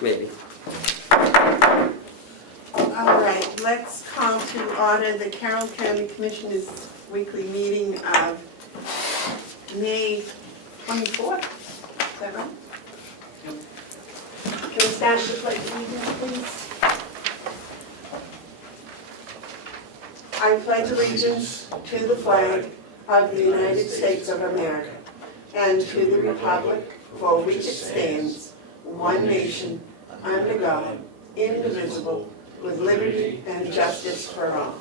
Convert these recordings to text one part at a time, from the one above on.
maybe. All right, let's call to order the Carroll County Commissioners weekly meeting of May 24th. Is that right? Yep. Can we stand the pledge of allegiance, please? I pledge allegiance to the flag of the United States of America and to the republic for which it stands, one nation, under God, indivisible, with liberty and justice for all.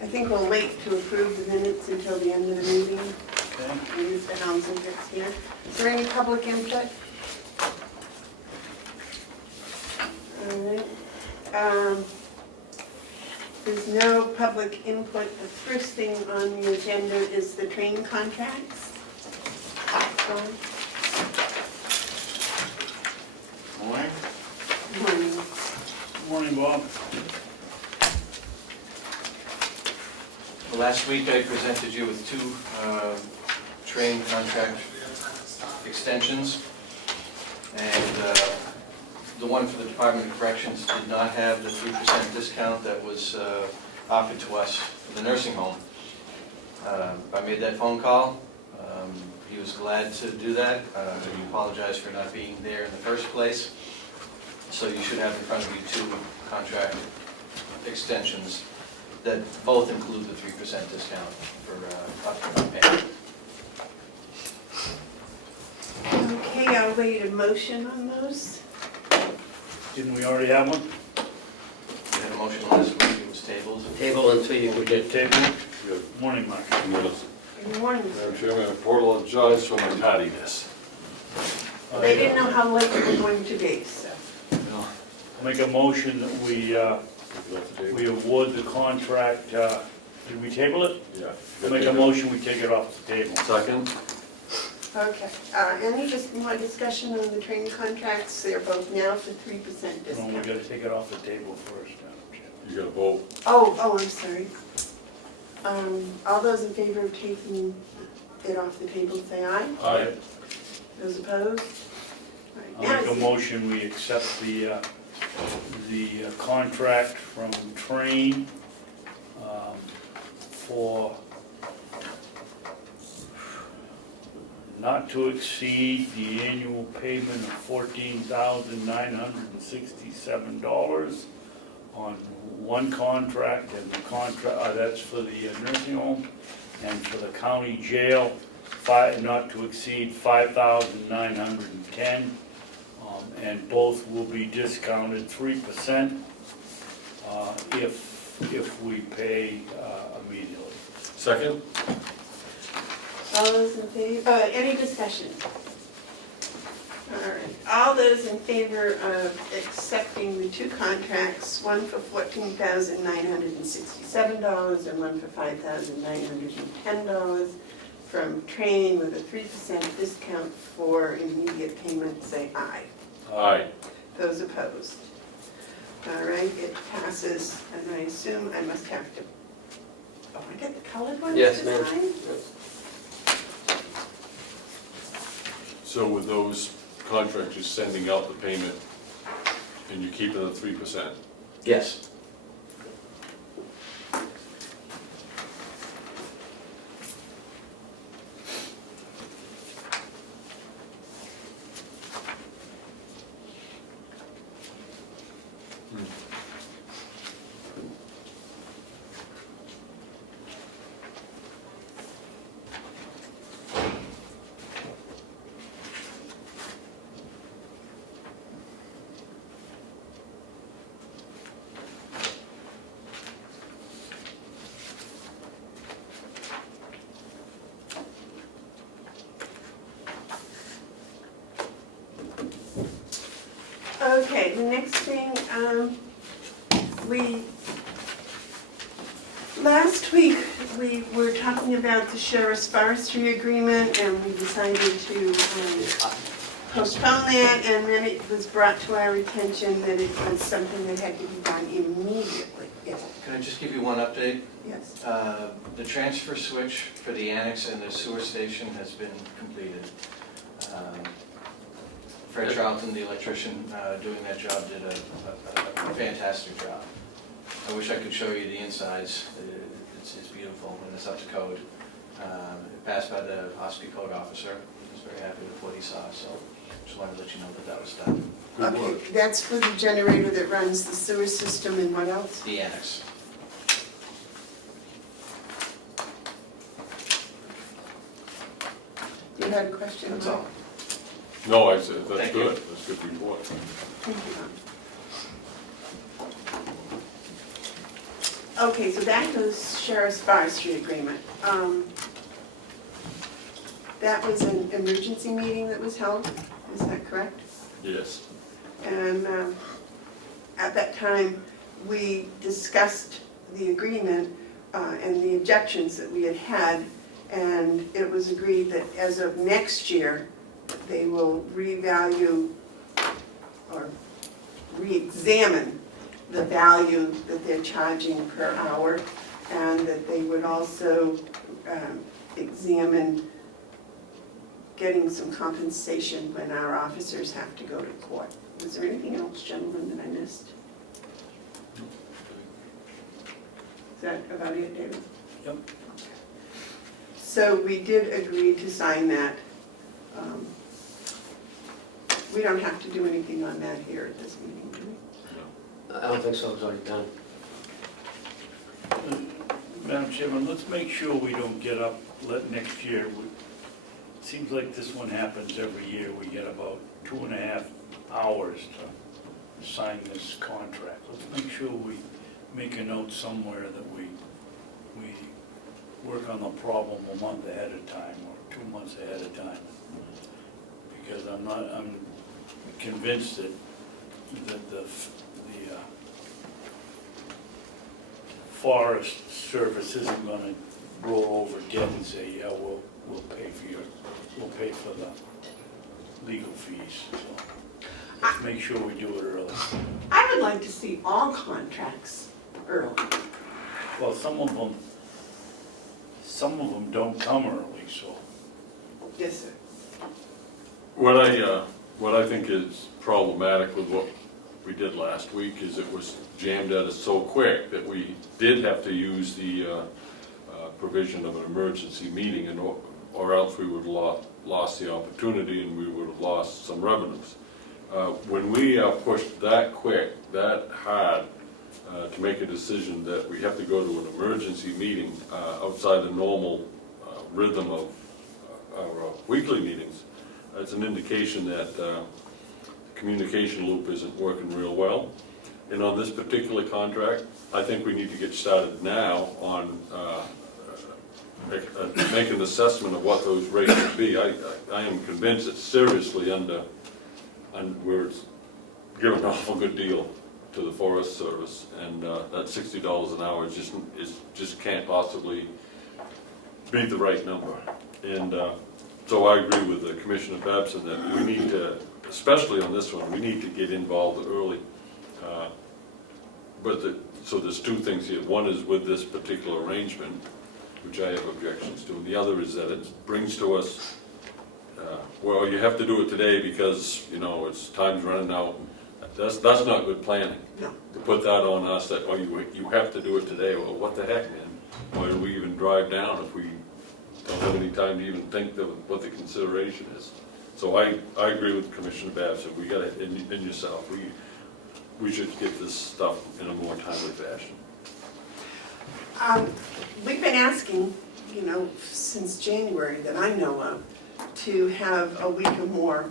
I think we'll wait to approve the minutes until the end of the meeting. Okay. When Mr. Hounsell gets here. Is there any public input? All right. There's no public input. The first thing on the agenda is the train contracts. Morning. Morning. Morning, Bob. Last week I presented you with two train contract extensions, and the one for the Department of Corrections did not have the 3% discount that was offered to us for the nursing home. I made that phone call. He was glad to do that. He apologized for not being there in the first place. So you should have in front of you two contract extensions that both include the 3% discount for upfront payment. Okay, I'll wait a motion on those. Didn't we already have one? We had a motion last week, it was tabled. Table until you can get Table? Good. Morning, Mark. Minutes. Good morning. Madam Chairman, I apologize for my tardiness. They didn't know how late we were going to be, so. Make a motion that we award the contract, did we table it? Yeah. Make a motion, we take it off the table. Second? Okay, any just more discussion on the training contracts? They're both now for 3% No, we discount. gotta take it off the table first, Madam Chair. You got a vote? Oh, I'm sorry. All those in favor of taking it off the table, say aye. Aye. Those opposed? All right, I'll make a now, motion, we accept the contract from Train for not to exceed the annual payment of $14,967 on one contract, and the contract, that's for the nursing home, and for the county jail, not to exceed $5,910, and both will be discounted 3% if we pay immediately. Second? all those in favor, any discussion? All right, all those in favor of accepting the two contracts, one for $14,967 and one for $5,910 from Train with a 3% discount for immediate payment, say aye. Aye. Those opposed? All right, it passes, and I assume I must have to, oh, I get the colored ones Yes, to ma'am. sign? So with those contracts, you're sending out the payment and you're keeping the 3%? Yes. Okay, the next thing, last week, we were talking about the sheriff's forestry agreement, and we decided to postpone that, and then it was brought to our attention that it was something that had to be done immediately. Yes. Can I just give you one update? Yes. The transfer switch for the annex and the sewer station has been completed. Fred Charlton, the electrician doing that job, did a fantastic job. I wish I could show you the insides. It's beautiful and it's up to code. It passed by the Ossipee code officer. He was very happy with what he saw, so just wanted to let you know that that was done. Good work. Okay, that's for the generator that runs the sewer system and what else? The annex. You had a question? That's Mark? all. No, I said, that's Thank you. good, that's a good report. Thank you. Okay, so that goes Sheriff's Forestry Agreement. That was an emergency meeting that was held, is that correct? Yes. And at that time, we discussed the agreement and the objections that we had had, and it was agreed that as of next year, they will revalue or re-examine the value that they're charging per hour, and that they would also examine getting some compensation when our officers have to go to court. Was there anything else, gentlemen, that I missed? Is that about it, David? Yep. So we did agree to sign that. We don't have to do anything on that here at this meeting, do we? I don't think so, it's already done. Madam Chairman, let's make sure we don't get up, let next year, it seems like this one happens every year, we get about 2.5 hours to sign this contract. Let's make sure we make a note somewhere that we work on the problem a month ahead of time, or 2 months ahead of time. Because I'm convinced that the Forest Service isn't gonna roll over debt and say, yeah, we'll pay for the legal fees, so. Let's make sure we do it early. I would like to see all contracts early. Well, some of them don't come early, so. Yes, sir. What I think is problematic with what we did last week is it was jammed at us so quick that we did have to use the provision of an emergency meeting, or else we would have lost the opportunity and we would have lost some revenues. When we pushed that quick, that hard, to make a decision that we have to go to an emergency meeting outside the normal rhythm of our weekly meetings, it's an indication that the communication loop isn't working real well. And on this particular contract, I think we need to get started now on make an assessment of what those rates would be. I am convinced it's seriously under we're giving an awful good deal to the Forest Service, and that $60 an hour just can't possibly be the right number. And so I agree with Commissioner Babson that we need to, especially on this one, we need to get involved early. So there's two things here. One is with this particular arrangement, which I have objections to, and the other is that it brings to us, well, you have to do it today because, you know, it's time's running out. That's not good planning. No. To put that on us that, oh, you have to do it today. Well, what the heck, man? Why do we even drive down if we don't have any time to even think of what the consideration is? So I agree with Commissioner Babson. We got it in yourself. We should get this stuff in a more timely fashion. We've been asking, you know, since January that I know of, to have a week or more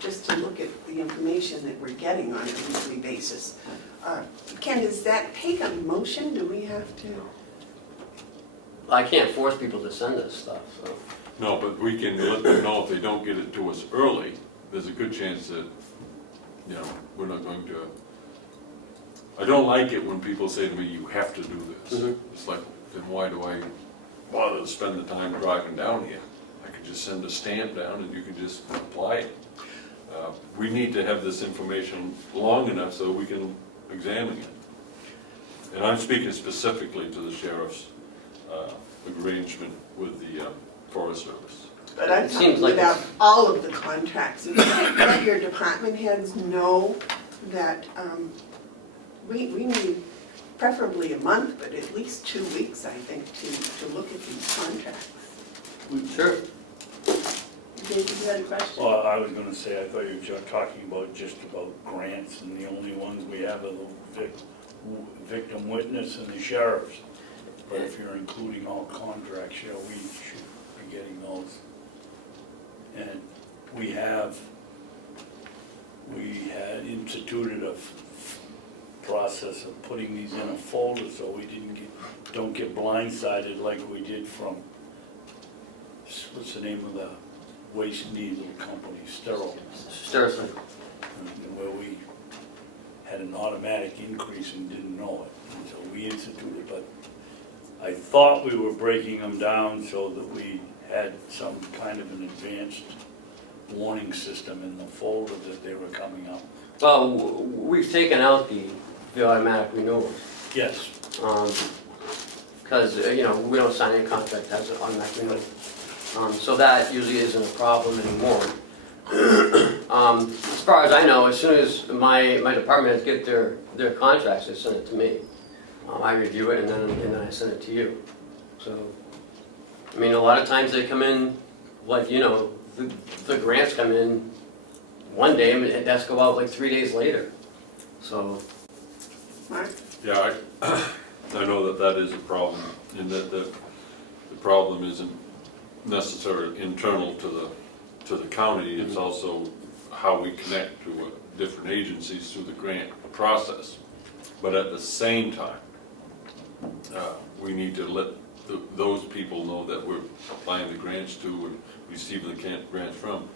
just to look at the information that we're getting on a weekly basis. Ken, does that take a motion? Do we have to? I can't force people to send this stuff, so. No, but we can let them know if they don't get it to us early, there's a good chance that, you know, we're not going to. I don't like it when people say to me, you have to do this. Mhm. It's like, then why do I bother to spend the time driving down here? I could just send a stamp down and you can just apply it. We need to have this information long enough so we can examine it. And I'm speaking specifically to the sheriff's arrangement with the Forest Service. But I'm It seems talking like about it's- all of the contracts. Let your department heads know that we need preferably a month, but at least 2 weeks, I think, to look at these contracts. Sure. David, you had a question? Well, I was gonna say, I thought you were talking about just about grants, and the only ones we have are the victim witness and the sheriffs. But if you're including all contracts, yeah, we should be getting those. And we had instituted a process of putting these in a folder so we don't get blindsided like we did from, what's the name of the waste needle company, Sterile, Seriously. where we had an automatic increase and didn't know it. And so we instituted, but I thought we were breaking them down so that we had some kind of an advanced warning system in the folder that they were coming up. Well, we've taken out the automatic renewals. Yes, Because, we don't sign any contract that has an automatic renewal. So that usually isn't a problem anymore. As far as I know, as soon as my department heads get their contracts, they send it to me. I review it and then I send it to you. So, I mean, a lot of times they come in, like, the grants come in one day and that's go out like 3 days later. So, Mark? Yeah, I know that is a problem, and that the problem isn't necessarily internal to the county, it's also how we connect to different agencies through the grant process. But at the same time, we need to let those people know that we're applying the grants to and receiving the grants from.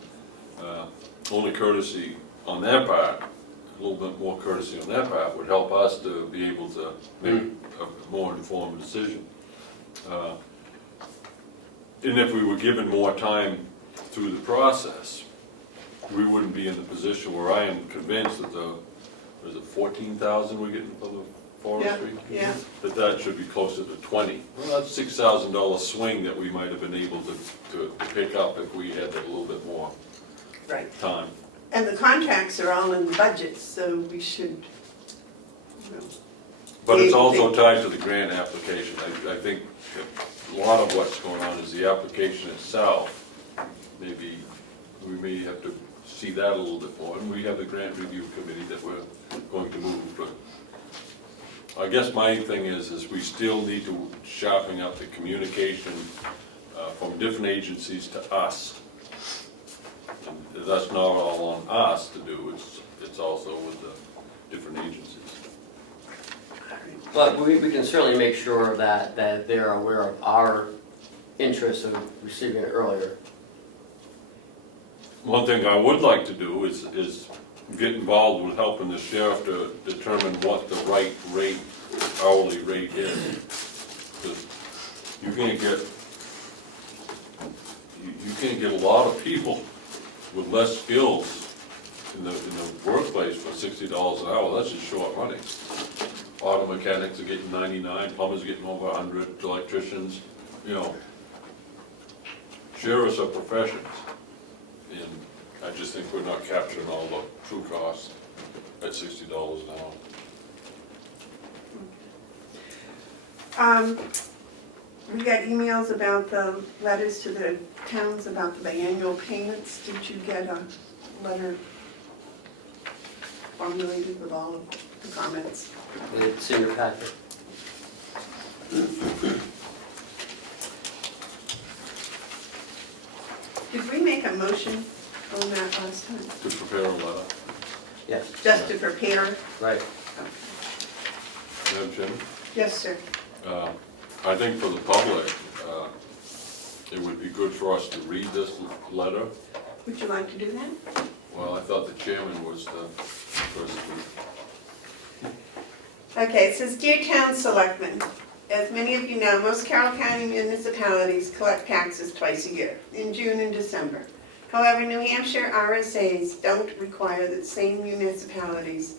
Only courtesy on their part, a little bit more courtesy on their part would help us to be able to make a more informed decision. And if we were given more time through the process, we wouldn't be in the position where I am convinced that was it 14,000 we're getting for the forestry? Yeah. That should be closer to 20. Well, that's $6,000 swing that we might have been able to pick up if we had a little bit more Right. time. And the contracts are all in the budget, so we should, But it's also tied to the grant application. I think a lot of what's going on is the application itself. Maybe we may have to see that a little bit more. And we have the grant review committee that we're going to move. But I guess my thing is we still need to sharpen up the communication from different agencies to us. And that's not all on us to do. It's also with the different agencies. but we can certainly make sure that they're aware of our interest of receiving it earlier. One thing I would like to do is get involved with helping the sheriff to determine what the right rate, hourly rate is. Because you can't get a lot of people with less skills in the workplace for $60 an hour. That's just short running. Auto mechanics are getting 99, plumbers are getting over 100, electricians, sheriffs are professions. And I just think we're not capturing all the true costs at $60 an hour. We got emails about the letters to the towns about the biannual payments. Did you get a letter formulated with all of the comments? It's in your packet. Did we make a motion on that last time? To prepare a letter. Yes, Just to prepare? right. Madam Chairman? Yes, sir. I think for the public, it would be good for us to read this letter. Would you like to do that? Well, I thought the chairman was the person. Okay, it says, Dear Town Selectmen, as many of you know, most Carroll County municipalities collect taxes twice a year, in June and December. However, New Hampshire RSAs don't require that same municipalities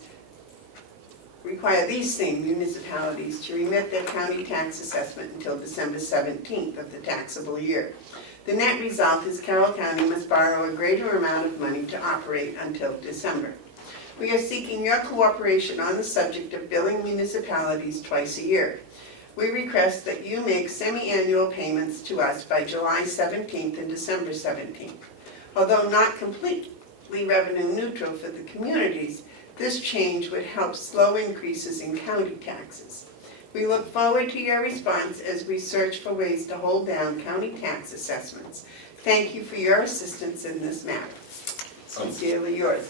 require these same municipalities to remit their county tax assessment until December 17th of the taxable year. The net result is Carroll County must borrow a greater amount of money to operate until December. We are seeking your cooperation on the subject of billing municipalities twice a year. We request that you make semi-annual payments to us by July 17th and December 17th. Although not completely revenue neutral for the communities, this change would help slow increases in county taxes. We look forward to your response as we search for ways to hold down county tax assessments. Thank you for your assistance in this matter. Sincerely yours.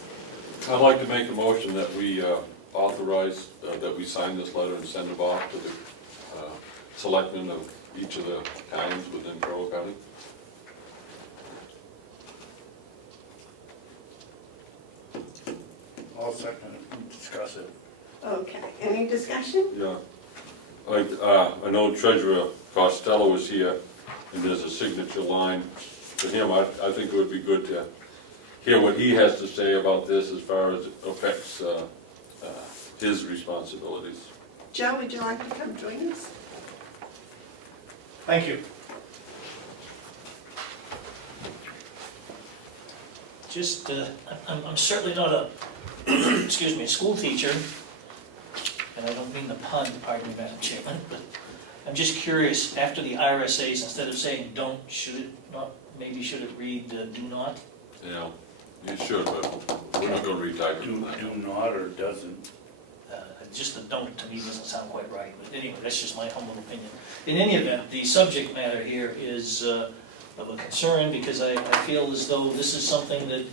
I'd like to make a motion that we authorize, that we sign this letter and send it off to the selectmen of each of the towns within Carroll County. I'll second it, and discuss it. Okay, any discussion? Yeah. I know Treasurer Costello was here, and there's a signature line for him. I think it would be good to hear what he has to say about this as far as it affects his responsibilities. Joe, would you like to come join us? Thank you. Just, I'm certainly not a, excuse me, a school teacher, and I don't mean the pun, pardon me, Madam Chairman, but I'm just curious, after the RSA's, instead of saying don't, should it not, maybe should it read do not? Yeah, you should, but we're not gonna retype Do it. not or doesn't. Just the don't to me doesn't sound quite right, but anyway, that's just my humble opinion. In any event, the subject matter here is of a concern because I feel as though this is something that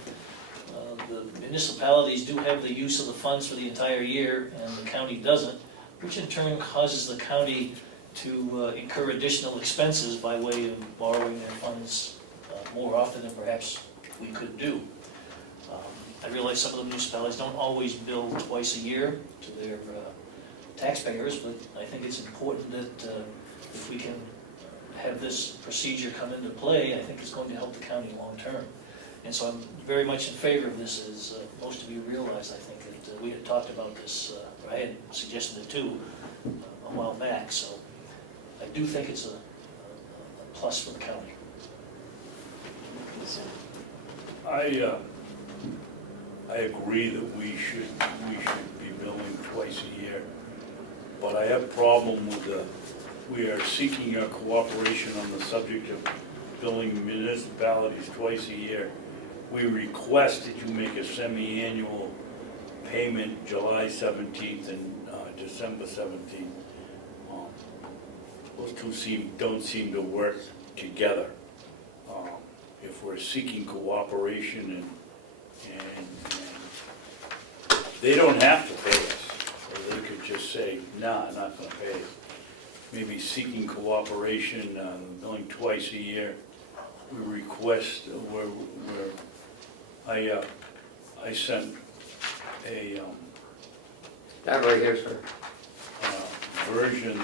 the municipalities do have the use of the funds for the entire year and the county doesn't, which in turn causes the county to incur additional expenses by way of borrowing their funds more often than perhaps we could do. I realize some of the municipalities don't always bill twice a year to their taxpayers, but I think it's important that if we can have this procedure come into play, I think it's going to help the county long term. And so I'm very much in favor of this, as most of you realize. I think that we had talked about this, or I had suggested it too, a while back. So I do think it's a plus for the county. I agree that we should be billing twice a year, but I have a problem with we are seeking your cooperation on the subject of billing municipalities twice a year. We request that you make a semi-annual payment July 17th and December 17th. Those two don't seem to work together. If we're seeking cooperation and they don't have to pay us, or they could just say, nah, I'm not gonna pay us. Maybe seeking cooperation, billing twice a year. We request where I sent a That right here, sir. version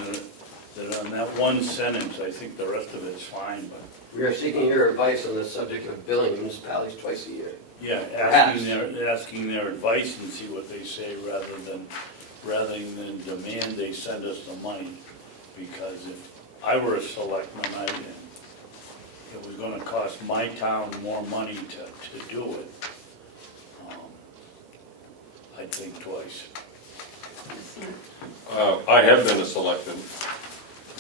that on that one sentence, I think the rest of it's fine, but We are seeking your advice on the subject of billing municipalities twice a year. yeah, Perhaps. asking their advice and see what they say rather than demand they send us the money. Because if I were a selectman, it was gonna cost my town more money to do it. I'd think twice. I have been a selectman,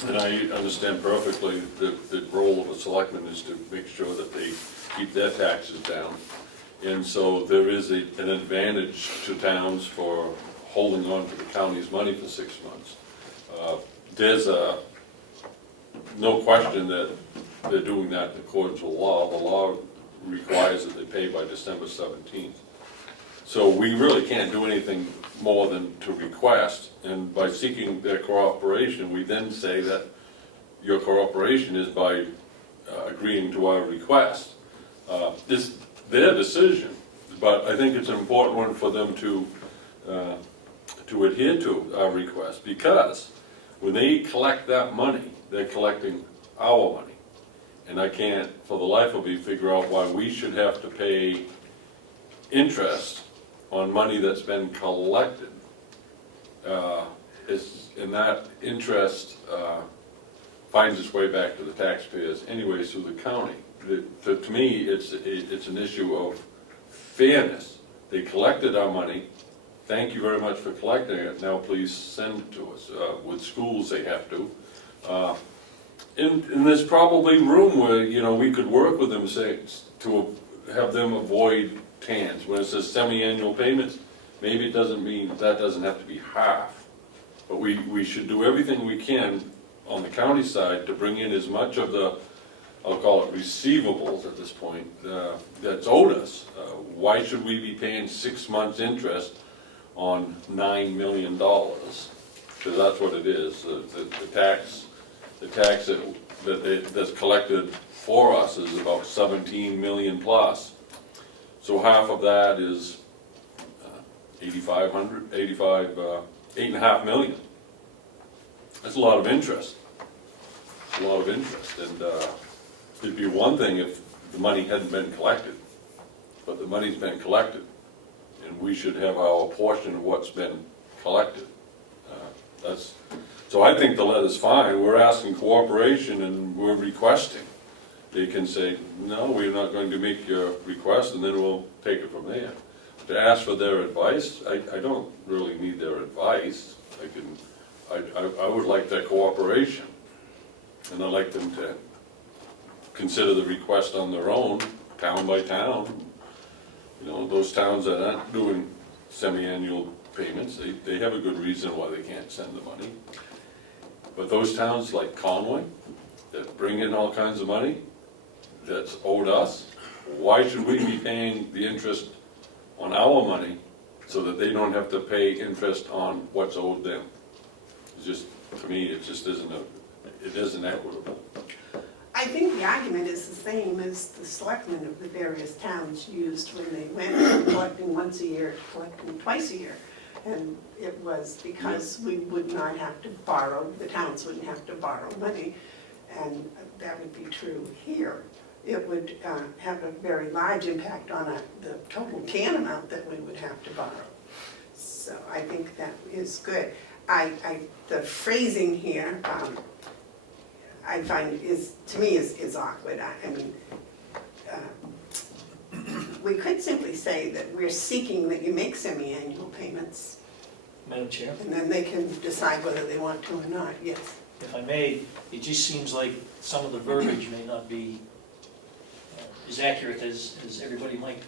and I understand perfectly the role of a selectman is to make sure that they keep their taxes down. And so there is an advantage to towns for holding on to the county's money for 6 months. There's no question that they're doing that in accordance with law. The law requires that they pay by December 17th. So we really can't do anything more than to request, and by seeking their cooperation, we then say that your cooperation is by agreeing to our request. It's their decision, but I think it's an important one for them to adhere to our request, because when they collect that money, they're collecting our money. And I can't, for the life of me, figure out why we should have to pay interest on money that's been collected. is, and that interest finds its way back to the taxpayers anyways through the county. To me, it's an issue of fairness. They collected our money, thank you very much for collecting it, now please send it to us. With schools, they have to. And there's probably room where, you know, we could work with them, say, to have them avoid TANs. When it says semi-annual payments, maybe it doesn't mean, that doesn't have to be half. But we should do everything we can on the county side to bring in as much of the, I'll call it receivables at this point, that's owed us. Why should we be paying 6 months interest on $9 million? Because that's what it is. The tax that's collected for us is about 17 million plus. So half of that is 8.5 million. That's a lot of interest. A lot of interest, and it'd be one thing if the money hadn't been collected, but the money's been collected, and we should have our portion of what's been collected. So I think the letter's fine. We're asking cooperation and we're requesting. They can say, no, we're not going to make your request, and then we'll take it from there. To ask for their advice, I don't really need their advice. I would like their cooperation, and I'd like them to consider the request on their own, town by town. You know, those towns that aren't doing semi-annual payments, they have a good reason why they can't send the money. But those towns like Conway, that bring in all kinds of money, that's owed us, why should we be paying the interest on our money so that they don't have to pay interest on what's owed them? It's just, to me, it just isn't equitable. I think the argument is the same as the selectmen of the various towns used when they went from collecting once a year to collecting twice a year. And it was because we would not have to borrow, the towns wouldn't have to borrow money, and that would be true here. It would have a very large impact on the total TAN amount that we would have to borrow. So I think that is good. The phrasing here, I find to me is awkward. I mean, we could simply say that we're seeking that you make semi-annual payments, Madam Chair, and then they can decide whether they want to or not, yes. if I may, it just seems like some of the verbiage may not be as accurate as everybody might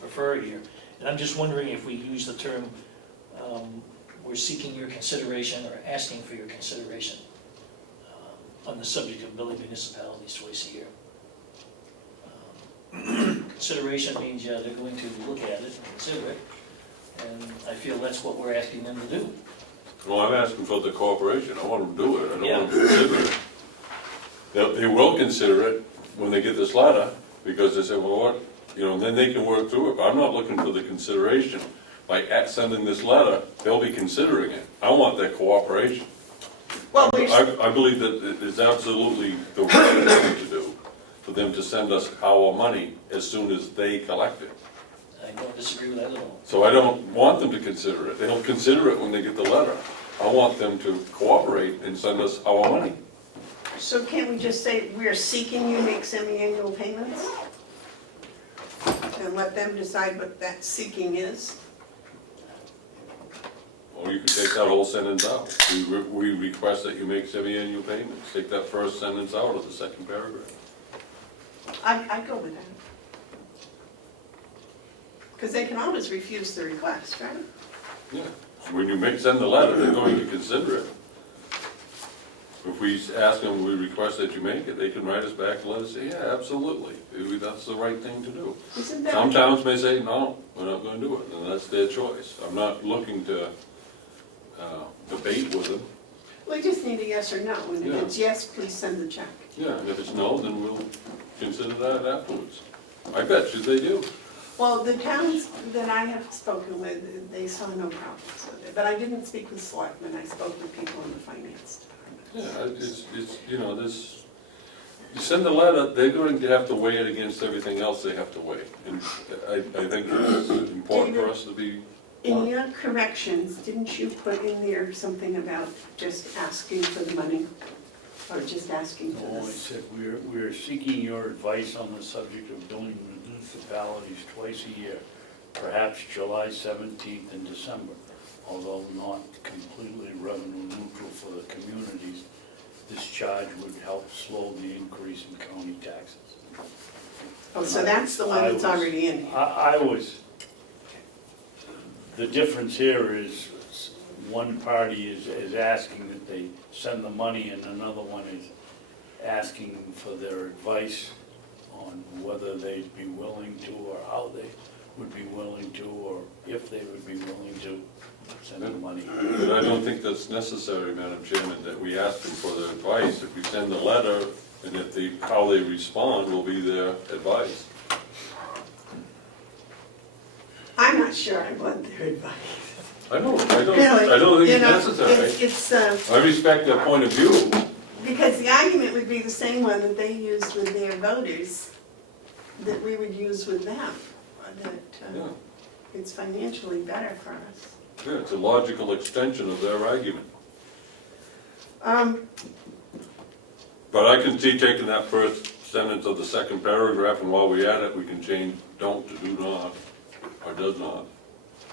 prefer here. And I'm just wondering if we use the term, we're seeking your consideration or asking for your consideration on the subject of billing municipalities twice a year. Consideration means, yeah, they're going to look at it and consider it, and I feel that's what we're asking them to do. Well, I'm asking for the cooperation. I want them to do it. I don't want them to consider it. They will consider it when they get this letter, because they say, well, what, you know, then they can work through it. But I'm not looking for the consideration. By sending this letter, they'll be considering it. I want their cooperation. Well, I believe that it is absolutely the right thing to do, for them to send us our money as soon as they collect it. I don't disagree with that at all. So I don't want them to consider it. They'll consider it when they get the letter. I want them to cooperate and send us our money. So can't we just say, we're seeking you make semi-annual payments? And let them decide what that seeking is? Or you could take that whole sentence out. We request that you make semi-annual payments. Take that first sentence out of the second paragraph. I'd go with that. Because they can always refuse the request, right? Yeah. When you send the letter, they're going to consider it. If we ask them, we request that you make it, they can write us back and let us say, yeah, absolutely. That's the right thing to do. Isn't that? Some towns may say, no, we're not going to do it, and that's their choice. I'm not looking to debate with them. We just need a yes or no, and if Yeah. it's yes, please send the check. Yeah, and if it's no, then we'll consider that afterwards. I bet you they do. Well, the towns that I have spoken with, they saw no problems with it, but I didn't speak with selectmen, I spoke with people in the finance department. Yeah, it's, you know, this, you send a letter, they're going to have to weigh it against everything else they have to weigh. And I think it's important for us to be In your corrections, didn't you put in there something about just asking for the money? Or just asking for No, I this? said we're seeking your advice on the subject of billing municipalities twice a year, perhaps July 17th and December. Although not completely revenue neutral for the communities, this charge would help slow the increase in county taxes. Oh, so that's the one that's already in here. I was, the difference here is one party is asking that they send the money and another one is asking for their advice on whether they'd be willing to or how they would be willing to or if they would be willing to send the money. But I don't think that's necessary, Madam Chairman, that we ask them for their advice. If we send a letter, and if they, how they respond will be their advice. I'm not sure I want their advice. I don't Really, think you it's know, necessary. It's, I respect their point of view. because the argument would be the same one that they use with their voters, that we would use with them, that Yeah. it's financially better for us. Yeah, it's a logical extension of their argument. But I can see taking that first sentence of the second paragraph, and while we're at it, we can change don't to do not, or does not.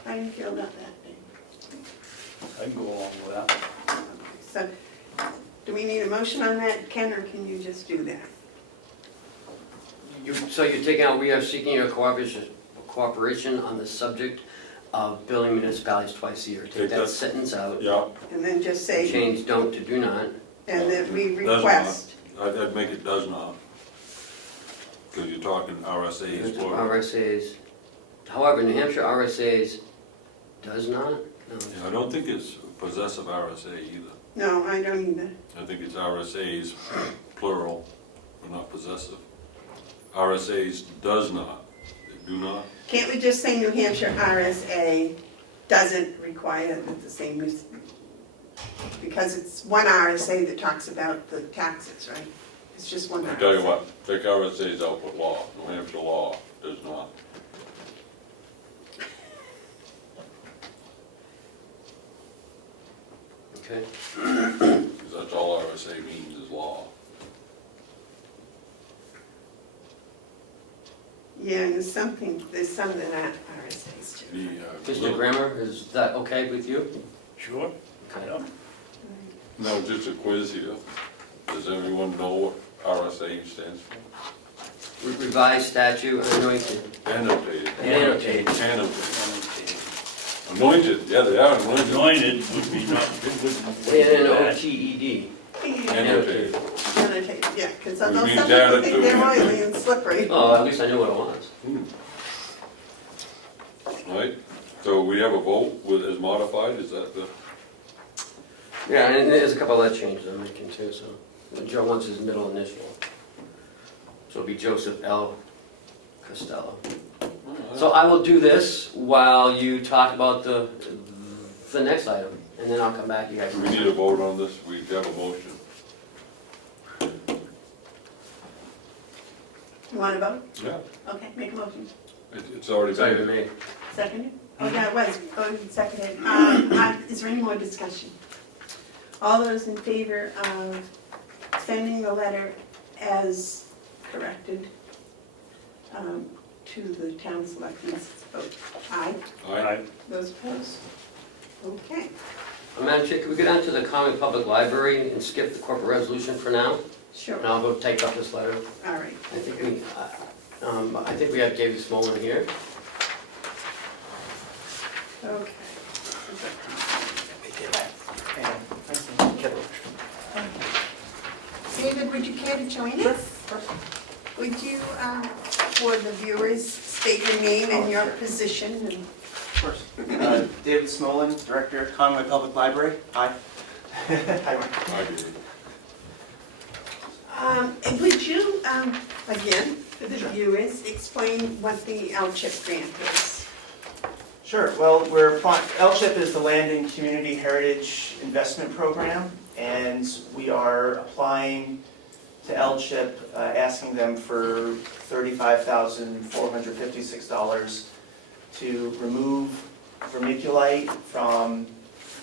How do you feel about that, Dave? I can go along with that. So, do we need a motion on that, Ken, or can you just do that? So you're taking out, we are seeking your cooperation on the subject of billing municipalities twice a year. Take that sentence out, Yeah, And then just say, change don't to do not. and that we Does not. request. I'd make it does not. Because you're talking RSA's plural. RSAs. However, New Hampshire RSAs does not? No. Yeah, I don't think it's possessive RSA either. No, I don't either. I think it's RSA's plural, but not possessive. RSA's does not, do not. Can't we just say New Hampshire RSA doesn't require that the same use? Because it's one RSA that talks about the taxes, right? It's just one I RSA. tell you what, take RSA's out with law, New Hampshire law does not. Okay. Because that's all RSA means is law. Yeah, and there's some that aren't RSAs too. Mr. Grammer, is that okay with you? Sure? Okay. Yeah. No, just a quiz here. Does everyone know what RSA stands for? Revised statute, anointed. Annotated. Annotated. Annotated. Anointed, yeah, they are anointed. Anointed would be not, it wouldn't be bad. ANOTED. Annotated. Annotated, yeah, because Which although means some people data think too. they're oily and slippery. Oh, at least I knew what it was. All right, so we have a vote with, as modified, is that the? Yeah, and there's a couple other changes I'm making too, so. Joe wants his middle initial. So it'll be Joseph L. Costello. So I will do this while you talk about the next item, and then I'll come back, you guys. Do we need a vote on this? We have a motion. You want to vote? Yeah, Okay, make a motion. it's already It's already been been. made. Second? Oh, yeah, it was. Oh, seconded. Is there any more discussion? All those in favor of sending the letter as corrected to the town selectmen's vote? Aye. Aye. Those opposed? Okay. Madam Chair, can we go down to the Common Public Library and skip the corporate resolution for now? Sure. And I'll go type up this letter. All right. I think we have David Smolin here. Okay. David, would you care to join us? Would you, for the viewers, state your name and your position and Of course. David Smolin, Director, Conway Public Library. Hi. Hi, Mark. Aye, David. And would you, again, for the viewers, explain what the LCHIP grant is? Sure. Well, LCHIP is the Land and Community Heritage Investment Program, and we are applying to LCHIP, asking them for $35,456 to remove vermiculite from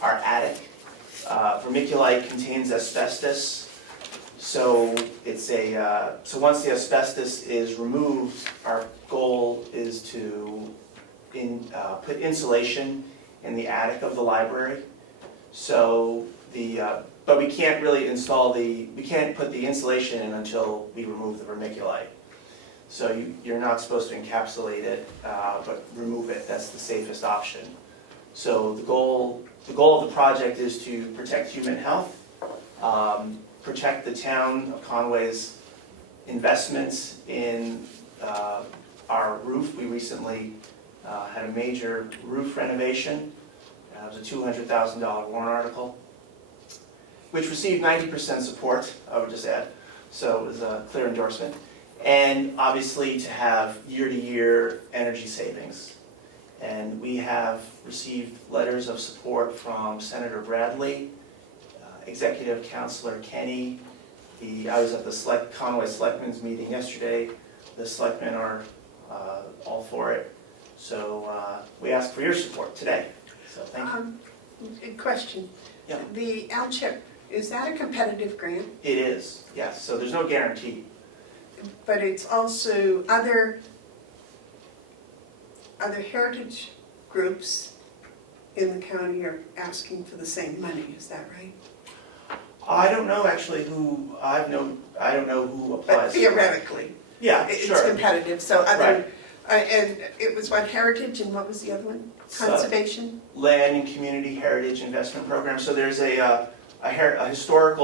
our attic. Vermiculite contains asbestos, so so once the asbestos is removed, our goal is to put insulation in the attic of the library. So but we can't really we can't put the insulation in until we remove the vermiculite. So you're not supposed to encapsulate it, but remove it. That's the safest option. So the goal of the project is to protect human health, protect the town of Conway's investments in our roof. We recently had a major roof renovation. It was a $200,000 warrant article, which received 90% support, I would just add. So it was a clear endorsement. And obviously to have year-to-year energy savings. And we have received letters of support from Senator Bradley, Executive Councilor Kenny. I was at the Conway Selectmen's meeting yesterday. The selectmen are all for it. So we ask for your support today. So thank you. A question. Yeah. The LCHIP, is that a competitive grant? It is, yes. So there's no guarantee. But it's also other heritage groups in the county are asking for the same money, is that right? I don't know actually I don't know who applies. But theoretically, Yeah, it's sure. competitive, so Right. and it was what, heritage, and what was the other one? Conservation? Land and Community Heritage Investment Program. So there's a historic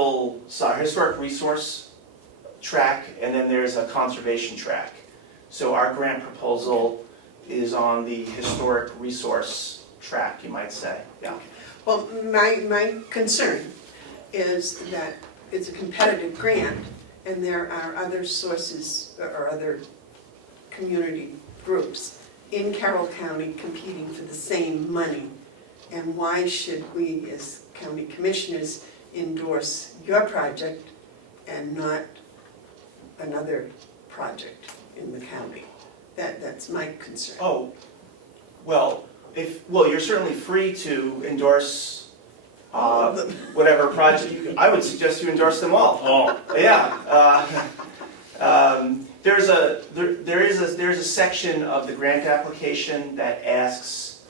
resource track, and then there's a conservation track. So our grant proposal is on the historic resource track, you might say. Yeah. Well, my concern is that it's a competitive grant, and there are other sources or other community groups in Carroll County competing for the same money. And why should we, as county commissioners, endorse your project and not another project in the county? That's my concern. Oh, well, you're certainly free to endorse All of them. whatever project. I would suggest you endorse them all. Oh, Yeah. There's a section of the grant application that asks,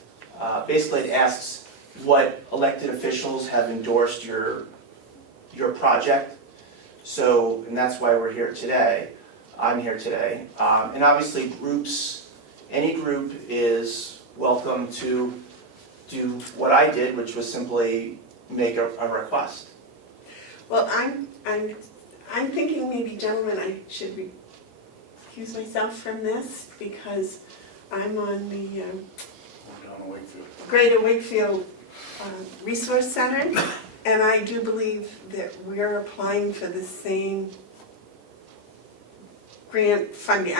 basically it asks what elected officials have endorsed your project. So, and that's why we're here today. I'm here today. And obviously any group is welcome to do what I did, which was simply make a request. Well, I'm thinking maybe, gentlemen, I should recuse myself from this because I'm on the down in Wakefield. Greater Wakefield Resource Center, and I do believe that we're applying for the same grant funding.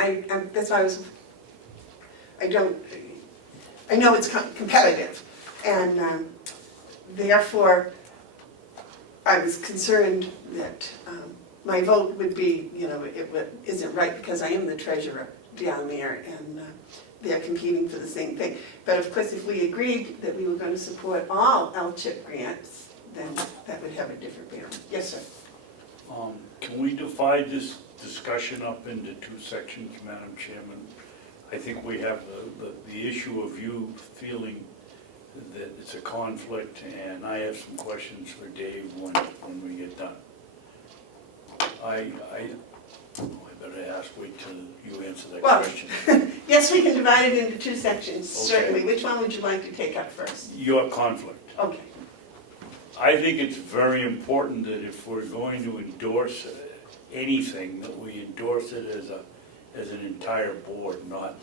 That's why I know it's competitive, and therefore I was concerned that my vote would be, isn't right because I am the treasurer down there and they're competing for the same thing. But of course, if we agreed that we were going to support all LCHIP grants, then that would have a different bearing. Yes, sir. Can we divide this discussion up into two sections, Madam Chairman? I think we have the issue of you feeling that it's a conflict, and I have some questions for Dave when we get done. I better wait till you answer that Well, question. Yes, we can divide it into two sections, Okay. certainly. Which one would you like to take up first? Your conflict. Okay. I think it's very important that if we're going to endorse anything, that we endorse it as an entire board, not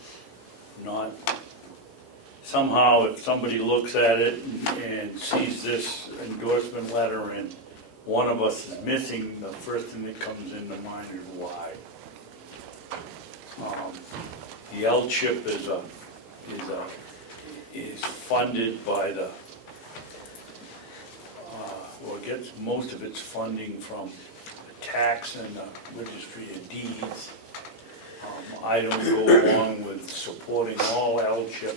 somehow if somebody looks at it and sees this endorsement letter and one of us is missing, the first thing that comes into mind is why. The LCHIP is funded by the gets most of its funding from the tax and the registry of deeds. I don't go along with supporting all LCHIP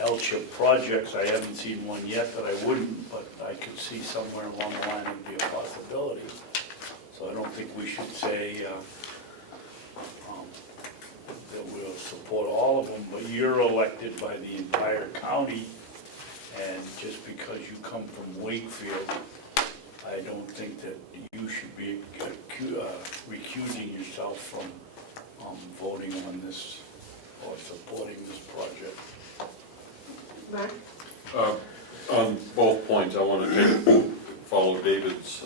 LCHIP projects. I haven't seen one yet that I wouldn't, but I could see somewhere along the line it would be a possibility. So I don't think we should say that we'll support all of them, but you're elected by the entire county, and just because you come from Wakefield, I don't think that you should be recusing yourself from voting on this or supporting this project. Mark? On both points, I want to follow David's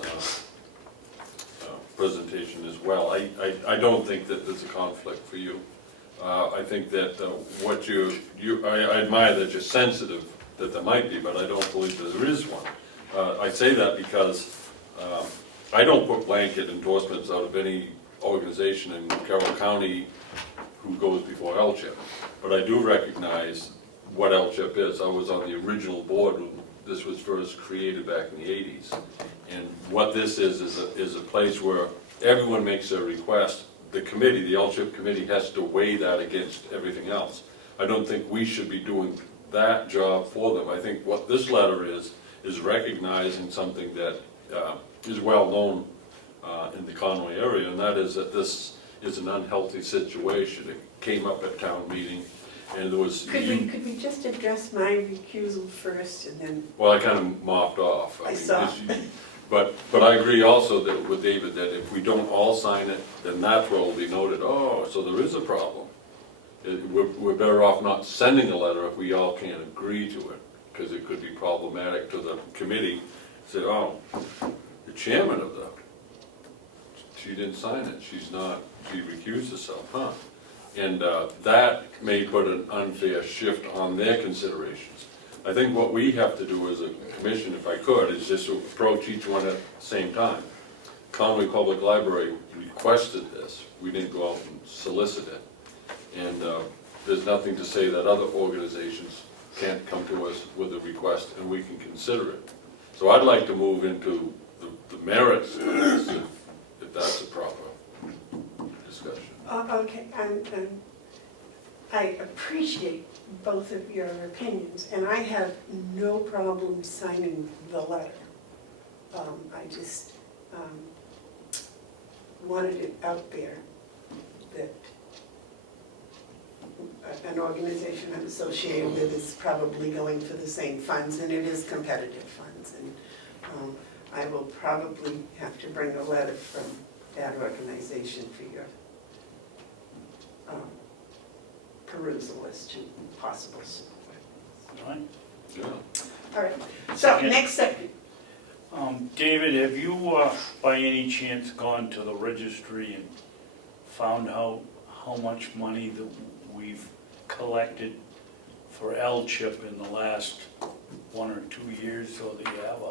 presentation as well. I don't think that there's a conflict for you. I think that what I admire that you're sensitive that there might be, but I don't believe that there is one. I say that because I don't put blanket endorsements out of any organization in Carroll County who goes before LCHIP. But I do recognize what LCHIP is. I was on the original board when this was first created back in the 80s. And what this is a place where everyone makes a request. The committee, the LCHIP committee, has to weigh that against everything else. I don't think we should be doing that job for them. I think what this letter is recognizing something that is well known in the Conway area, and that is that this is an unhealthy situation. It came up at town meeting, and there was... Could we just address my recusal first and then? Well, I kind of mopped off. I saw. But I agree also that with David, that if we don't all sign it, then that's where will be noted, oh, so there is a problem. We're better off not sending a letter if we all can't agree to it, because it could be problematic to the committee. Say, oh, the chairman of the, she didn't sign it, she recused herself, huh? And that may put an unfair shift on their considerations. I think what we have to do as a commission, if I could, is just approach each one at the same time. Conway Public Library requested this. We didn't go out and solicit it. And there's nothing to say that other organizations can't come to us with a request and we can consider it. So I'd like to move into the merits of this, if that's a proper discussion. Okay, I appreciate both of your opinions, and I have no problem signing the letter. I just wanted it out there that an organization I'm associated with is probably going for the same funds, and it is competitive funds. And I will probably have to bring a letter from that organization for your perusal as to possible support. All right. Yeah. All right, so Okay. next up, David, have you by any chance gone to the registry and found out how much money that we've collected for LCHIP in the last 1 or 2 years, so that you have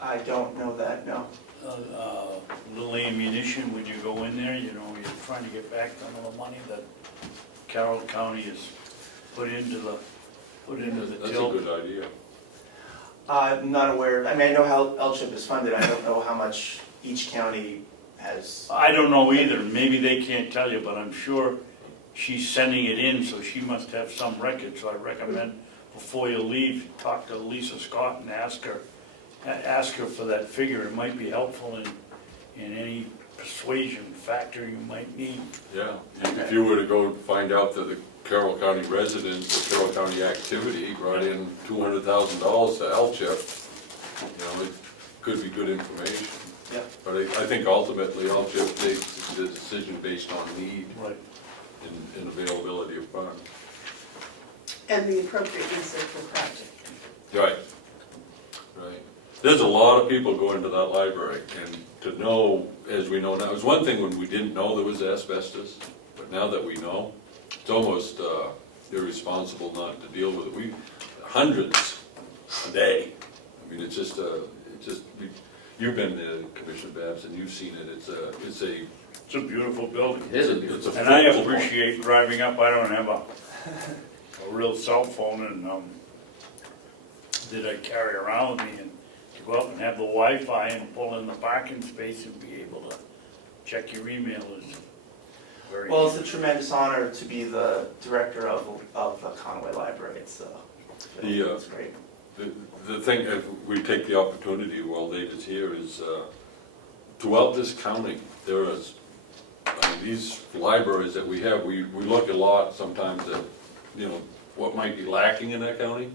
I don't know that, no. a little ammunition when you go in there? You know, you're trying to get back some of the money that Carroll County has put into the That's a till. good idea. I'm not aware, I mean, I know how LCHIP is funded, I don't know how much each county has. I don't know either, maybe they can't tell you, but I'm sure she's sending it in, so she must have some record. So I recommend before you leave, talk to Lisa Scott and ask her for that figure. It might be helpful in any persuasion factor you might need. Yeah, if you were to go find out that the Carroll County residents, the Carroll County activity brought in $200,000 to LCHIP, it could be good information. Yeah. But I think ultimately LCHIP takes the decision based on need Right. and availability of funds. and the appropriateness of the project. Right, right. There's a lot of people go into that library, and to know, as we know now, it was one thing when we didn't know there was asbestos, but now that we know, it's almost irresponsible not to deal with it. Hundreds a day. I mean, it's just, you've been there, Commissioner Babson, you've seen it. It's It's a beautiful building. It is a beautiful. it's a And I focal point. appreciate driving up. I don't have a real cell phone, and that I carry around with me, and to go up and have the Wi-Fi and pull in the parking space and be able to check your email is. very. Well, it's a tremendous honor to be the director of the Conway Library. It's great. The thing, if we take the opportunity while David's here, is throughout this county, there is, I mean, these libraries that we have, we look a lot sometimes at, you know, what might be lacking in that county.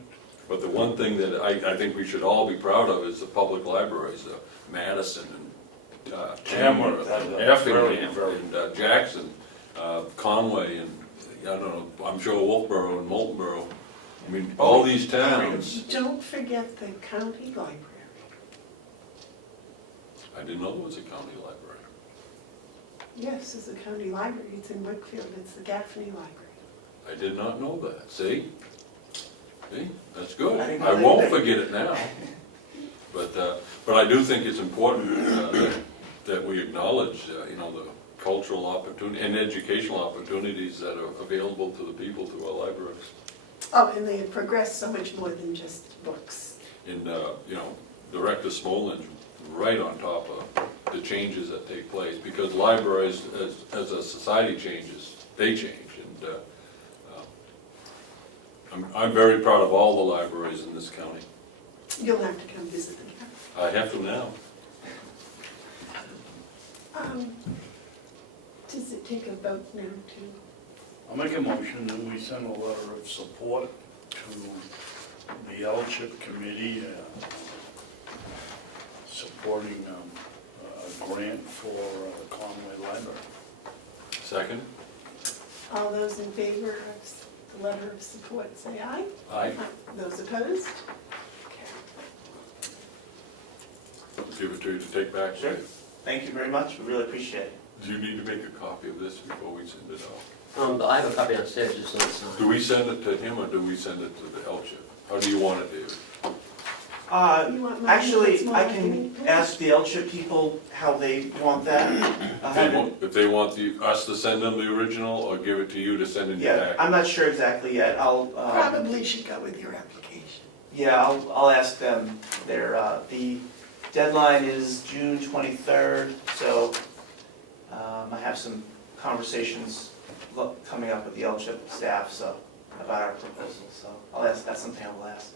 But the one thing that I think we should all be proud of is the public libraries, Madison and Tamworth and Effingham and Jackson, Conway and, I don't know, I'm sure Wolfboro and Moultonboro. I mean, all these towns, Don't forget the county library. I didn't know there was a county library. Yes, it's a county library, it's in Wickfield, it's the Gaffney Library. I did not know that, see? See, that's good. I didn't know I that won't either. forget it now. But I do think it's important that we acknowledge, you know, the cultural opportunity and educational opportunities that are available to the people through our libraries. Oh, and they have progressed so much more than just books. And, you know, Director Smollin's right on top of the changes that take place, because libraries, as a society changes, they change. And I'm very proud of all the libraries in this county. You'll have to come visit the county. I have to now. Does it take a vote now to? I'll make a motion that we send a letter of support to the LCHIP committee, supporting a grant for the Conway Library. Second? All those in favor of the letter of support, say aye. Aye. Those opposed? I'll give it to you to take back. Sure. Thank you very much. We really appreciate it. Do you need to make a copy of this before we send it out? I have a copy downstairs, just so it's Do not. we send it to him or do we send it to the LCHIP? How do you want it, David? You want mine? Actually, It's I more can like- ask the LCHIP people how they want that. If they want us to send them the original or give it to you to send in your Yeah, packet? I'm not sure exactly yet. Probably should go with your application. Yeah, I'll ask them. The deadline is June 23rd, so I have some conversations coming up with the LCHIP staff, so, about our proposal, so that's something I will ask.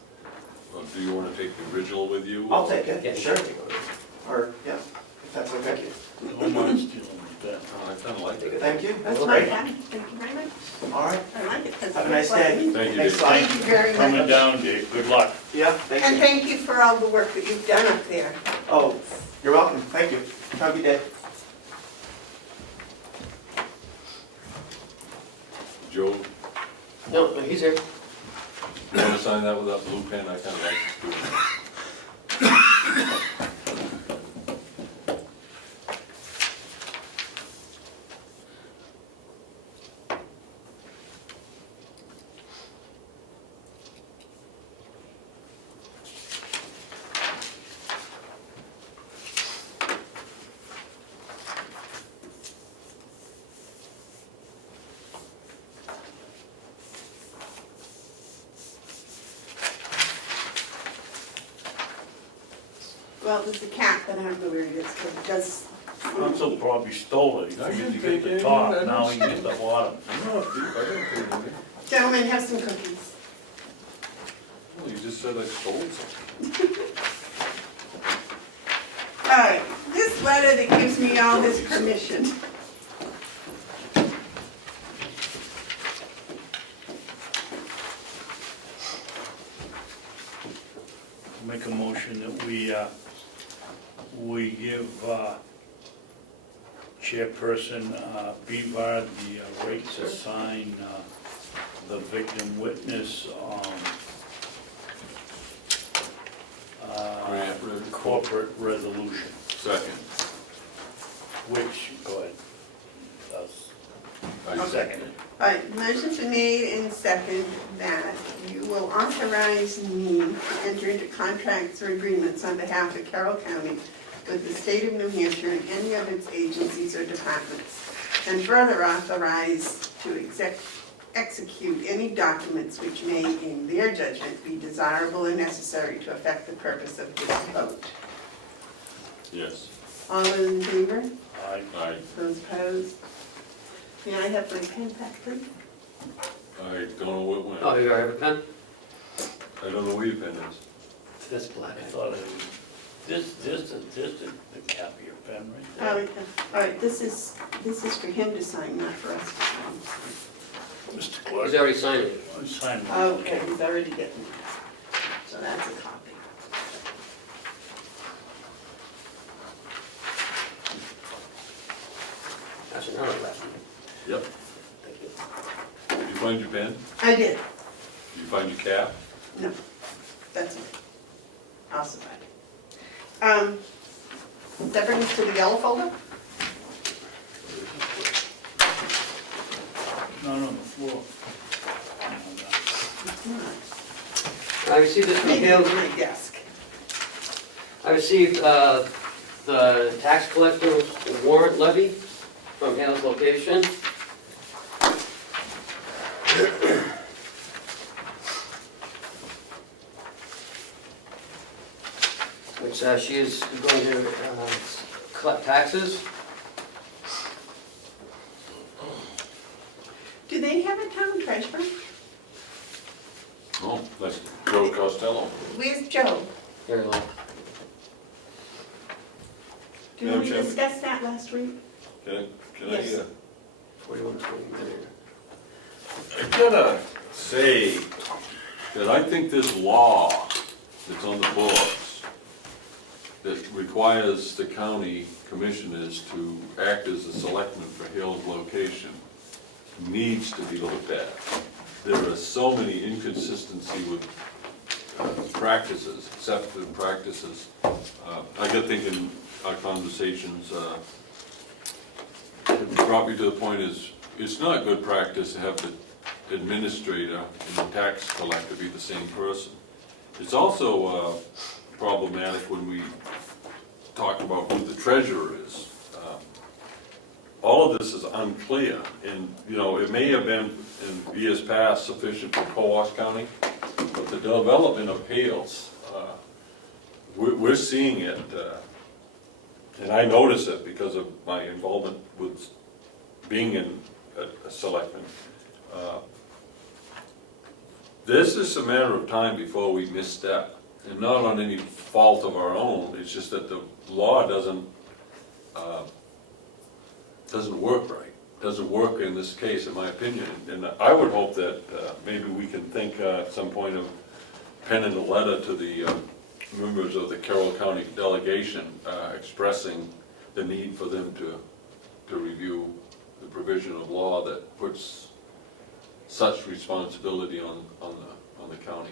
Well, do you want to take the original with you? I'll take it, Yeah, sure, take it. or, yeah, if that's okay. Don't mind stealing with that. Oh, I kind of like it. Thank you. That's Great. my pen. Thank you very much. All right, I like it. 'cause have a it nice looks like day. me. Thank you, Thanks Dave. a lot. Thank you very Coming much. down, Dave, good luck. Yeah, thank And you. thank you for all the work that you've done up there. Oh, you're welcome, thank you. Have a good day. Joe, No, he's here. you want to sign that with that blue pen? I kind of like doing that. Well, there's a cat, but I don't know where it is, but it does. Hounsell probably stole it, he figured to get the top, now he gets the bottom. No, Steve, I didn't put it in there. Gentlemen, have some cookies. Well, you just said I stole something. All right, this letter that gives me all this permission. Make a motion that we give Chairperson Bevard the right to sign the victim witness corporate resolution, Second. which, go ahead. I Second it. All right, motion's been made and second that you will authorize me to enter into contracts or agreements on behalf of Carroll County with the state of New Hampshire and any of its agencies or departments, and further authorize to execute any documents which may, in their judgment, be desirable and necessary to effect the purpose of this vote. Yes. All those in favor? Aye. Aye. Those opposed? May I have my pen back, please? I don't know what went. Oh, you already have a pen? I don't know where your pen is. That's black. I thought it was, this the cap of your pen right Oh, there. okay. All right, this is for him to sign, not for us to Mr. He's Clerk, already signed it. I'm signing. sign. Okay, he's already getting it. So that's a copy. That's another left. Yep. Thank you. Did you find your pen? I did. Did you find your cap? No, that's it. I'll survive. That brings us to the yellow folder? Not on the floor. I received this from Maybe Hales. on my desk. I received the tax collector's warrant levy from Hales Location. Which she is going to collect taxes. Do they have a town treasurer? Oh, that's Joe Costello. Where's Joe? Very low. Did Madam we Chairman. discuss that last week? Can I, Yes. 4120 million. I gotta say that I think this law that's on the books that requires the county commissioners to act as a selectman for Hill's location needs to be looked at. There are so many inconsistencies with practices, accepted practices. I got thinking our conversations, it brought me to the point is, it's not good practice to have the administrator and the tax collector be the same person. It's also problematic when we talk about who the treasurer is. All of this is unclear, and, you know, it may have been in years past sufficient for Coos County, but the development of Hales, we're seeing it, and I notice it because of my involvement with being in a selectman. This is a matter of time before we misstep, and not on any fault of our own, it's just that the law doesn't work right. Doesn't work in this case, in my opinion. And I would hope that maybe we can think at some point of penning a letter to the members of the Carroll County Delegation expressing the need for them to review the provision of law that puts such responsibility on the county.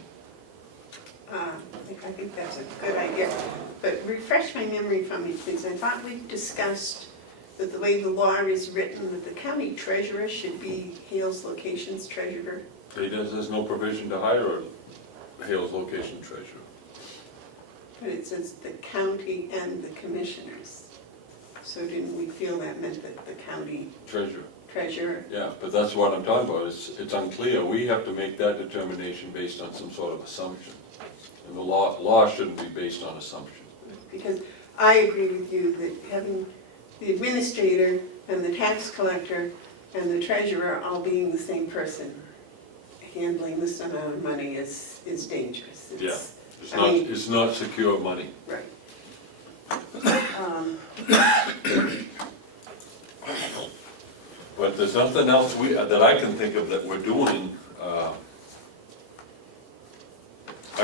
I think that's a good idea. But refresh my memory from me, please. I thought we discussed that the way the law is written, that the county treasurer should be Hales Location's treasurer. There's no provision to hire a Hales Location treasurer. But it says the county and the commissioners. So didn't we feel that meant that the county Treasurer. treasurer? Yeah, but that's what I'm talking about, it's unclear, we have to make that determination based on some sort of assumption. And the law shouldn't be based on assumption. Because I agree with you that having the administrator and the tax collector and the treasurer all being the same person, handling this amount of money is dangerous. Yeah. I mean- It's not secure money. Right. But there's nothing else that I can think of that we're doing. I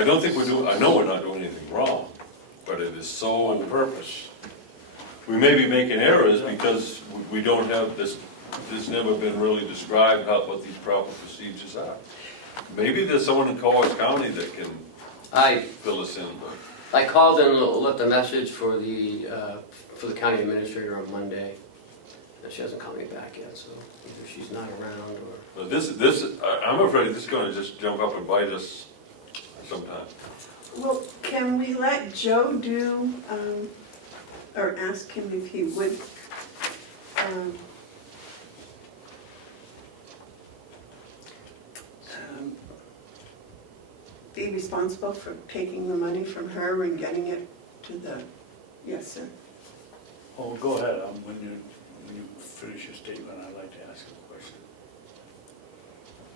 don't think we're doing, I know we're not doing anything wrong, but it is so on purpose. We may be making errors because we don't have this, there's never been really described what these proper procedures are. Maybe there's someone in Coos County that can fill us in. I called and left a message for the county administrator on Monday. And she hasn't called me back yet, so either she's not around or... But I'm afraid this is gonna just jump up and bite us sometime. Well, can we let Joe do, or ask him if he would, be responsible for taking the money from her and getting it to the, yes, sir. Oh, go ahead, when you finish your statement, I'd like to ask a question.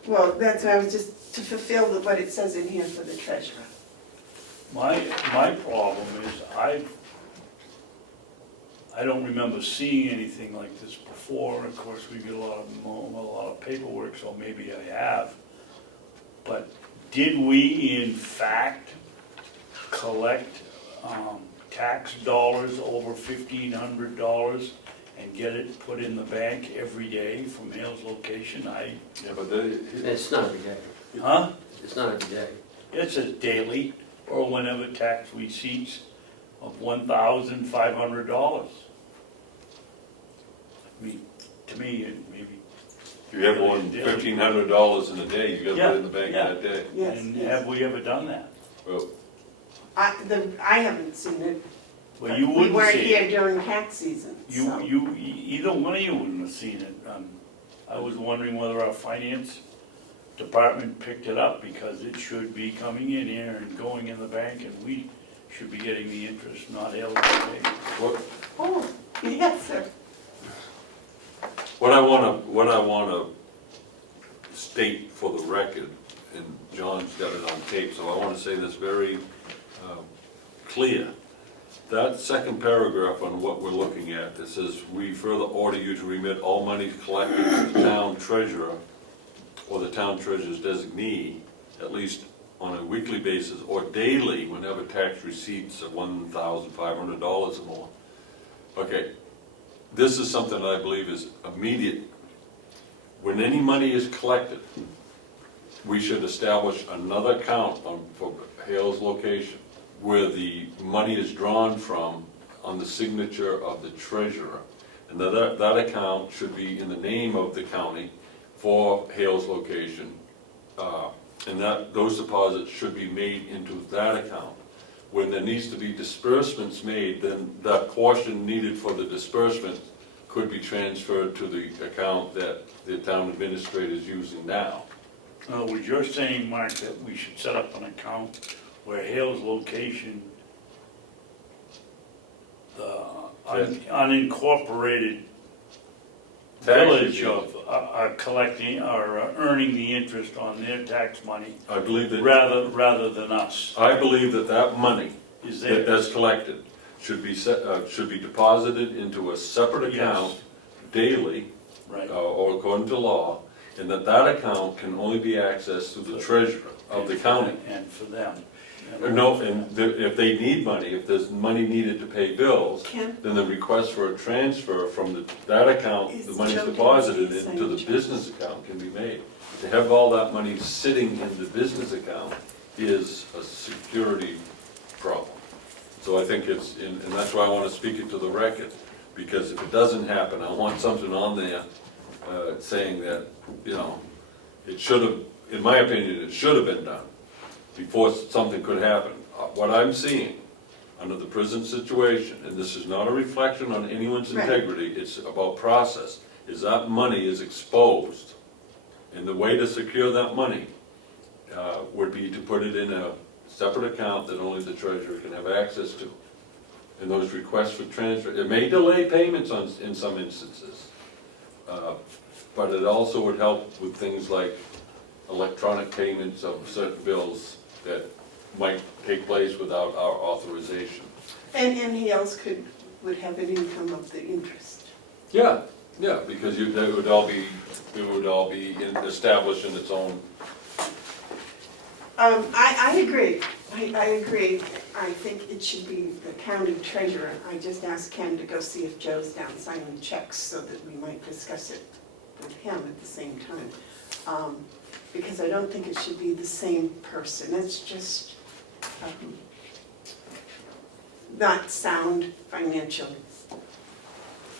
Well, that's, I was just to fulfill what it says in here for the treasurer. My problem is I don't remember seeing anything like this before. Of course, we get a lot of paperwork, so maybe I have. But did we in fact collect tax dollars over $1,500 and get it put in the bank every day from Hale's location? Yeah, but It's not every day. Huh? It's not every day. It says daily or whenever tax receipts of $1,500. I mean, to me, it maybe. if you have one $1,500 in a day, you gotta put it in the bank Yeah, that day. Yes, And yes. have we ever done that? Well, I haven't seen it. Well, you We wouldn't weren't see it. here during tax season, so. Either one of you wouldn't have seen it. I was wondering whether our finance department picked it up, because it should be coming in here and going in the bank, and we should be getting the interest, not Hale's pay. Oh, yes, sir. What I wanna state for the record, and John's got it on tape, so I wanna say this very clear. That second paragraph on what we're looking at, that says, "We further order you to remit all monies collected to the town treasurer or the town treasurer's designee, at least on a weekly basis or daily, whenever tax receipts of $1,500 or more." Okay, this is something that I believe is immediate. When any money is collected, we should establish another account for Hale's location where the money is drawn from on the signature of the treasurer. And that account should be in the name of the county for Hale's location. And those deposits should be made into that account. When there needs to be disbursements made, then that portion needed for the disbursement could be transferred to the account that the town administrator is using now. In other words, you're saying, Mark, that we should set up an account where Hale's location, the unincorporated village of, are collecting, are earning the interest on their tax money I believe that. rather than us. I believe that money Is there? that's collected should be deposited into a separate account daily, Right. or according to law, and that account can only be accessed through the treasurer of the county. And for them. No, and if they need money, if there's money needed to pay bills, Ken? then the request for a transfer from that account, the Is money's Joe deposited Kennedy into the saying business account can be made. To have all that money sitting in the business account is a security problem. So I think and that's why I want to speak it to the record, because if it doesn't happen, I want something on there saying that, it should have, in my opinion, it should have been done before something could happen. What I'm seeing under the present situation, and this is not a reflection on anyone's Right. integrity, it's about process, is that money is exposed. And the way to secure that money would be to put it in a separate account that only the treasurer can have access to. And those requests for transfer, it may delay payments in some instances, but it also would help with things like electronic payments of certain bills that might take place without our authorization. And Hales would have an income of the interest. Yeah, because it would all be established in its own. I agree. I agree. I think it should be the county treasurer. I just asked Ken to go see if Joe's down signing checks so that we might discuss it with him at the same time. Because I don't think it should be the same person. It's just not sound financial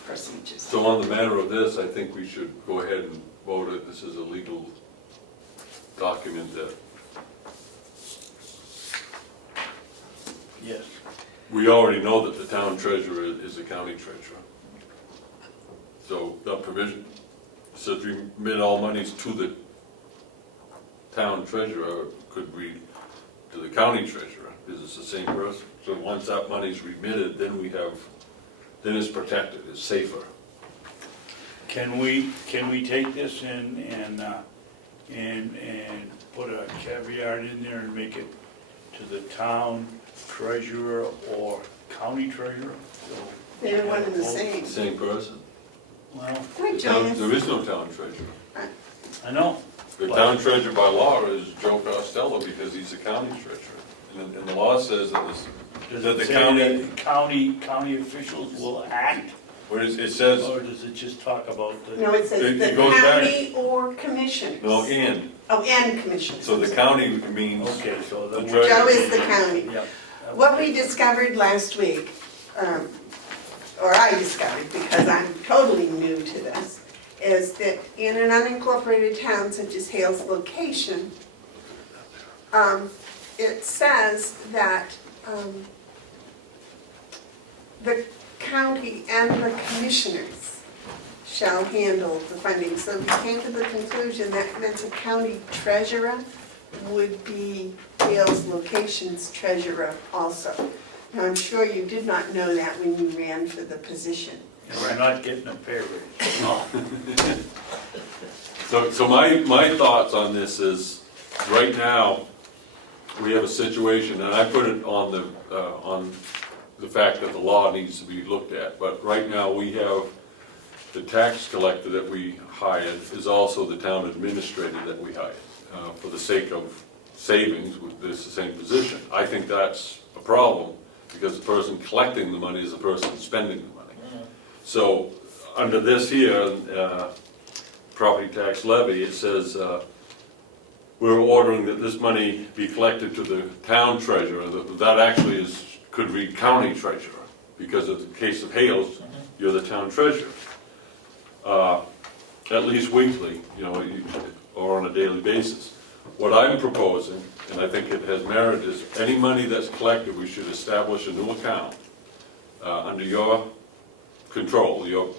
procedures. So on the matter of this, I think we should go ahead and vote it. This is a legal document that Yes. we already know that the town treasurer is the county treasurer. So that provision says remit all monies to the town treasurer, could read to the county treasurer, because it's the same person. So once that money's remitted, then it's protected, it's safer. Can we take this and put a caveat in there and make it to the town treasurer or county treasurer? So, They're one and the same. Same person. well, Hi, Jonas. There is no town treasurer. I know. The town treasurer by law is Joe Costello because he's the county treasurer. And the law says that this, Does that it the say that county officials will act? where it says, Or does it just talk about the? No, it says It the goes back. county or commissioners. no, and, Oh, and commissioners. so the county means, Okay, so the. The treasurer. Joe is the county. Yep. What we discovered last week, or I discovered because I'm totally new to this, is that in an unincorporated town such as Hales Location, it says that the county and the commissioners shall handle the funding. So we came to the conclusion that meant the county treasurer would be Hales Location's treasurer also. Now, I'm sure you did not know that when you ran for the position. And we're not getting a pay raise. No. so my thoughts on this is, right now, we have a situation, and I put it on the fact that the law needs to be looked at, but right now we have the tax collector that we hired is also the town administrator that we hired. For the sake of savings, it's the same position. I think that's a problem, because the person collecting the money is the person spending the money. So, under this here, property tax levy, it says, we're ordering that this money be collected to the town treasurer. That actually could read county treasurer, because in the case of Hales, you're the town treasurer. At least weekly, or on a daily basis. What I'm proposing, and I think it has merit, is any money that's collected, we should establish a new account under your control, your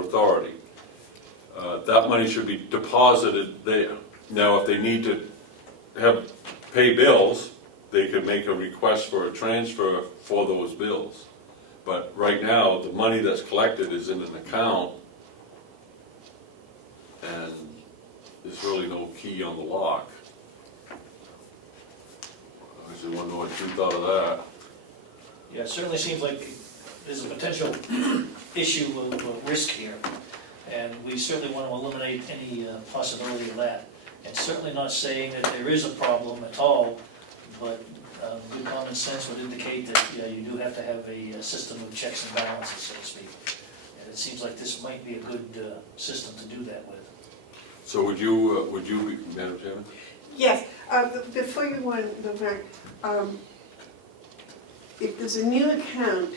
authority. That money should be deposited there. Now, if they need to pay bills, they could make a request for a transfer for those bills. But right now, the money that's collected is in an account, and there's really no key on the lock. I just want to know what you thought of that. Yeah, it certainly seems like there's a potential issue of risk here, and we certainly want to eliminate any possibility of that. And certainly not saying that there is a problem at all, but good common sense would indicate that you do have to have a system of checks and balances, so to speak. And it seems like this might be a good system to do that with. So would you, Madam Chairman? Yes, before you want to go back, if there's a new account,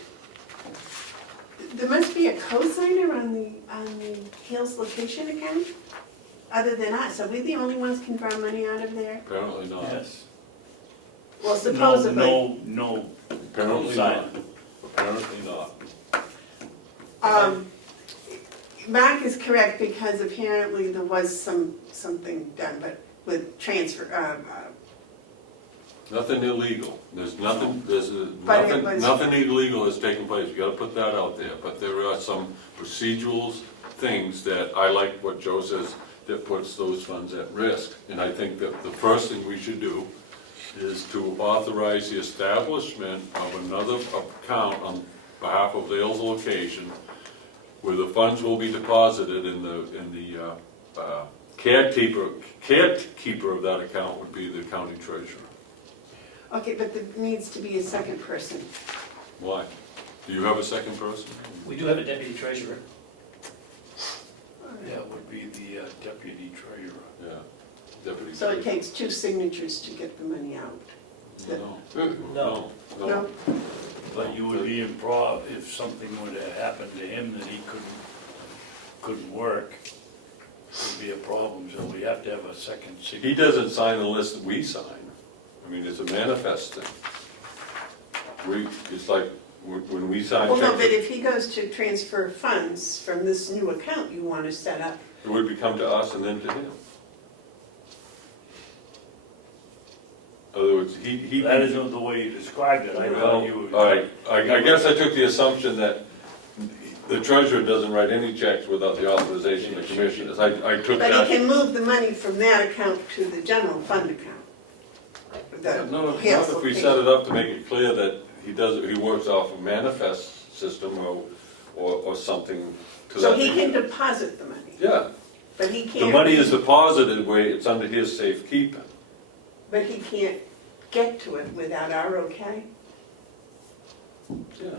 there must be a cosigner on the Hales Location account, other than us. Are we the only ones can draw money out of there? Apparently not. Yes. Well, supposedly. No. Apparently not. Apparently not. Mark is correct, because apparently there was something done, but with transfer, Nothing illegal. There's nothing, But it was- nothing illegal has taken place. You gotta put that out there. But there are some procedural things that I like what Joe says, that puts those funds at risk. And I think that the first thing we should do is to authorize the establishment of another account on behalf of Hales Location, where the funds will be deposited in the caretaker of that account would be the county treasurer. okay, but there needs to be a second person. Why? Do you have a second person? We do have a deputy treasurer. That would be the deputy treasurer. Yeah, deputy. So it treasurer. takes 2 signatures to get the money out. No. No? But you would be if something were to happen to him that he couldn't work, would be a problem, so we have to have a second signature. He doesn't sign the list that we sign. I mean, it's a manifest thing. It's like when we sign Well, no, but checks, if he goes to transfer funds from this new account you want to set up, it would become to us and then to him. In other words, he. That isn't the way you described it, I thought you Well, were. all right, I guess I took the assumption that The treasurer doesn't write any checks without the authorization of the commissioners. I took But that. he can move the money from that account to the general fund account. The No, not Hounsell if we case. set it up to make it clear that he works off a manifest system or something to that. So he can deposit the money, Yeah, but he can't. the money is deposited where it's under his safekeeping. But he can't get to it without our okay? Yeah,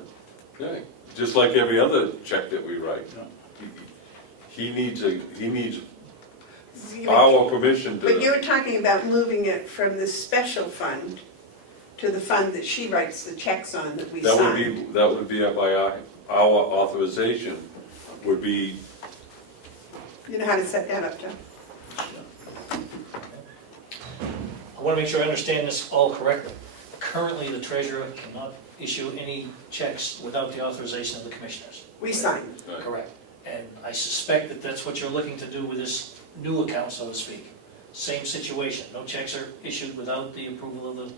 yeah, just like every other check that we write. Yeah. He needs You know, our permission But you to, were talking about moving it from the special fund to the fund that she writes the checks on that we sign. that would be by our authorization, would be, You know how to set that up, John? I want to make sure I understand this all correctly. Currently, the treasurer cannot issue any checks without the authorization of the commissioners. We sign. Correct. And I suspect that that's what you're looking to do with this new account, so to speak. Same situation, no checks are issued without the approval of the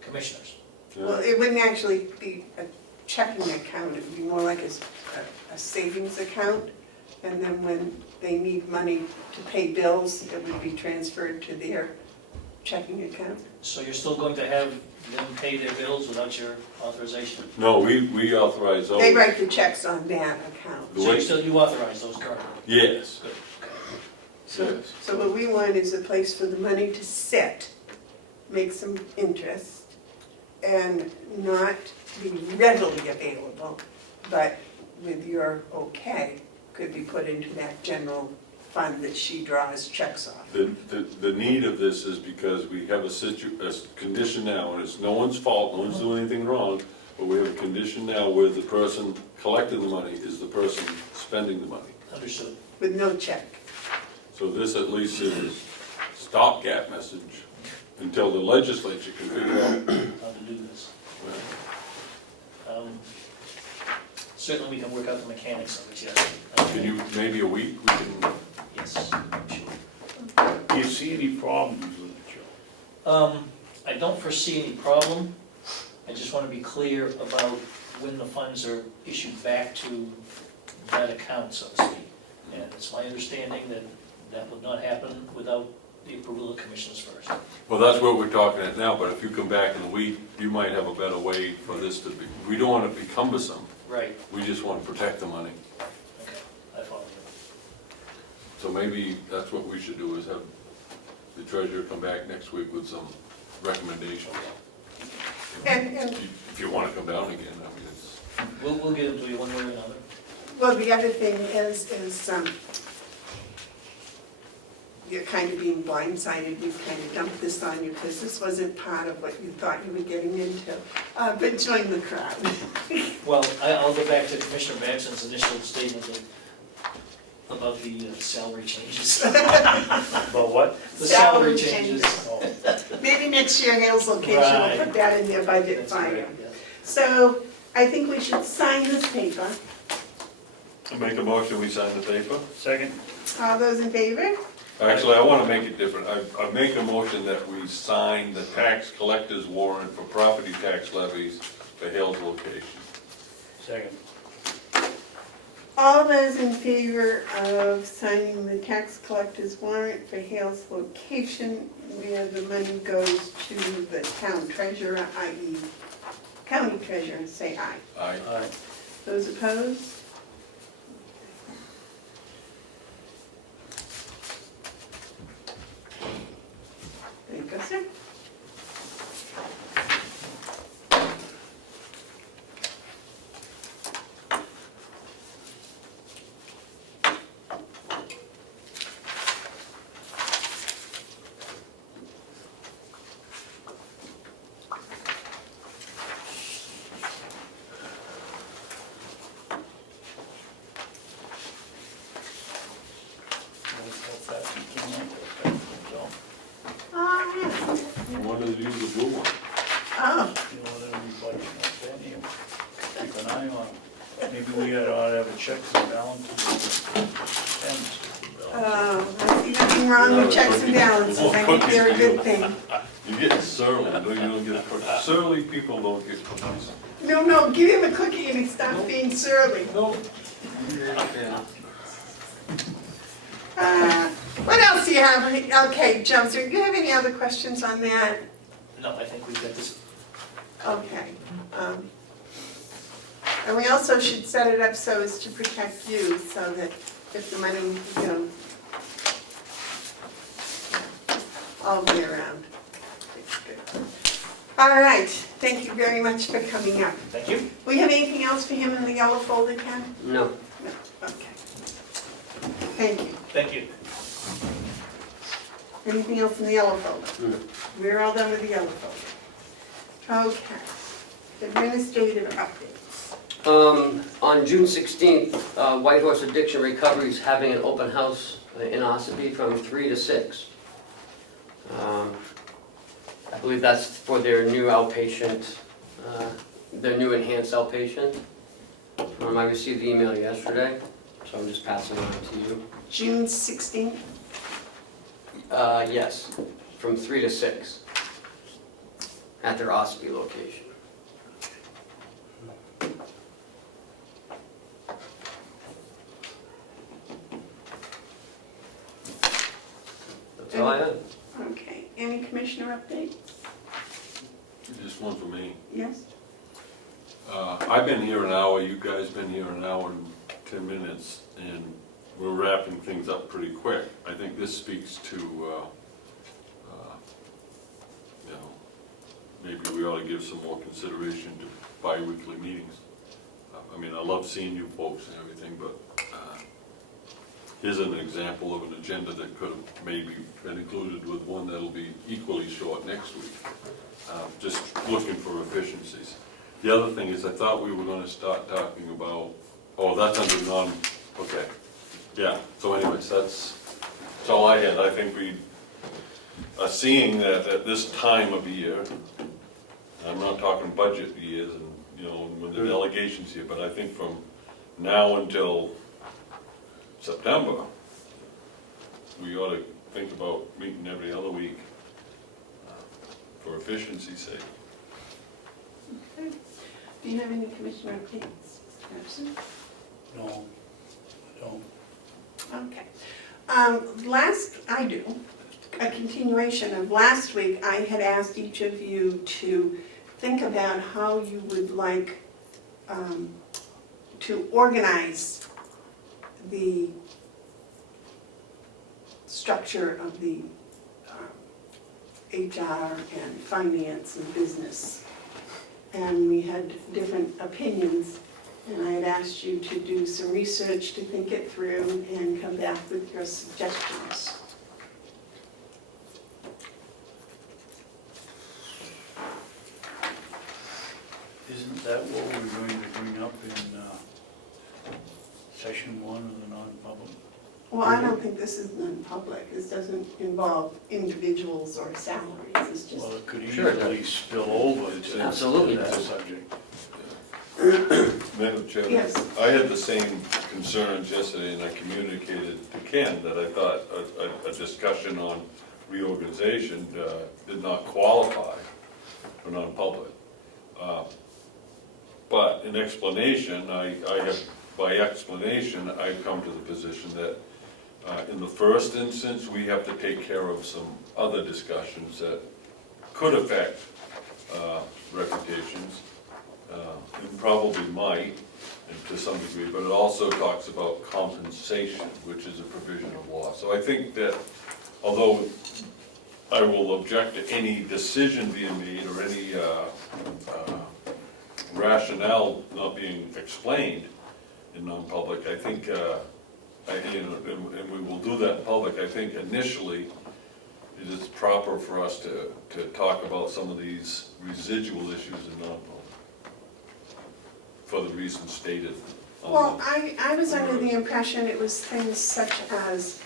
commissioners. Well, it wouldn't actually be a checking account, it would be more like a savings account. And then when they need money to pay bills, it would be transferred to their checking account. So you're still going to have them pay their bills without your authorization? no, we authorize those. They write the checks on that account. The So way- you authorize those currently? Yes, Good. yes. So what we want is a place for the money to sit, make some interest, and not be readily available, but with your okay, could be put into that general fund that she draws checks off. The need of this is because we have a condition now, and it's no one's fault, no one's doing anything wrong, but we have a condition now where the person collecting the money is the person spending the money. Understood. With no check. So this at least is stopgap message until the legislature can figure out. How to do this. Certainly, we can work out the mechanics of it, yes. Can you, maybe a week, we can, Yes, sure. Do you see any problems with it, Joe? I don't foresee any problem. I just want to be clear about when the funds are issued back to that account, so to speak. And it's my understanding that that would not happen without the approval of the commissioners first. well, that's what we're talking at now, but if you come back in a week, you might have a better way for this to be. We don't want it to be cumbersome, Right, we just want to protect the money. okay, I follow you. So maybe that's what we should do, is have the treasurer come back next week with some recommendations. And, If you want to come down again, I mean, it's, We'll get into you one way or another. well, the other thing is you're kind of being blindsided, we've kind of dumped this on you, because this wasn't part of what you thought you were getting into. But join the crowd. Well, I'll go back to Commissioner Babson's initial statement about the salary changes. About what? The salary Salary changes. changes. Maybe next year, Hale's location will put that in their budget That's file. correct, yeah. So I think we should sign this paper. I make a motion, we sign the paper. Second? All those in favor? Actually, I want to make it different. I make a motion that we sign the tax collector's warrant for property tax levies for Hale's location. Second. All those in favor of signing the tax collector's warrant for Hale's location, where the money goes to the town treasurer, i.e. county treasurer, say aye. Aye. Aye. Those opposed? There you go, sir. Oh, yes. I wanted to use the blue one. Oh, You know, then everybody knows that name. Keep an eye on them. Maybe we ought to have a checks and balances. I see nothing wrong with checks and balances. I think they're a good thing. You get surly, don't you? Don't get surly people don't get cookies. No, give him a cookie and he stops being surly. No. What else do you have? Okay, Jones, do you have any other questions on that? No, I think we've got this. Okay. And we also should set it up so as to protect you, so that if the money, you know, all the way around. It's good. All right, thank you very much for coming up. Thank you. We have anything else for him in the yellow folder, Ken? No. No, okay. Thank you. Thank you. Anything else in the yellow folder? No. We're all done with the yellow folder. Okay. Administrative updates. On June 16th, White Horse Addiction Recovery is having an open house in Ossipee from 3 to 6. I believe that's for their new outpatient, their new enhanced outpatient. I received the email yesterday, so I'm just passing it on to you. June 16th. Yes, from 3 to 6 at their Ossipee location. That's all I have. Okay. Any commissioner updates? Just one for me. Yes? I've been here an hour, you guys been here an hour and 10 minutes, and we're wrapping things up pretty quick. I think this speaks to, you know, maybe we ought to give some more consideration to bi-weekly meetings. I mean, I love seeing you folks and everything, but here's an example of an agenda that could have maybe been included with one that'll be equally short next week. Just looking for efficiencies. The other thing is, I thought we were gonna start talking about, oh, that's under okay. Yeah, so anyways, that's all I had. I think we are seeing that at this time of the year, I'm not talking budget years and, you know, when the delegation's here, but I think from now until September, we ought to think about meeting every other week for efficiency's sake. Okay. Do you have any commissioner updates? Babson? No, I don't. Okay. I do. A continuation of last week, I had asked each of you to think about how you would like to organize the structure of the HR and finance and business. And we had different opinions, and I had asked you to do some research to think it through and come back with your suggestions. Isn't that what we're going to bring up in session 1 of the non-public? Well, I don't think this is non-public. This doesn't involve individuals or salaries. It's just, Well, it could Sure, easily spill over to Absolutely that does. subject. Madam Chairman? Yes. I had the same concerns yesterday, and I communicated to Ken that I thought a discussion on reorganization did not qualify for non-public. But in explanation, by explanation, I've come to the position that in the first instance, we have to take care of some other discussions that could affect reputations, and probably might, and to some degree, but it also talks about compensation, which is a provision of law. So I think that although I will object to any decision being made or any rationale not being explained in non-public, I think, and we will do that in public, I think initially it is proper for us to talk about some of these residual issues in non-public, for the reasons stated. well, I was under the impression it was things such as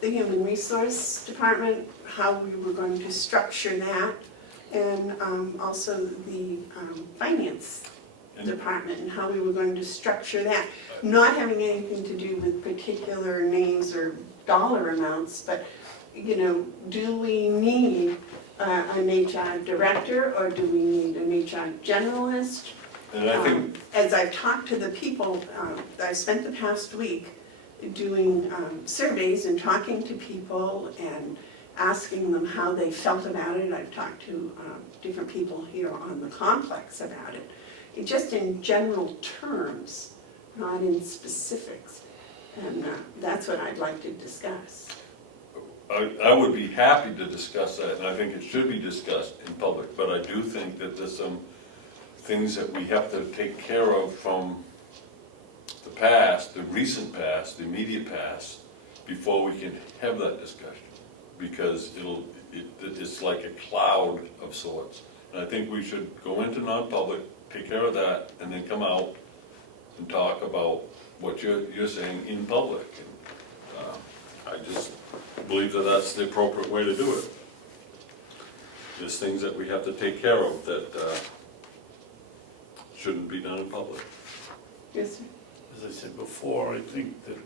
the Human Resource Department, how we were going to structure that, and also the Finance Department and how we were going to structure that. Not having anything to do with particular names or dollar amounts, but, you know, do we need an HR director, or do we need an HR generalist, And I think, As I've talked to the people, I spent the past week doing surveys and talking to people and asking them how they felt about it. I've talked to different people here on the complex about it. Just in general terms, not in specifics. And that's what I'd like to discuss. I would be happy to discuss that, and I think it should be discussed in public, but I do think that there's some things that we have to take care of from the past, the recent past, the immediate past, before we can have that discussion. Because it's like a cloud of sorts. And I think we should go into non-public, take care of that, and then come out and talk about what you're saying in public. And, I just believe that that's the appropriate way to do it. There's things that we have to take care of that shouldn't be done in public. Yes, sir. As I said before, I think that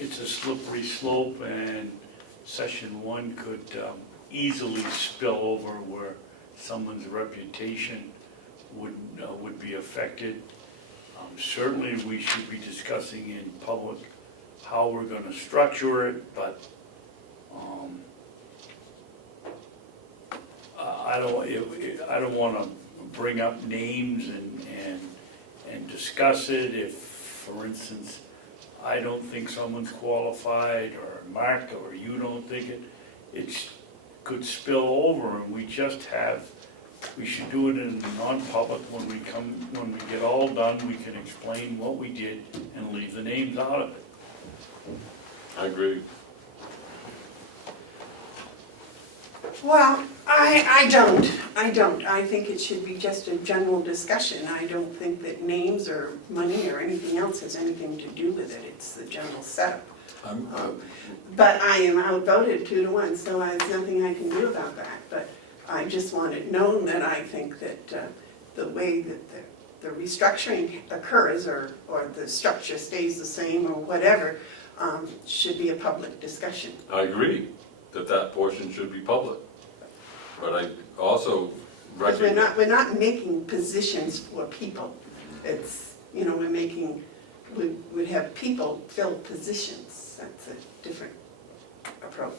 it's a slippery slope, and session one could easily spill over where someone's reputation would be affected. Certainly, we should be discussing in public how we're going to structure it, but I don't want to bring up names and discuss it if, for instance, I don't think someone's qualified, or Mark, or you don't think it could spill over, and we should do it in non-public. When we get all done, we can explain what we did and leave the names out of it. I agree. Well, I don't. I think it should be just a general discussion. I don't think that names or money or anything else has anything to do with it. It's the general setup. But I am outvoted 2-1, so there's nothing I can do about that. But I just want it known that I think that the way that the restructuring occurs, or the structure stays the same or whatever, should be a public discussion. I agree that portion should be public. But I also Because recognize. we're not making positions for people. It's, we'd have people fill positions. That's a different approach.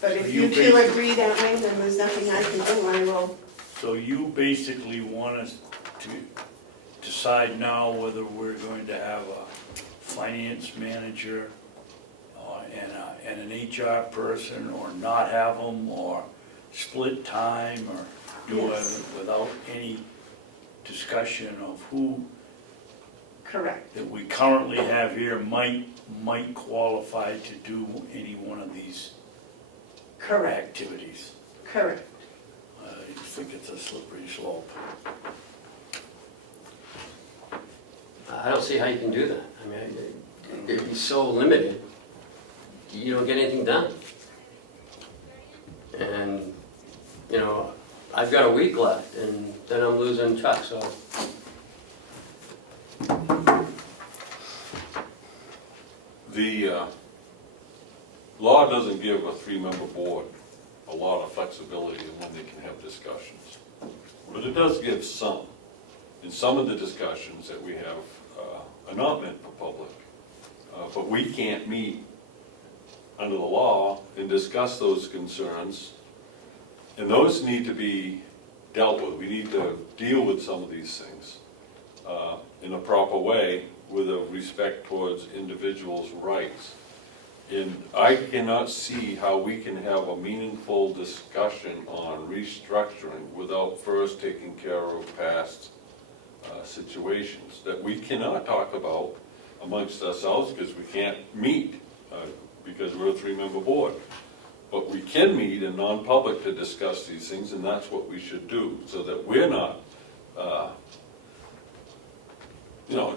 But if So you you two basi- agree that way, then there's nothing I can do. I will. So you basically want us to decide now whether we're going to have a finance manager and an HR person, or not have them, or split time, or do it Yes. without any discussion of who Correct. that we currently have here might qualify to do any one of these Correct. activities. Correct. I think it's a slippery slope. I don't see how you can do that. I mean, it'd be so limited, you don't get anything done. And, I've got a week left, and then I'm losing Chuck, so. The law doesn't give a 3-member board a lot of flexibility in when they can have discussions. But it does give some. And some of the discussions that we have are not meant for public. But we can't meet under the law and discuss those concerns. And those need to be dealt with. We need to deal with some of these things in a proper way, with a respect towards individuals' rights. And I cannot see how we can have a meaningful discussion on restructuring without first taking care of past situations that we cannot talk about amongst ourselves because we can't meet because we're a 3-member board. But we can meet in non-public to discuss these things, and that's what we should do, so that we're not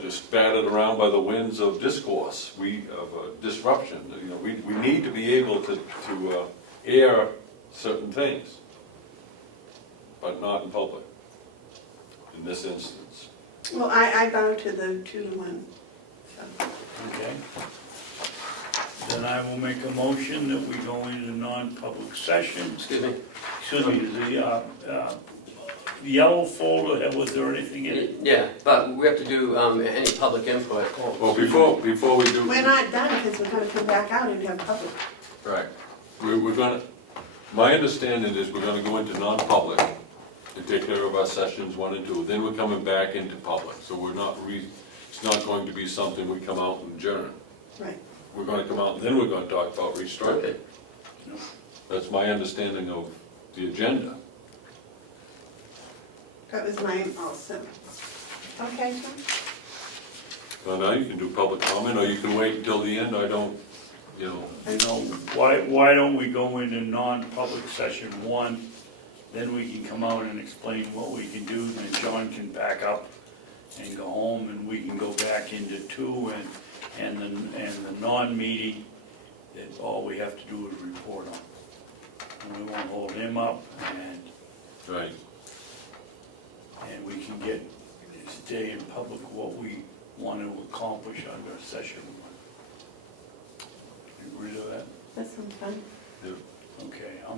just battered around by the winds of discourse, of disruption. We need to be able to air certain things, but not in public, in this instance. Well, I bow to the 2-1. So. Okay. Then I will make a motion that we go into non-public session. Excuse me. Excuse me, yellow folder, was there anything in it? Yeah, but we have to do any public input. Well, before we do. We're not done because we're gonna come back out and have public. Right. We're gonna, my understanding is we're gonna go into non-public and take care of our sessions 1 and 2. Then we're coming back into public, so we're not it's not going to be something we come out and adjourn. Right. We're gonna come out and then we're gonna talk about restructuring. Okay. That's my understanding of the agenda. That was mine also. Okay, Tom? Well, now you can do public comment, or you can wait until the end, I don't, you know. You know, why don't we go into non-public session 1, then we can come out and explain what we can do, then John can back up and go home, and we can go back into 2, and the non-meeting, that all we have to do is report on. And we won't hold him up, Right. and we can stay in public what we want to accomplish under session 1. You agree to that? That sounds fun. Okay, I'll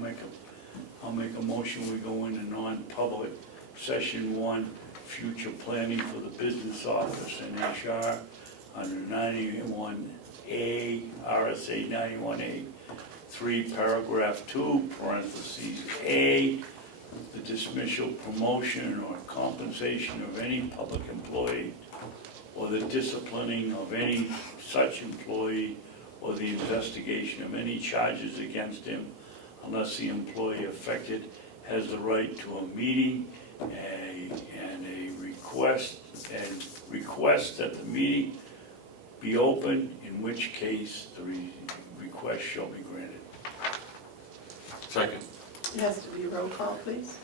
make a motion, we go into non-public, session 1, future planning for the business office and HR under 91A, RSA 91A, 3, paragraph 2, parentheses A, the dismissal, promotion, or compensation of any public employee, or the disciplining of any such employee, or the investigation of any charges against him, unless the employee affected has the right to a meeting and request that the meeting be open, in which case the request shall be granted. Second. It has to be a roll call, please.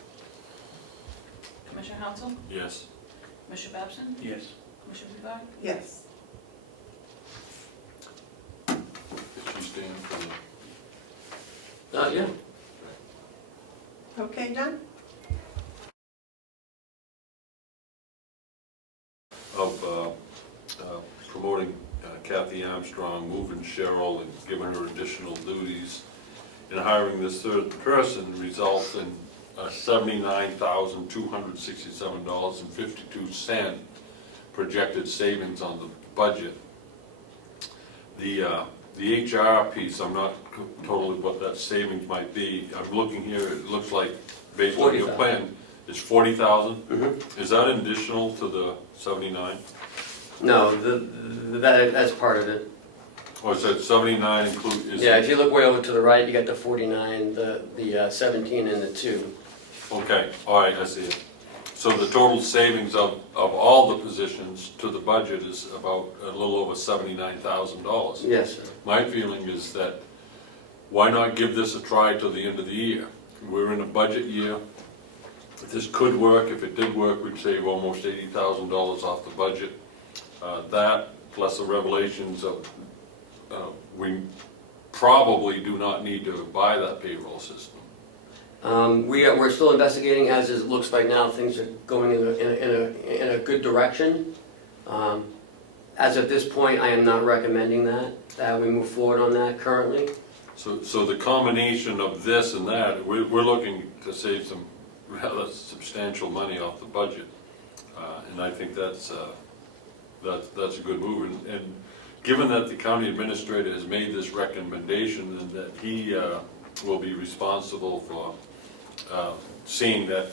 Commissioner Hounsell? Yes. Commissioner Babson? Yes. Commissioner Bevard? Yes. Did she stand for the? Yeah. Okay, John? Of promoting Kathy Armstrong, moving Cheryl, and giving her additional duties, and hiring this third person results in $79,267.52 projected savings on the budget. The HR piece, I'm not totally what that savings might be. I'm looking here, it looks like, based on your 40,000. plan, it's 40,000? Mm-hmm. Is that additional to the 79? No, that's part of it. Or is that 79 include? Yeah, if you look way over to the right, you got the 49, the 17 and the 2. Okay, all right, I see it. So the total savings of all the positions to the budget is about a little over $79,000. Yes, sir. My feeling is that, why not give this a try till the end of the year? We're in a budget year. If this could work, if it did work, we'd save almost $80,000 off the budget. That, plus the revelations of, we probably do not need to buy that payroll system. We're still investigating, as it looks right now, things are going in a good direction. As of this point, I am not recommending that we move forward on that currently. So the combination of this and that, we're looking to save some rather substantial money off the budget. And I think that's a good move. And given that the county administrator has made this recommendation and that he will be responsible for seeing that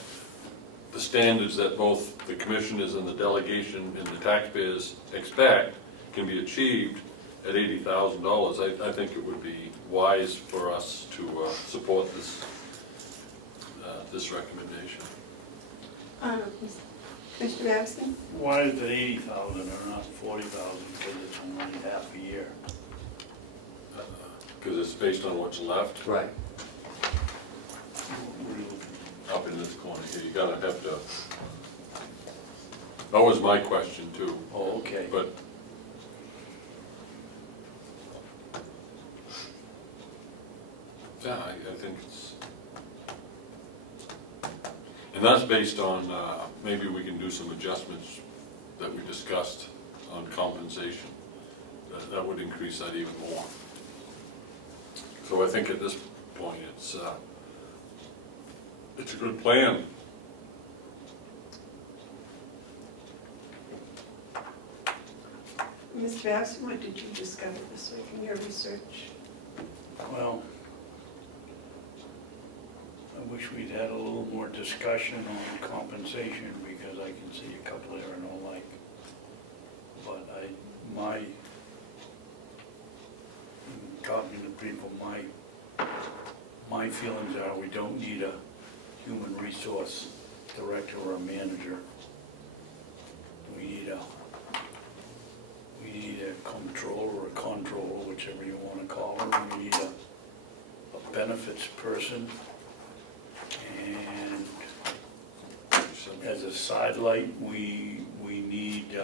the standards that both the commissioners and the delegation and the taxpayers expect can be achieved at $80,000, I think it would be wise for us to support this recommendation. Mr. Babson? Why is it 80,000 or not 40,000, because it's only half a year? Because it's based on what's left Right. up in this corner here. You gotta have to, that was my question too, Oh, okay. but yeah, I think it's, and that's based on, maybe we can do some adjustments that we discussed on compensation. That would increase that even more. So I think at this point, it's a good plan. Mr. Babson, what did you discover this week in your research? Well, I wish we'd had a little more discussion on compensation, because I can see a couple there I don't like. But talking to people, my feelings are we don't need a human resource director or a manager. We need a comptroller or a controller, whichever you want to call it. We need a benefits person. And as a sidelight, we need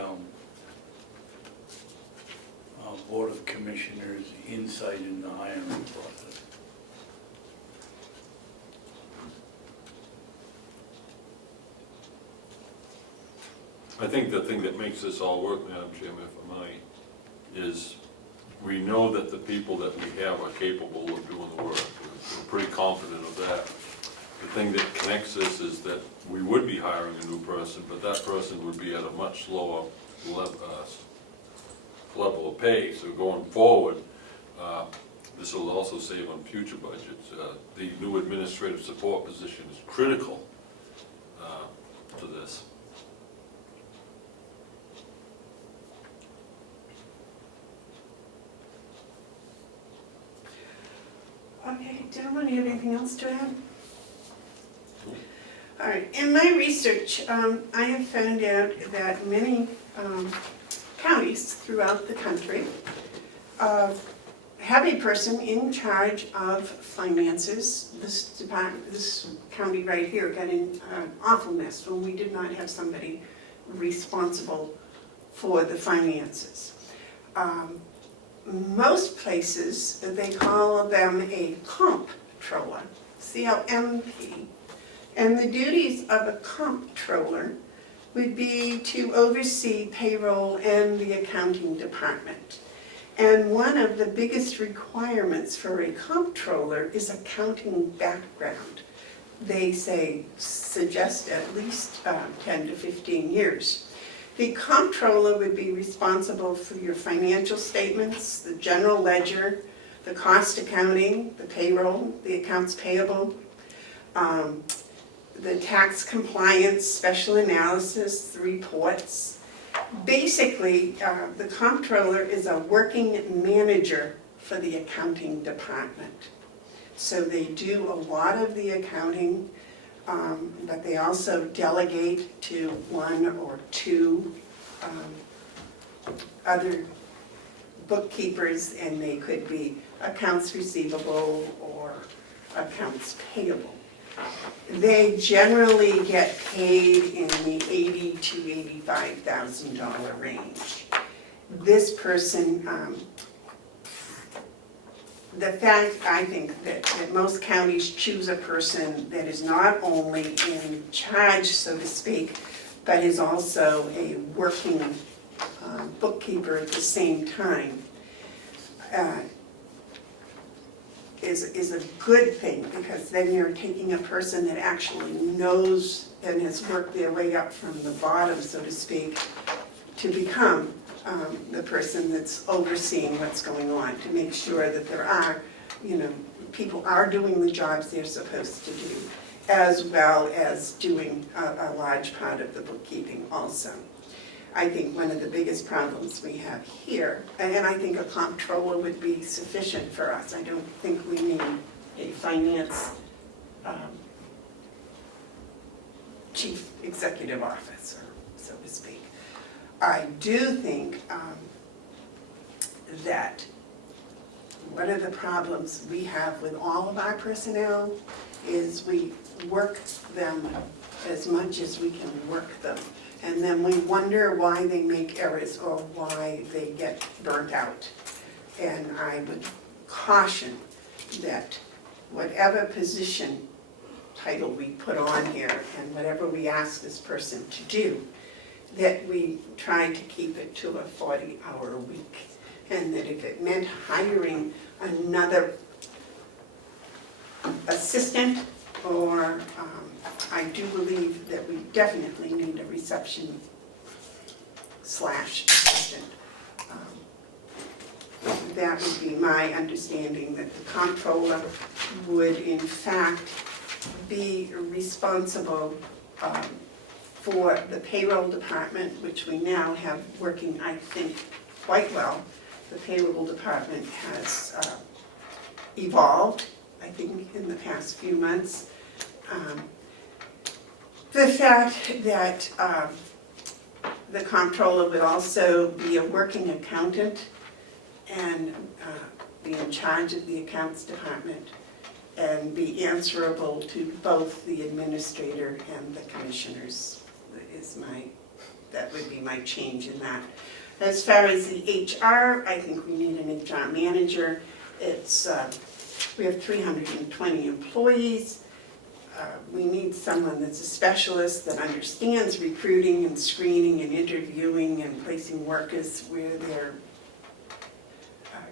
Board of Commissioners insight in the hiring process. I think the thing that makes this all work, Madam Chairman, if I might, is we know that the people that we have are capable of doing the work. We're pretty confident of that. The thing that connects this is that we would be hiring a new person, but that person would be at a much lower level of pay. So going forward, this will also save on future budgets. The new administrative support position is critical to this. Okay, gentlemen, do you have anything else to add? All right, in my research, I have found out that many counties throughout the country have a person in charge of finances. This county right here got in an awful mess when we did not have somebody responsible for the finances. Most places, they call them a comptroller, C-O-M-P. And the duties of a comptroller would be to oversee payroll and the accounting department. And one of the biggest requirements for a comptroller is accounting background. They suggest at least 10 to 15 years. The comptroller would be responsible for your financial statements, the general ledger, the cost accounting, the payroll, the accounts payable, the tax compliance, special analysis, the reports. Basically, the comptroller is a working manager for the accounting department. So they do a lot of the accounting, but they also delegate to one or two other bookkeepers, and they could be accounts receivable or accounts payable. They generally get paid in the $80,000 to $85,000 range. This person, the fact, I think, that most counties choose a person that is not only in charge, so to speak, but is also a working bookkeeper at the same time, is a good thing, because then you're taking a person that actually knows and has worked their way up from the bottom, so to speak, to become the person that's overseeing what's going on, to make sure that there are, people are doing the jobs they're supposed to do, as well as doing a large part of the bookkeeping also. I think one of the biggest problems we have here, and I think a comptroller would be sufficient for us. I don't think we need a finance chief executive officer, so to speak. I do think that one of the problems we have with all of our personnel is we work them as much as we can work them. And then we wonder why they make errors or why they get burnt out. And I would caution that whatever position title we put on here and whatever we ask this person to do, that we try to keep it to a 40-hour week. And that if it meant hiring another assistant, or I do believe that we definitely need a reception/assistant That would be my understanding, that the comptroller would in fact be responsible for the payroll department, which we now have working, I think, quite well. The payroll department has evolved, I think, in the past few months. The fact that the comptroller would also be a working accountant and be in charge of the accounts department and be answerable to both the administrator and the commissioners that would be my change in that. As far as the HR, I think we need an HR manager. We have 320 employees. We need someone that's a specialist that understands recruiting and screening and interviewing and placing workers where their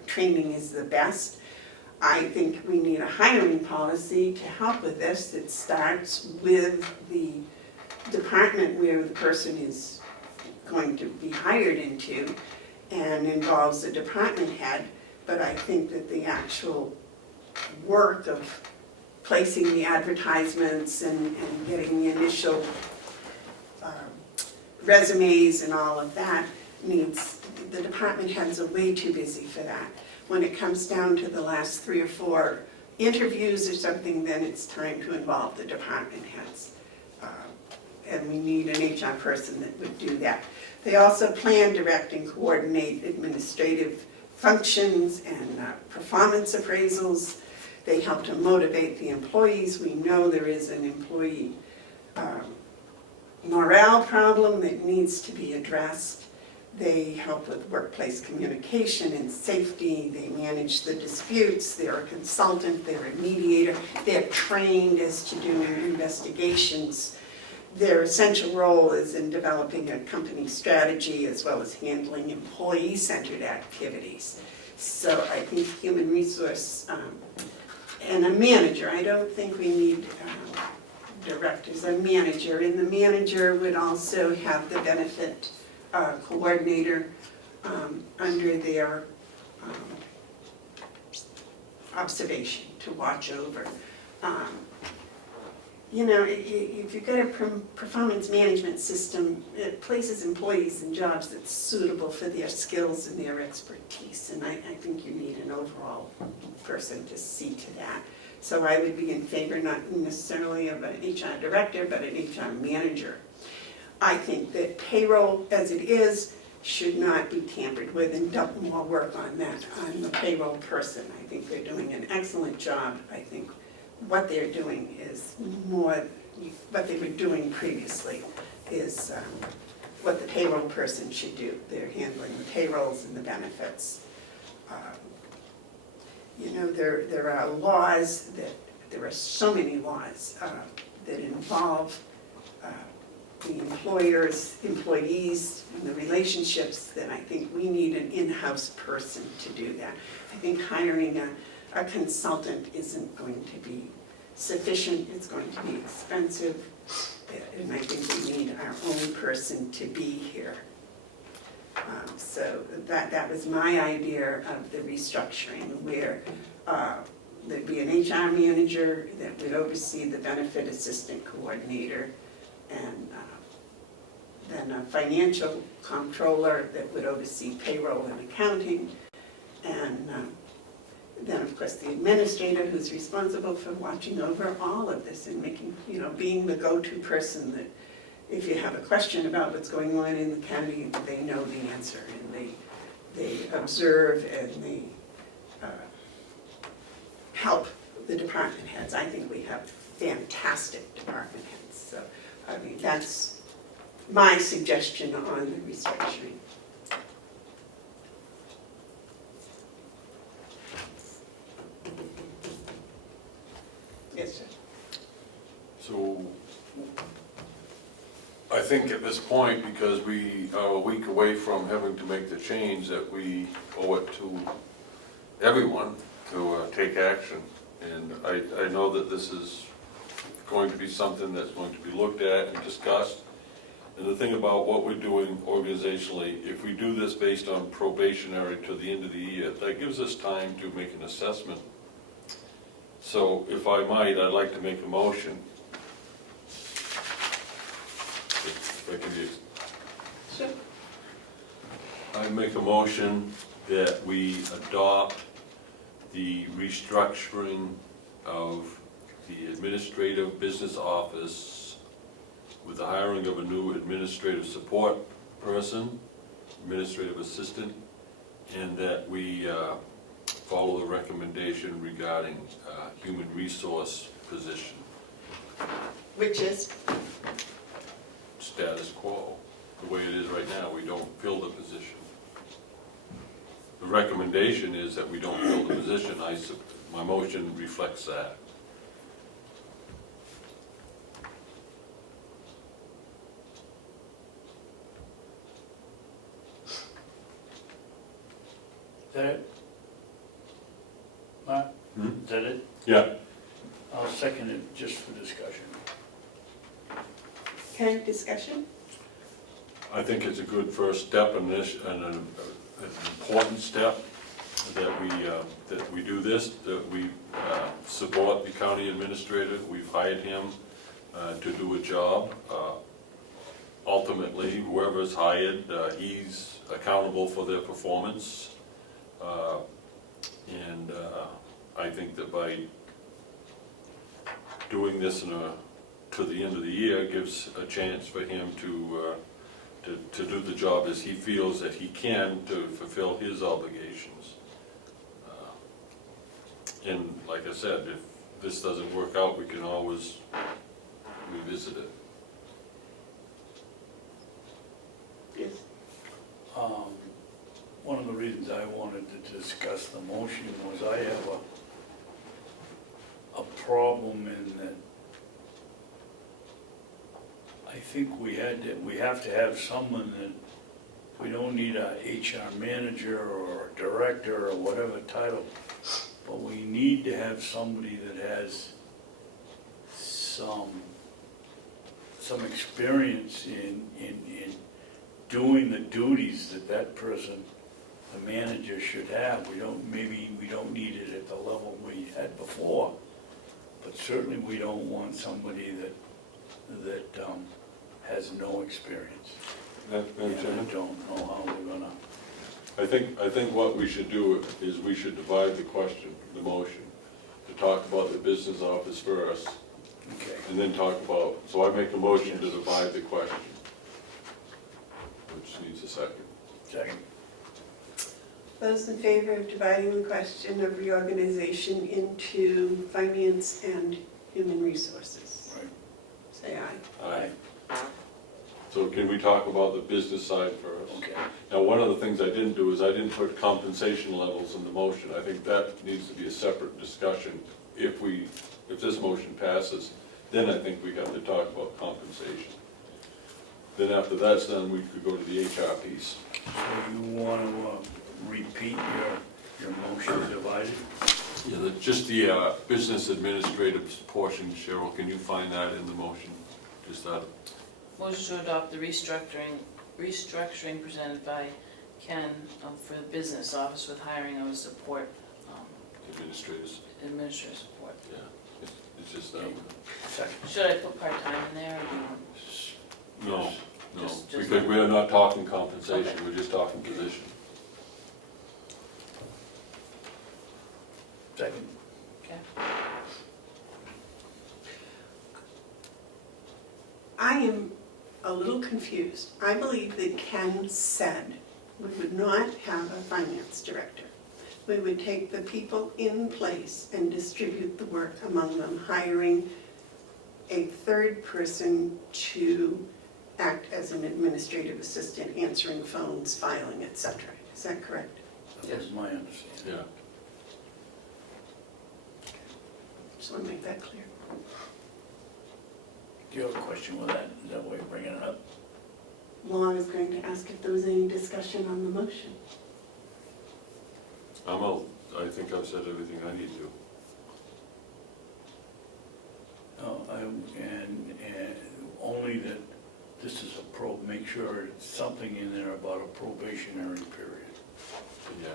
training is the best. I think we need a hiring policy to help with this. It starts with the department where the person is going to be hired into and involves the department head. But I think that the actual work of placing the advertisements and getting the initial resumes and all of that the department heads are way too busy for that. When it comes down to the last 3 or 4 interviews or something, then it's time to involve the department heads. And we need an HR person that would do that. They also plan, direct, and coordinate administrative functions and performance appraisals. They help to motivate the employees. We know there is an employee morale problem that needs to be addressed. They help with workplace communication and safety. They manage the disputes. They're a consultant. They're a mediator. They're trained as to doing investigations. Their essential role is in developing a company strategy as well as handling employee-centered activities. So I think human resource and a manager. I don't think we need directors, a manager. And the manager would also have the benefit coordinator under their observation to watch over. You know, if you've got a performance management system, it places employees in jobs that's suitable for their skills and their expertise. And I think you need an overall person to see to that. So I would be in favor not necessarily of an HR director, but an HR manager. I think that payroll, as it is, should not be tampered with and dump more work on that, on the payroll person. I think they're doing an excellent job. I think what they're doing is more, what they were doing previously is what the payroll person should do. They're handling the payrolls and the benefits. You know, there are laws there are so many laws that involve the employers, employees, and the relationships that I think we need an in-house person to do that. I think hiring a consultant isn't going to be sufficient, it's going to be expensive, and I think we need our own person to be here. So that was my idea of the restructuring, where there'd be an HR manager that would oversee the benefit assistant coordinator, and then a financial controller that would oversee payroll and accounting, and then of course the administrator who's responsible for watching over all of this and making, you know, being the go-to person that if you have a question about what's going on in the county, they know the answer, and they observe and they help the department heads. I think we have fantastic department heads. So, I mean, that's my suggestion on the restructuring. Yes, sir. So, I think at this point, because we are a week away from having to make the change, that we owe it to everyone to take action. And I know that this is going to be something that's going to be looked at and discussed. And the thing about what we're doing organizationally, if we do this based on probationary to the end of the year, that gives us time to make an assessment. So if I might, I'd like to make a motion. If I can use. Sure. I make a motion that we adopt the restructuring of the administrative business office with the hiring of a new administrative support person, administrative assistant, and that we follow the recommendation regarding human resource position, Which is, status quo. The way it is right now, we don't fill the position. The recommendation is that we don't fill the position. My motion reflects that. Is that it? Mark, Hmm? is that it? Yeah. I'll second it just for discussion. okay, discussion? I think it's a good first step in this, and an important step that we do this, that we support the county administrator. We've hired him to do a job. Ultimately, whoever's hired, he's accountable for their performance. And I think that by doing this to the end of the year gives a chance for him to do the job as he feels that he can to fulfill his obligations. And like I said, if this doesn't work out, we can always revisit it. Yes. One of the reasons I wanted to discuss the motion was I have a problem in that I think we have to have someone that, we don't need a HR manager or a director or whatever title, but we need to have somebody that has some experience in doing the duties that person, the manager, should have. Maybe we don't need it at the level we had before, but certainly we don't want somebody that has no experience. Madam And Chairman? I don't know how we're gonna, I think what we should do is we should divide the question, the motion, to talk about the business office first, okay. and then talk about, so I make a motion to divide the question, which needs a second. Second. Those in favor of dividing the question of reorganization into finance and human resources? Right. Say aye. Aye. So can we talk about the business side first? Okay. Now, one of the things I didn't do is I didn't put compensation levels in the motion. I think that needs to be a separate discussion. If this motion passes, then I think we have to talk about compensation. Then after that's done, we could go to the HR piece. So you want to repeat your motion divided? Yeah, just the business administrative portion, Cheryl, can you find that in the motion? Just that, Motion to adopt the restructuring presented by Ken for the business office with hiring of a support, administrators, administrative support. yeah, it's just that one. Second. Should I put part-time in there, or do you want? No, Just- because we are not talking compensation, we're just talking position. Second. Okay. I am a little confused. I believe that Ken said we would not have a finance director. We would take the people in place and distribute the work among them, hiring a third person to act as an administrative assistant, answering phones, filing, etc. Is that correct? That was my understanding. Yeah. Just want to make that clear. Do you have a question with that? Is that why you're bringing it up? Well, I was going to ask if there was any discussion on the motion. I think I've said everything I need to. No, and only that this is make sure it's something in there about a probationary period. Yeah.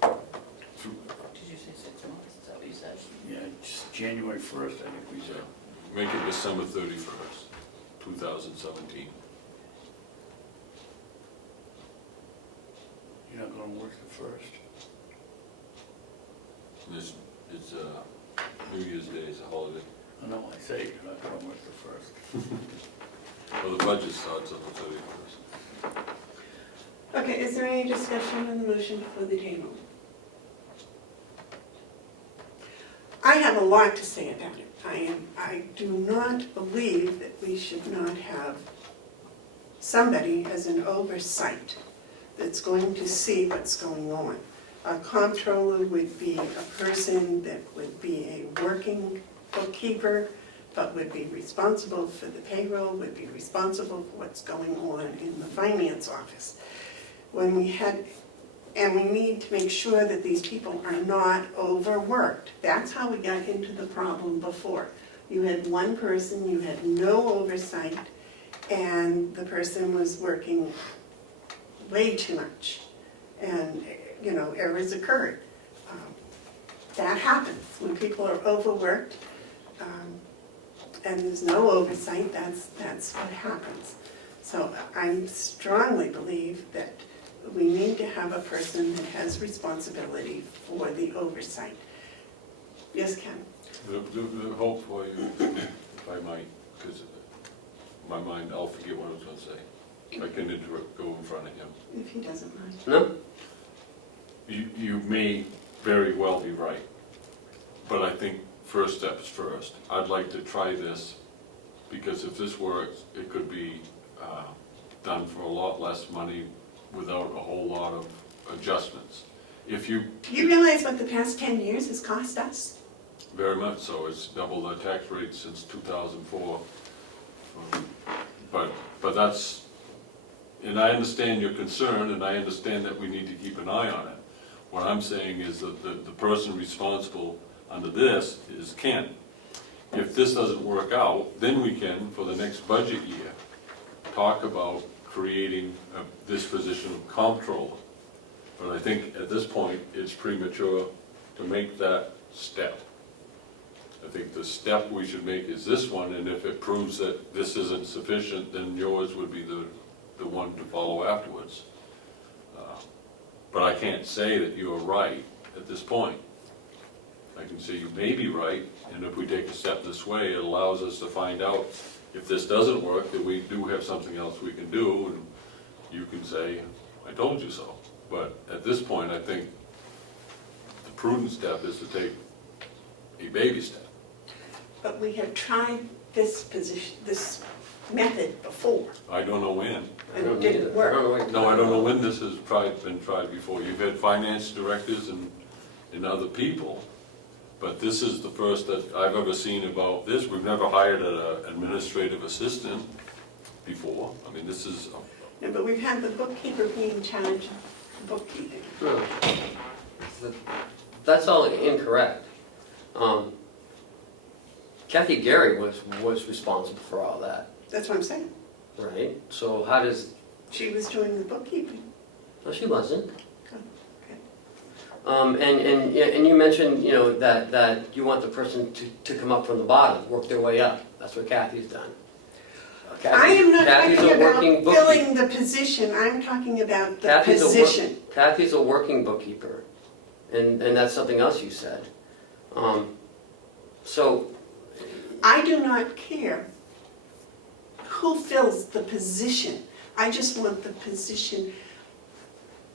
Did you say 6 months? Is that what you said? Yeah, just January 1st, I think we said. Make it December 31st, 2017. You're not gonna work the 1st? It's New Year's Day is a holiday. I know, I say you're not gonna work the 1st. Well, the budget starts on the 31st. Okay, is there any discussion on the motion for the table? I have a lot to say about it. I do not believe that we should not have somebody as an oversight that's going to see what's going on. A comptroller would be a person that would be a working bookkeeper, but would be responsible for the payroll, would be responsible for what's going on in the finance office. And we need to make sure that these people are not overworked. That's how we got into the problem before. You had one person, you had no oversight, and the person was working way too much. And, errors occurred. That happens when people are overworked and there's no oversight, that's what happens. So I strongly believe that we need to have a person that has responsibility for the oversight. Yes, Ken? The hope for you, if I might, because in my mind, I'll forget what I was going to say. I can go in front of him. If he doesn't mind. No? You may very well be right, but I think first steps first. I'd like to try this, because if this works, it could be done for a lot less money without a whole lot of adjustments. If you... You realize what the past 10 years has cost us? Very much so. It's doubled the tax rate since 2004. But that's, and I understand your concern, and I understand that we need to keep an eye on it. What I'm saying is that the person responsible under this is Ken. If this doesn't work out, then we can, for the next budget year, talk about creating this position of comptroller. But I think at this point, it's premature to make that step. I think the step we should make is this one, and if it proves that this isn't sufficient, then yours would be the one to follow afterwards. But I can't say that you're right at this point. I can say you may be right, and if we take a step this way, it allows us to find out if this doesn't work, that we do have something else we can do, and you can say, I told you so. But at this point, I think the prudent step is to take a baby step. But we have tried this method before, I don't know when. and it didn't work. No, I don't know when this has been tried before. You've had finance directors and other people, but this is the first that I've ever seen about this. We've never hired an administrative assistant before. I mean, this is... No, but we've had the bookkeeper be in charge of bookkeeping. No. That's all incorrect. Kathy Gary was responsible for all that, That's what I'm saying. right? So how does... She was doing the bookkeeping. No, she wasn't. Oh, okay. And you mentioned, that you want the person to come up from the bottom, work their way up. That's what Kathy's done. I am not Kathy's talking a about working bookkeeper. filling the position, I'm talking about the position. Kathy's a working bookkeeper, and that's something else you said. So, I do not care who fills the position. I just want the position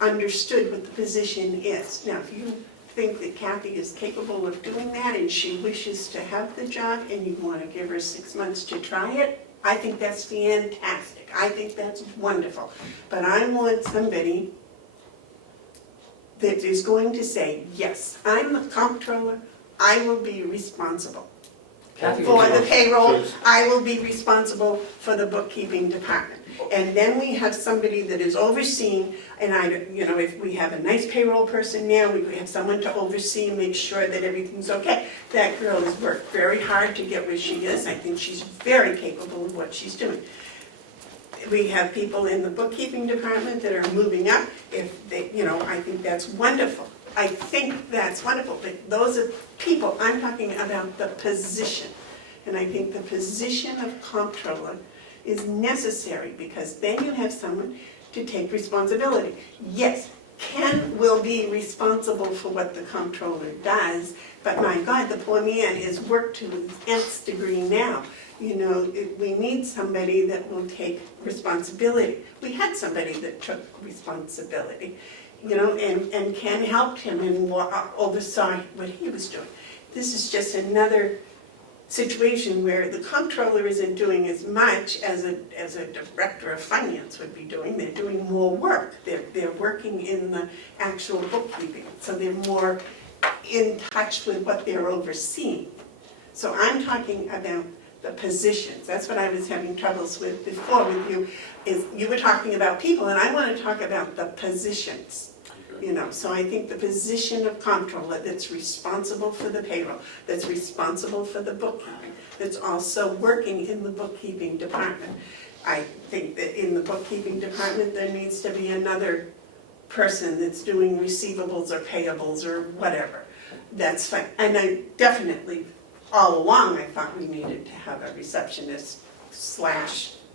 understood what the position is. Now, if you think that Kathy is capable of doing that and she wishes to have the job and you want to give her 6 months to try it, I think that's fantastic. I think that's wonderful. But I want somebody that is going to say, yes, I'm the comptroller, I will be responsible Kathy for was... the payroll, I will be responsible for the bookkeeping department. And then we have somebody that is overseeing, and if we have a nice payroll person now, we have someone to oversee and make sure that everything's okay. That girl has worked very hard to get where she is. I think she's very capable of what she's doing. We have people in the bookkeeping department that are moving up. If they, I think that's wonderful. I think that's wonderful, but those are people, I'm talking about the position. And I think the position of comptroller is necessary because then you have someone to take responsibility. Yes, Ken will be responsible for what the comptroller does, but my God, the poor man is worked to his nth degree now. We need somebody that will take responsibility. We had somebody that took responsibility, and Ken helped him and oversaw what he was doing. This is just another situation where the comptroller isn't doing as much as a director of finance would be doing. They're doing more work. They're working in the actual bookkeeping, so they're more in touch with what they're overseeing. So I'm talking about the positions. That's what I was having troubles with before with you, is you were talking about people, and I want to talk about the positions. So I think the position of comptroller that's responsible for the payroll, that's responsible for the bookkeeping, that's also working in the bookkeeping department. I think that in the bookkeeping department, there needs to be another person that's doing receivables or payables or whatever. That's fine. And I definitely, all along, I thought we needed to have a receptionist /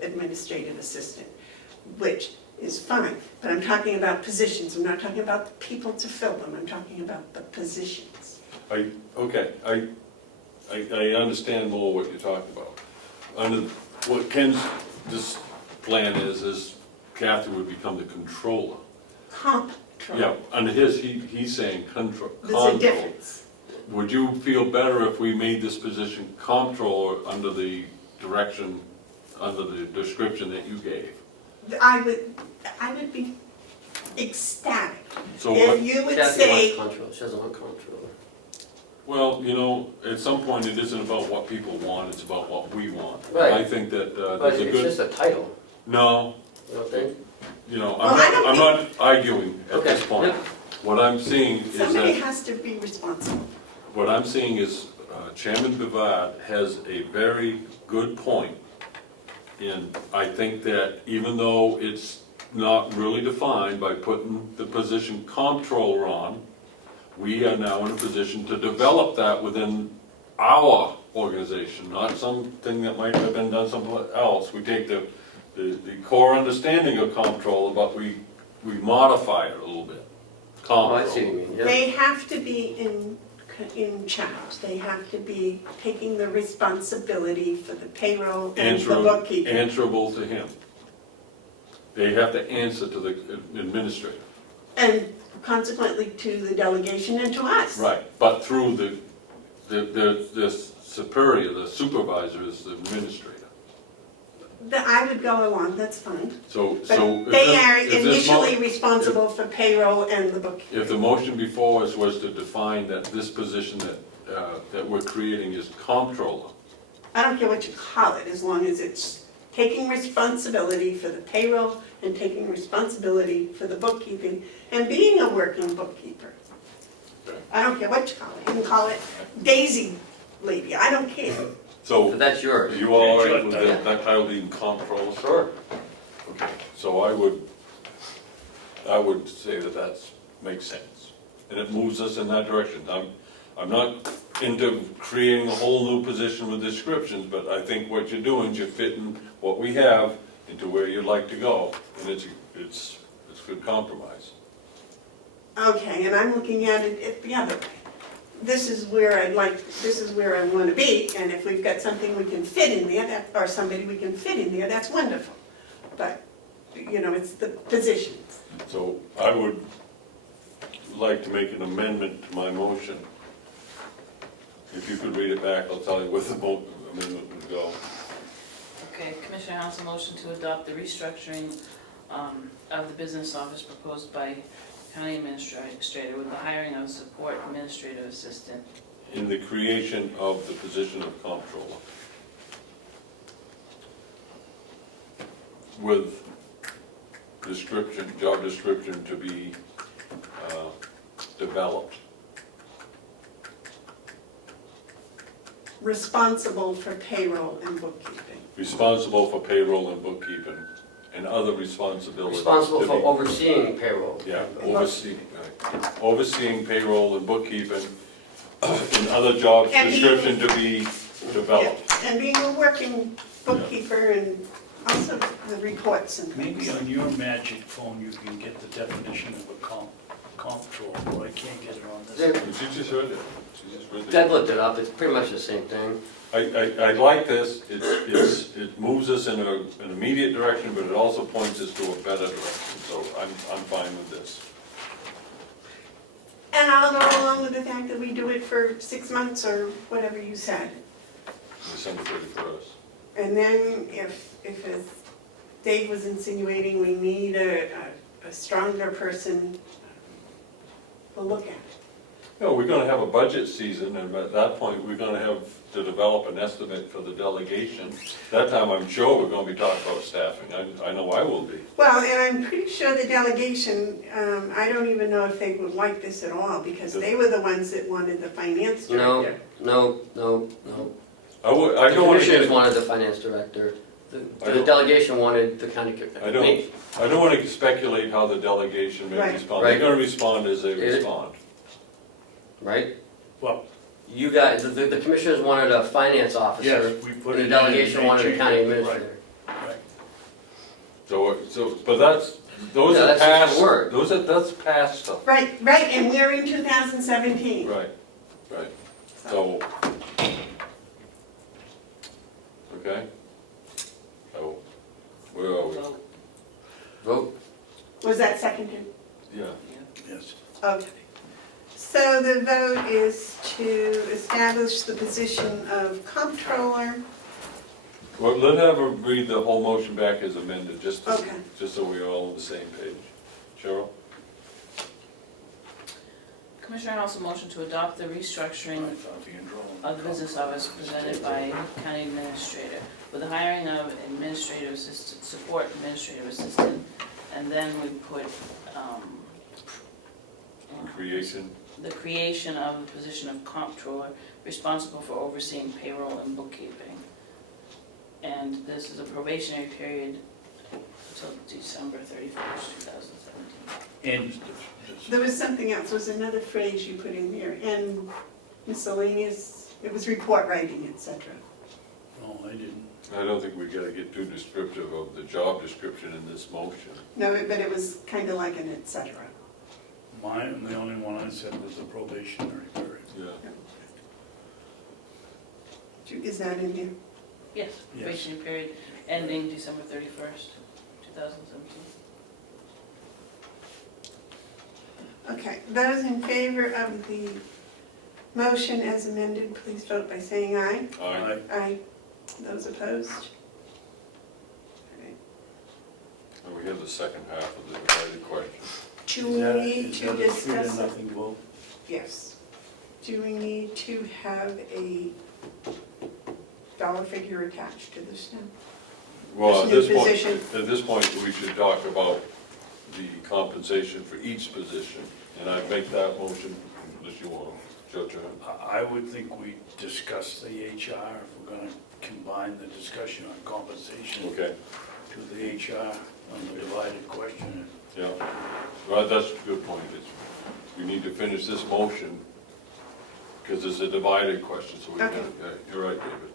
administrative assistant, which is fine, but I'm talking about positions. I'm not talking about the people to fill them. I'm talking about the positions. I understand more what you're talking about. Under what Ken's this plan is Kathy would become the controller. Comptroller. Yeah, under his, he's saying control. There's a difference. Would you feel better if we made this position comptroller under the direction, under the description that you gave? I would be ecstatic So if what, you would Kathy say, wants control, she doesn't want control. well, at some point it isn't about what people want, it's about what we want. Right. I think that But there's a it's good, just a title, no, you don't think? I'm not arguing at Okay, this point. yeah. What I'm seeing is somebody that, has to be responsible. what I'm seeing is Chairman Bevard has a very good point. And I think that even though it's not really defined by putting the position comptroller on, we are now in a position to develop that within our organization, not something that might have been done somewhere else. We take the core understanding of comptroller, but we modify it a little bit. Oh, I see what you mean, yeah. They have to be in charge. They have to be taking the responsibility for the payroll and the bookkeeping. Answerable to him. They have to answer to the administrator. And consequently to the delegation and to us. Right, but through the superior, the supervisor is the administrator. I would go along, that's fine. So But if they this- are if this initially responsible for payroll and the bookkeeping. If the motion before us was to define that this position that we're creating is comptroller, I don't care what you call it, as long as it's taking responsibility for the payroll and taking responsibility for the bookkeeping and being a working bookkeeper. Okay. I don't care what you call it. You can call it Daisy Lady, I don't care. So so that's yours. are you all It's your right with title. that title being comptroller? Sure. Okay, so I would say that makes sense, and it moves us in that direction. I'm not into creating a whole new position with descriptions, but I think what you're doing is you're fitting what we have into where you'd like to go, and it's good compromise. Okay, and I'm looking at it the other way. This is where I want to be, and if we've got something we can fit in there, or somebody we can fit in there, that's wonderful. But, it's the positions. So I would like to make an amendment to my motion. If you could read it back, I'll tell you where the amendment would go. Okay, Commissioner Hounsell, motion to adopt the restructuring of the business office proposed by County Administrator with the hiring of a support administrative assistant. In the creation of the position of comptroller. With job description to be developed. Responsible for payroll and bookkeeping. Responsible for payroll and bookkeeping. and other responsibilities. Responsible to for be- overseeing payroll. Yeah, overseeing payroll and bookkeeping, and other job And description to be developed. Yeah, and being a working bookkeeper and also the reports and Maybe things. on your magic phone, you can get the definition of a comptroller, but I can't get it on this. She just read it. She just read it. Deb looked it up, it's pretty much the same thing. I like this, it moves us in an immediate direction, but it also points us to a better direction, so I'm fine with this. And I'll go along with the fact that we do it for 6 months or whatever you said. December 31st. And then if as Dave was insinuating, we need a stronger person, we'll look at it. No, we're gonna have a budget season, and at that point, we're gonna have to develop an estimate for the delegation. That time, I'm sure we're gonna be talking about staffing, I know I will be. Well, and I'm pretty sure the delegation, I don't even know if they would like this at all, because they were the ones that wanted the finance No, director. no. I The don't wanna commissioners get, wanted the finance director, I the don't- delegation wanted the county. I don't wanna speculate how the delegation may Right. respond. They're Right. gonna respond as they It- respond. Right? Well, You guys, the commissioners wanted a finance officer, yes, we put it and in. the delegation wanted a county Right, administrator. right. So, but those Yeah, are that's just past, a word. that's past stuff. Right, and we're in 2017. Right, so. Okay. So, where are we? Vote. Vote. Was that seconded? Yeah. Yes. Okay. So the vote is to establish the position of comptroller. Well, let her read the whole motion back as amended, just Okay. so we're all on the same page. Cheryl? Commissioner Hounsell motion to adopt the restructuring of the business office presented by County Administrator with the hiring of administrative assistant, support administrative assistant, and then we put, Creation. the creation of the position of comptroller responsible for overseeing payroll and bookkeeping. And this is a probationary period until December 31st, 2017. And There was something else, there was another phrase you put in there, and miscellaneous, it was report writing, etc. no, I didn't. I don't think we gotta get too descriptive of the job description in this motion. No, but it was kind of like an etc. Mine, the only one I said was the probationary period. Yeah. Is that in there? Yes, Yes. probationary period ending December 31st, 2017. Okay, those in favor of the motion as amended, please vote by saying aye. Aye. Aye. Those opposed? Okay. And we have the second half of the divided question. Do we need to Is that a three discuss to it? nothing vote? Yes. Do we need to have a dollar figure attached to this now? Well, This new position. at this point, we should talk about the compensation for each position. And I make that motion, unless you want, it's your turn. I would think we discuss the HR, if we're gonna combine the discussion on compensation Okay, to the HR on the divided question. yeah. Well, that's a good point. We need to finish this motion, because it's a divided question, so we can, Okay. yeah, you're right, David.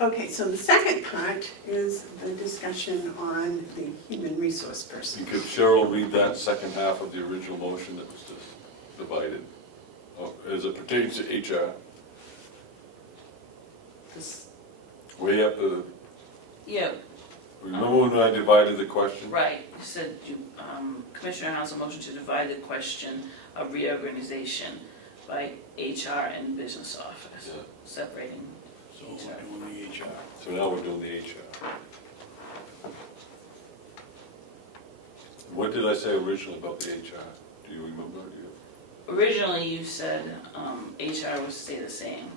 Okay, so the second part is the discussion on the human resource person. Could Cheryl read that second half of the original motion that was just divided? As it pertains to HR, This- way up the, Yeah, remember when I divided the question? right, you said, Commissioner Hounsell motion to divide the question of reorganization by HR and business office, Yeah. separating. So we're doing the HR. So now we're doing the HR. What did I say originally about the HR? Do you remember? Originally, you said HR would stay the same.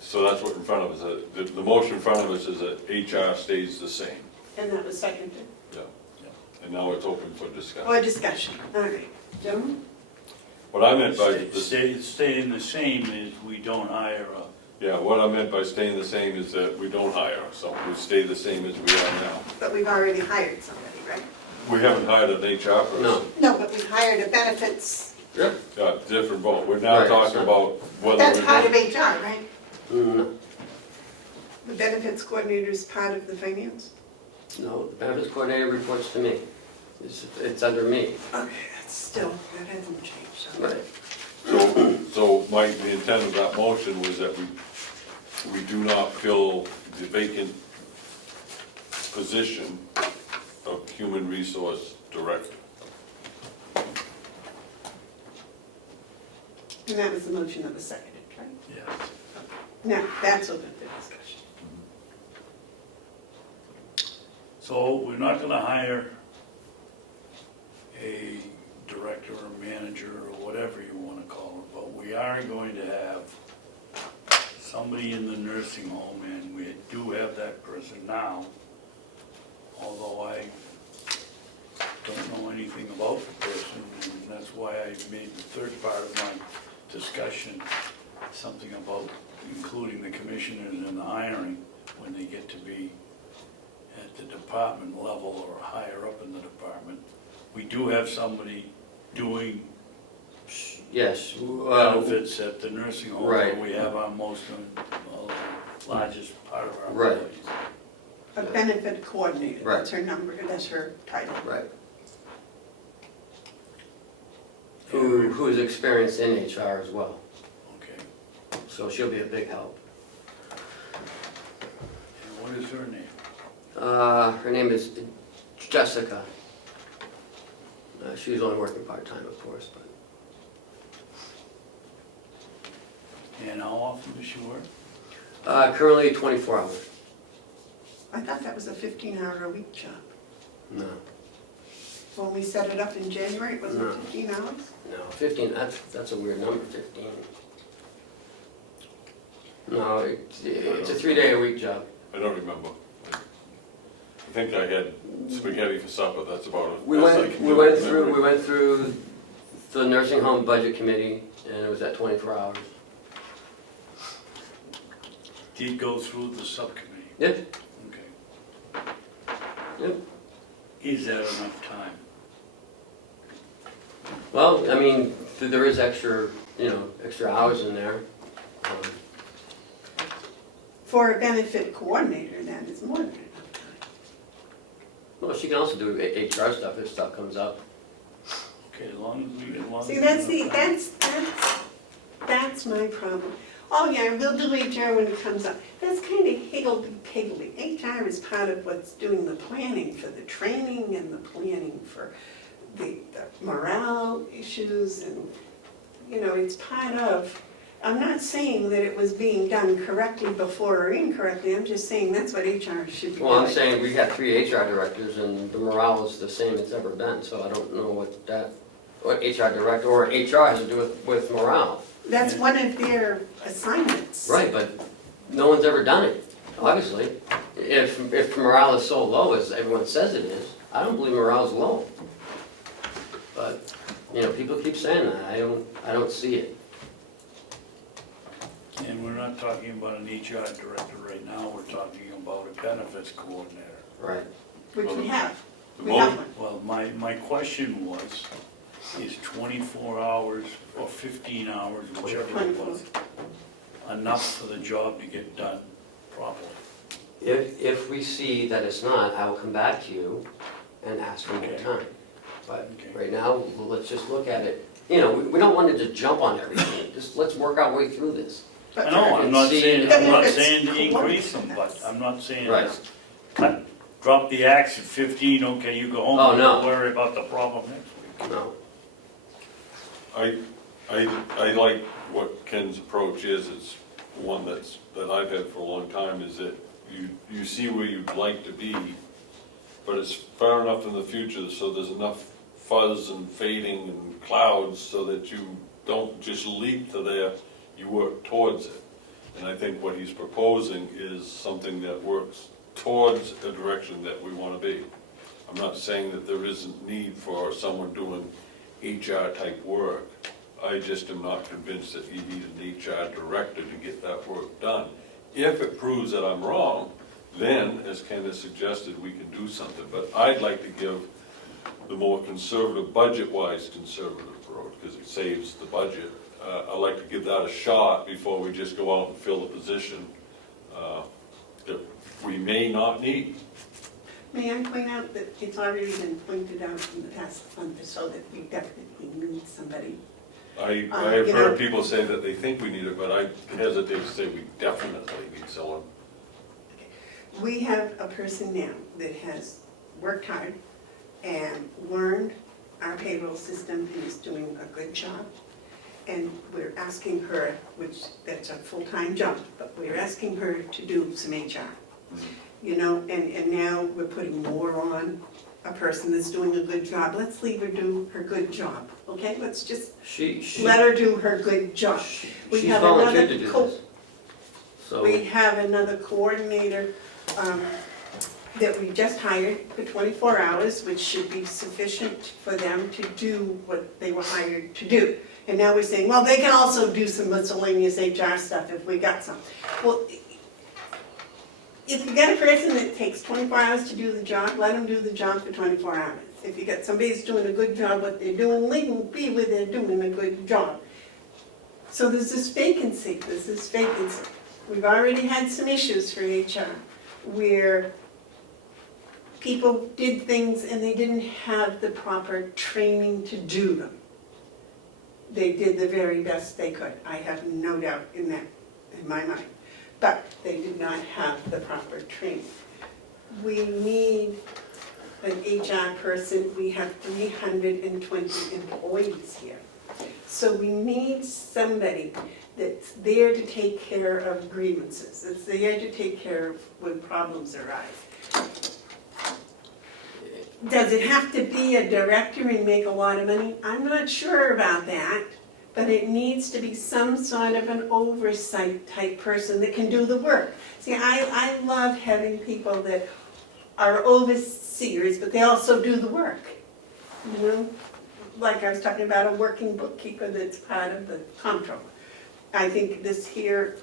So that's what in front of us, the motion in front of us is that HR stays the same. And that was seconded. Yeah. And now it's open for discussion. Or discussion, all right. Gentlemen? What I meant by this, Staying the same is we don't hire a Yeah, what I meant by staying the same is that we don't hire, so we stay the same as we are now. But we've already hired somebody, right? We haven't hired an HR person. No. No, but we've hired a benefits, Yep. Yeah, different vote. We're now Right, talking so- about whether. that's we're part gonna- of HR, right? No, The benefits coordinator is part of the finance? no, the benefits coordinator reports to me. It's under me. Okay, that's still, that hasn't changed. so. Right. So the intent of that motion was that we do not fill the vacant position of human resource director. And that was the motion that was seconded, right? Yes. Now, that's open for discussion. So we're not gonna hire a director or manager or whatever you wanna call it, but we are going to have somebody in the nursing home, and we do have that person now, although I don't know anything about the person, and that's why I made the third part of my discussion, something about including the commissioners in the hiring when they get to be at the department level or higher up in the department. We do have somebody doing Yes. benefits at the nursing home, where Right. we have our most, largest part of our Right. employees. A benefit coordinator, Right. that's her number, that's her title. Right. Who's experienced in HR as well, Okay, so she'll be a big help. and what is her name? Her name is Jessica. She's only working part-time, of course, but And how often does she work? currently 24 hours. I thought that was a 15-hour-a-week job. No, When we set it up in January, it wasn't No. 15 hours? no, 15, that's a weird number, 15. No, it's a 3-day-a-week job. I don't remember. I think I had spaghetti for supper, that's about it. We went through the nursing home budget committee, and it was at 24 hours. Did go through the subcommittee? Yep, Okay. yep. Is that enough time? Well, I mean, there is extra, extra hours in there. For a benefit coordinator, that is more than enough time. Well, she can also do HR stuff if stuff comes up. Okay, as long as See, there's that's enough time. that's my problem. Oh, yeah, we'll do HR when it comes up. That's kind of higgledy-piggledy. HR is part of what's doing the planning for the training and the planning for the morale issues and, it's part of, I'm not saying that it was being done correctly before or incorrectly, I'm just saying that's what HR should be doing. Well, I'm saying we got 3 HR directors and the morale is the same it's ever been, so I don't know what HR director or HR has to do with morale. That's one of their assignments. Right, but no one's ever done it, obviously. If morale is so low as everyone says it is, I don't believe morale is low. But, people keep saying that, I don't see it. And we're not talking about an HR director right now, we're talking about a benefits coordinator. Right. Which we have. The We have one. Well, my question was, is 24 hours or 15 hours, whichever it was, enough for the job to get done properly? If we see that it's not, I will come back to you and ask for more Okay. time. But Okay. right now, let's just look at it. We don't want to just jump on everything, just let's work our way through this. But I know, I'm not See, saying, but I'm not if it's saying to increase them, coordinated, but I'm not saying Right. just drop the axe at 15, okay, you go home, Oh, and no. don't worry about the problem next week. No, I like what Ken's approach is, it's one that I've had for a long time, is that you see where you'd like to be, but it's far enough in the future so there's enough fuzz and fading and clouds so that you don't just leap to there, you work towards it. And I think what he's proposing is something that works towards a direction that we want to be. I'm not saying that there isn't need for someone doing HR type work, I just am not convinced that you need an HR director to get that work done. If it proves that I'm wrong, then, as Ken has suggested, we can do something. But I'd like to give the more conservative, budget-wise conservative road, because it saves the budget. I'd like to give that a shot before we just go out and fill a position that we may not need. May I point out that it's already been pointed out in the past month or so that we definitely need somebody. I've you know- heard people say that they think we need it, but I hesitate to say we definitely need someone. We have a person now that has worked hard and learned our payroll system and is doing a good job. And we're asking her, which that's a full-time job, but we're asking her to do some HR. You know, and now we're putting more on a person that's doing a good job. Let's leave her do her good job, okay? Let's just let her do her good job. We She's have volunteered to another do this. So, We have another coordinator that we just hired for 24 hours, which should be sufficient for them to do what they were hired to do. And now we're saying, well, they can also do some miscellaneous HR stuff if we got some. Well, if you get a person that takes 24 hours to do the job, let them do the job for 24 hours. If you got somebody who's doing a good job what they're doing, leave them be where they're doing a good job. So there's this vacancy, We've already had some issues for HR where people did things and they didn't have the proper training to do them. They did the very best they could. I have no doubt in that, in my mind. But they did not have the proper training. We need an HR person. We have 320 employees here. So we need somebody that's there to take care of grievances, that's there to take care of when problems arise. Does it have to be a director and make a lot of money? I'm not sure about that, but it needs to be some sort of an oversight type person that can do the work. See, I love having people that are overseers, but they also do the work, you know? Like I was talking about a working bookkeeper that's part of the comptroller. I think this here,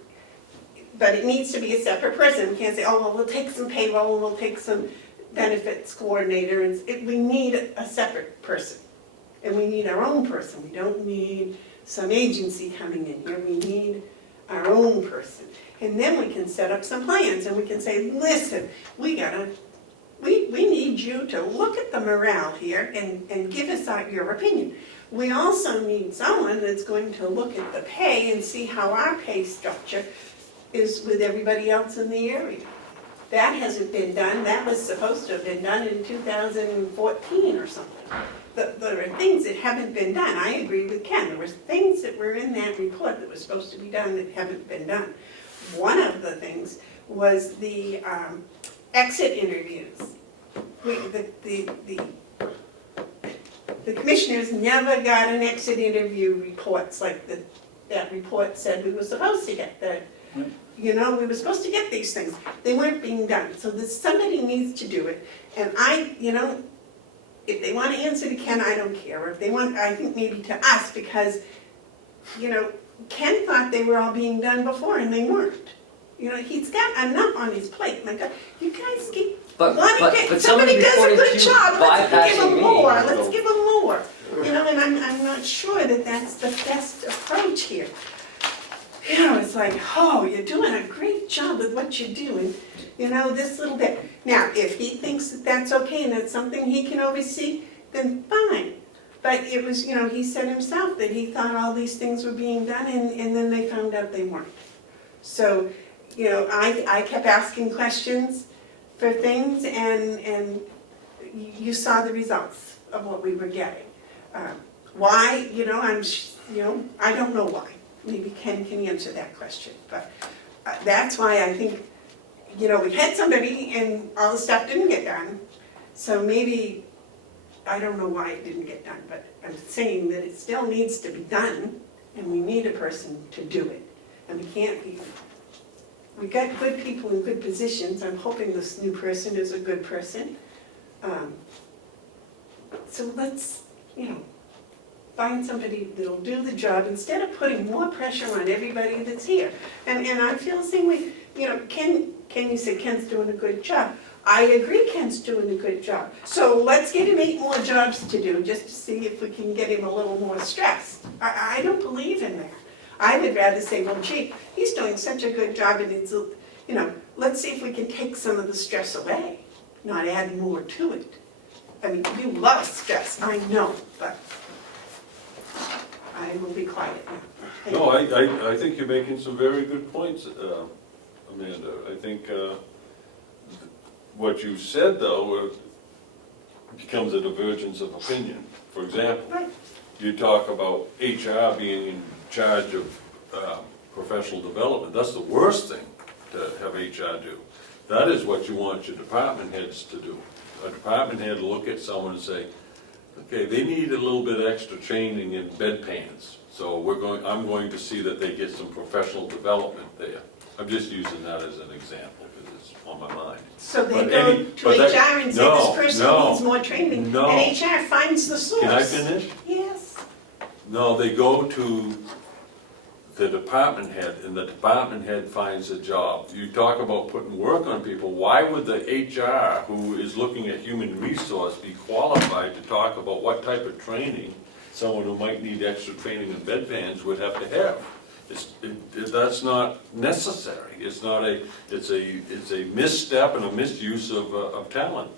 but it needs to be a separate person. We can't say, oh, well, we'll take some payroll, and we'll take some benefits coordinator, and we need a separate person. And we need our own person. We don't need some agency coming in here. We need our own person. And then we can set up some plans, and we can say, listen, we need you to look at the morale here and give us your opinion. We also need someone that's going to look at the pay and see how our pay structure is with everybody else in the area. That hasn't been done. That was supposed to have been done in 2014 or something. There are things that haven't been done. I agree with Ken. There were things that were in that report that were supposed to be done that haven't been done. One of the things was the exit interviews. The commissioners never got an exit interview reports like that report said we were supposed to get. You know, we were supposed to get these things. They weren't being done. So somebody needs to do it. And you know, if they want to answer to Ken, I don't care. Or if they want, I think maybe to us, because, you know, Ken thought they were all being done before and they weren't. You know, he's got enough on his plate. My God, you guys keep but somebody does a reporting good to job, let's give bypassing them me. more, let's give them more. You know, and I'm not sure that that's the best approach here. You know, it's like, oh, you're doing a great job with what you're doing, you know, this little bit. Now, if he thinks that that's okay and that's something he can oversee, then fine. But it was, you know, he said himself that he thought all these things were being done and then they found out they weren't. So, you know, I kept asking questions for things and you saw the results of what we were getting. Why, you know, I don't know why. Maybe Ken can answer that question, but that's why I think, you know, we had somebody and all the stuff didn't get done. So maybe, I don't know why it didn't get done, but I'm saying that it still needs to be done and we need a person to do it. And we can't be, we've got good people in good positions. I'm hoping this new person is a good person. So let's, you know, find somebody that'll do the job instead of putting more pressure on everybody that's here. And I feel the same way, you know, Ken, you said Ken's doing a good job. I agree Ken's doing a good job. So let's get him 8 more jobs to do, just to see if we can get him a little more stressed. I don't believe in that. I would rather say, well, gee, he's doing such a good job, and it's, you know, let's see if we can take some of the stress away, not add more to it. I mean, you love stress, I know, but I will be quiet now. No, I think you're making some very good points, Amanda. I think what you said, though, becomes a divergence of opinion. For example, Right. you talk about HR being in charge of professional development. That's the worst thing to have HR do. That is what you want your department heads to do. A department head to look at someone and say, okay, they need a little bit extra training in bedpans. So I'm going to see that they get some professional development there. I'm just using that as an example because it's on my mind. So they But go any- to but that- HR and say, no, this person no, needs more training, no. and HR finds the source. Can I finish? Yes. No, they go to the department head, and the department head finds a job. You talk about putting work on people, why would the HR, who is looking at human resource, be qualified to talk about what type of training someone who might need extra training in bedpans would have to have? That's not necessary. It's a misstep and a misuse of talent.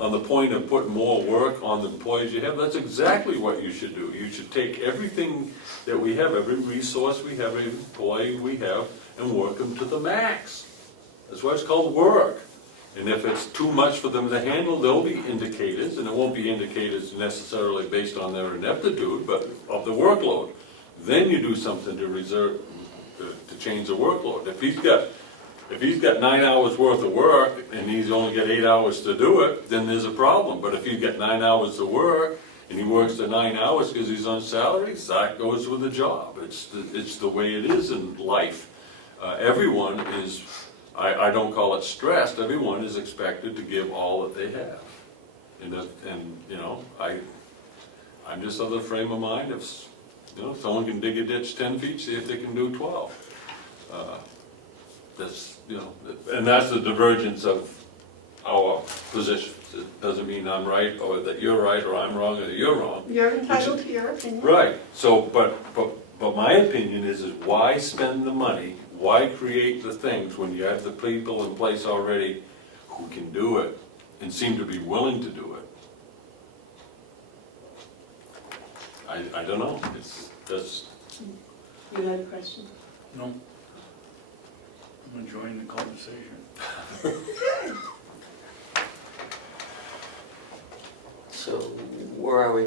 On the point of putting more work on the employees you have, that's exactly what you should do. You should take everything that we have, every resource we have, every employee we have, and work them to the max. That's why it's called work. And if it's too much for them to handle, there'll be indicators, and it won't be indicators necessarily based on their ineptitude, but of the workload. Then you do something to change the workload. If he's got 9 hours worth of work and he's only got 8 hours to do it, then there's a problem. But if he's got 9 hours of work and he works the 9 hours because he's on salary, that goes with the job. It's the way it is in life. Everyone is, I don't call it stressed, everyone is expected to give all that they have. And you know, I'm just of the frame of mind, if you know, someone can dig a ditch 10 feet, see if they can do 12. That's, you know, and that's the divergence of our positions. It doesn't mean I'm right, or that you're right, or I'm wrong, or that you're wrong. You're entitled to your opinion. Right, so, but my opinion is why spend the money, why create the things when you have the people in place already who can do it and seem to be willing to do it? I don't know, that's. You had a question? No. I'm enjoying the conversation. So, where are we?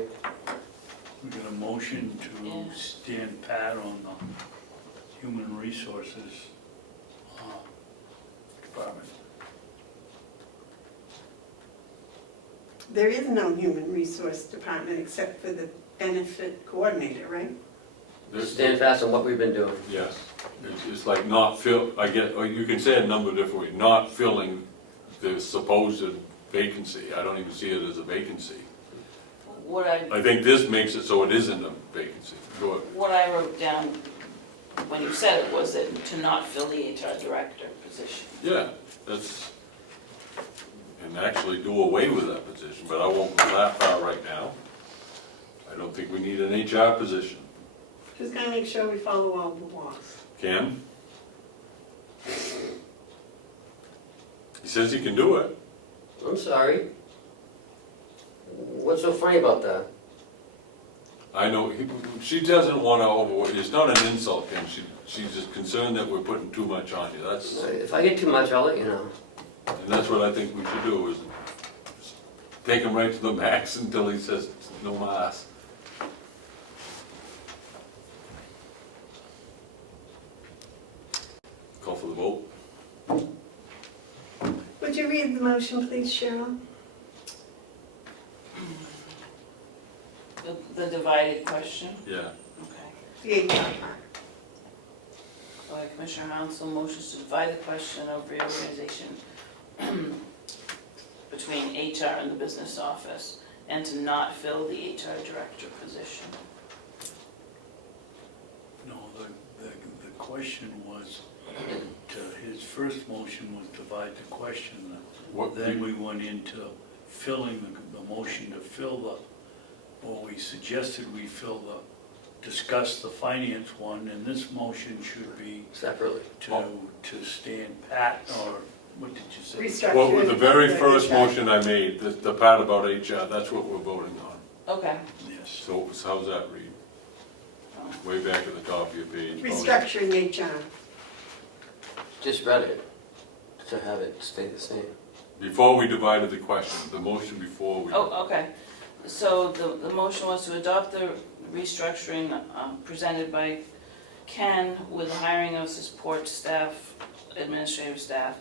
We got a motion Yeah. to stand pat on the human resources department. There is no human resource department except for the benefit coordinator, right? Stand fast on what we've been doing. Yes, it's like not fill, or you can say it a number of different ways, not filling the supposed vacancy. I don't even see it as a vacancy. I think this makes it so it isn't a vacancy. Go ahead. What I wrote down when you said it was that to not fill the HR director position. Yeah, that's, and actually do away with that position, but I won't go that far right now. I don't think we need an HR position. Just gonna make sure we follow all the laws. Cam? He says he can do it. I'm sorry. What's so funny about that? I know, she doesn't want to overwork, it's not an insult, Ken, she's just concerned that we're putting too much on you, that's, If I get too much, I'll let you know. and that's what I think we should do, is take him right to the max until he says no mas. Call for the vote. Would you read the motion, please, Cheryl? The divided question? Yeah. Okay. The HR part. Okay, Commissioner Hounsell motions to divide the question of reorganization between HR and the business office, and to not fill the HR director position. question was, his first motion was divide the question. What Then we went into filling the motion to fill or we suggested we discuss the finance one, and this motion should be Separately. to stand pat, or what did you say? Restructure. Well, with the very the first HR. motion I made, the part about HR, that's what we're voting on. Okay. Yes. So how's that read? Way back at the top of your page. Restructuring HR. Just read it to have it stay the same. Before we divided the question, the motion before we. Oh, okay. So the motion was to adopt the restructuring presented by Ken with the hiring of support staff, administrative staff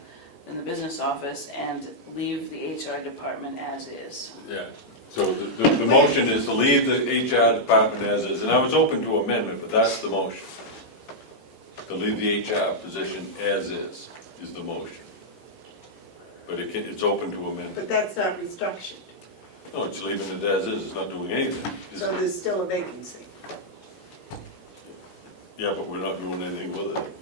in the business office, and leave the HR department as is. Yeah, so the motion is to leave the HR department as is, and I was open to amendment, but that's the motion. To leave the HR position as is the motion. But it's open to amendment. But that's not restructured, No, it's leaving it as is, it's not doing anything. so there's still a vacancy. Yeah, but we're not doing anything with it.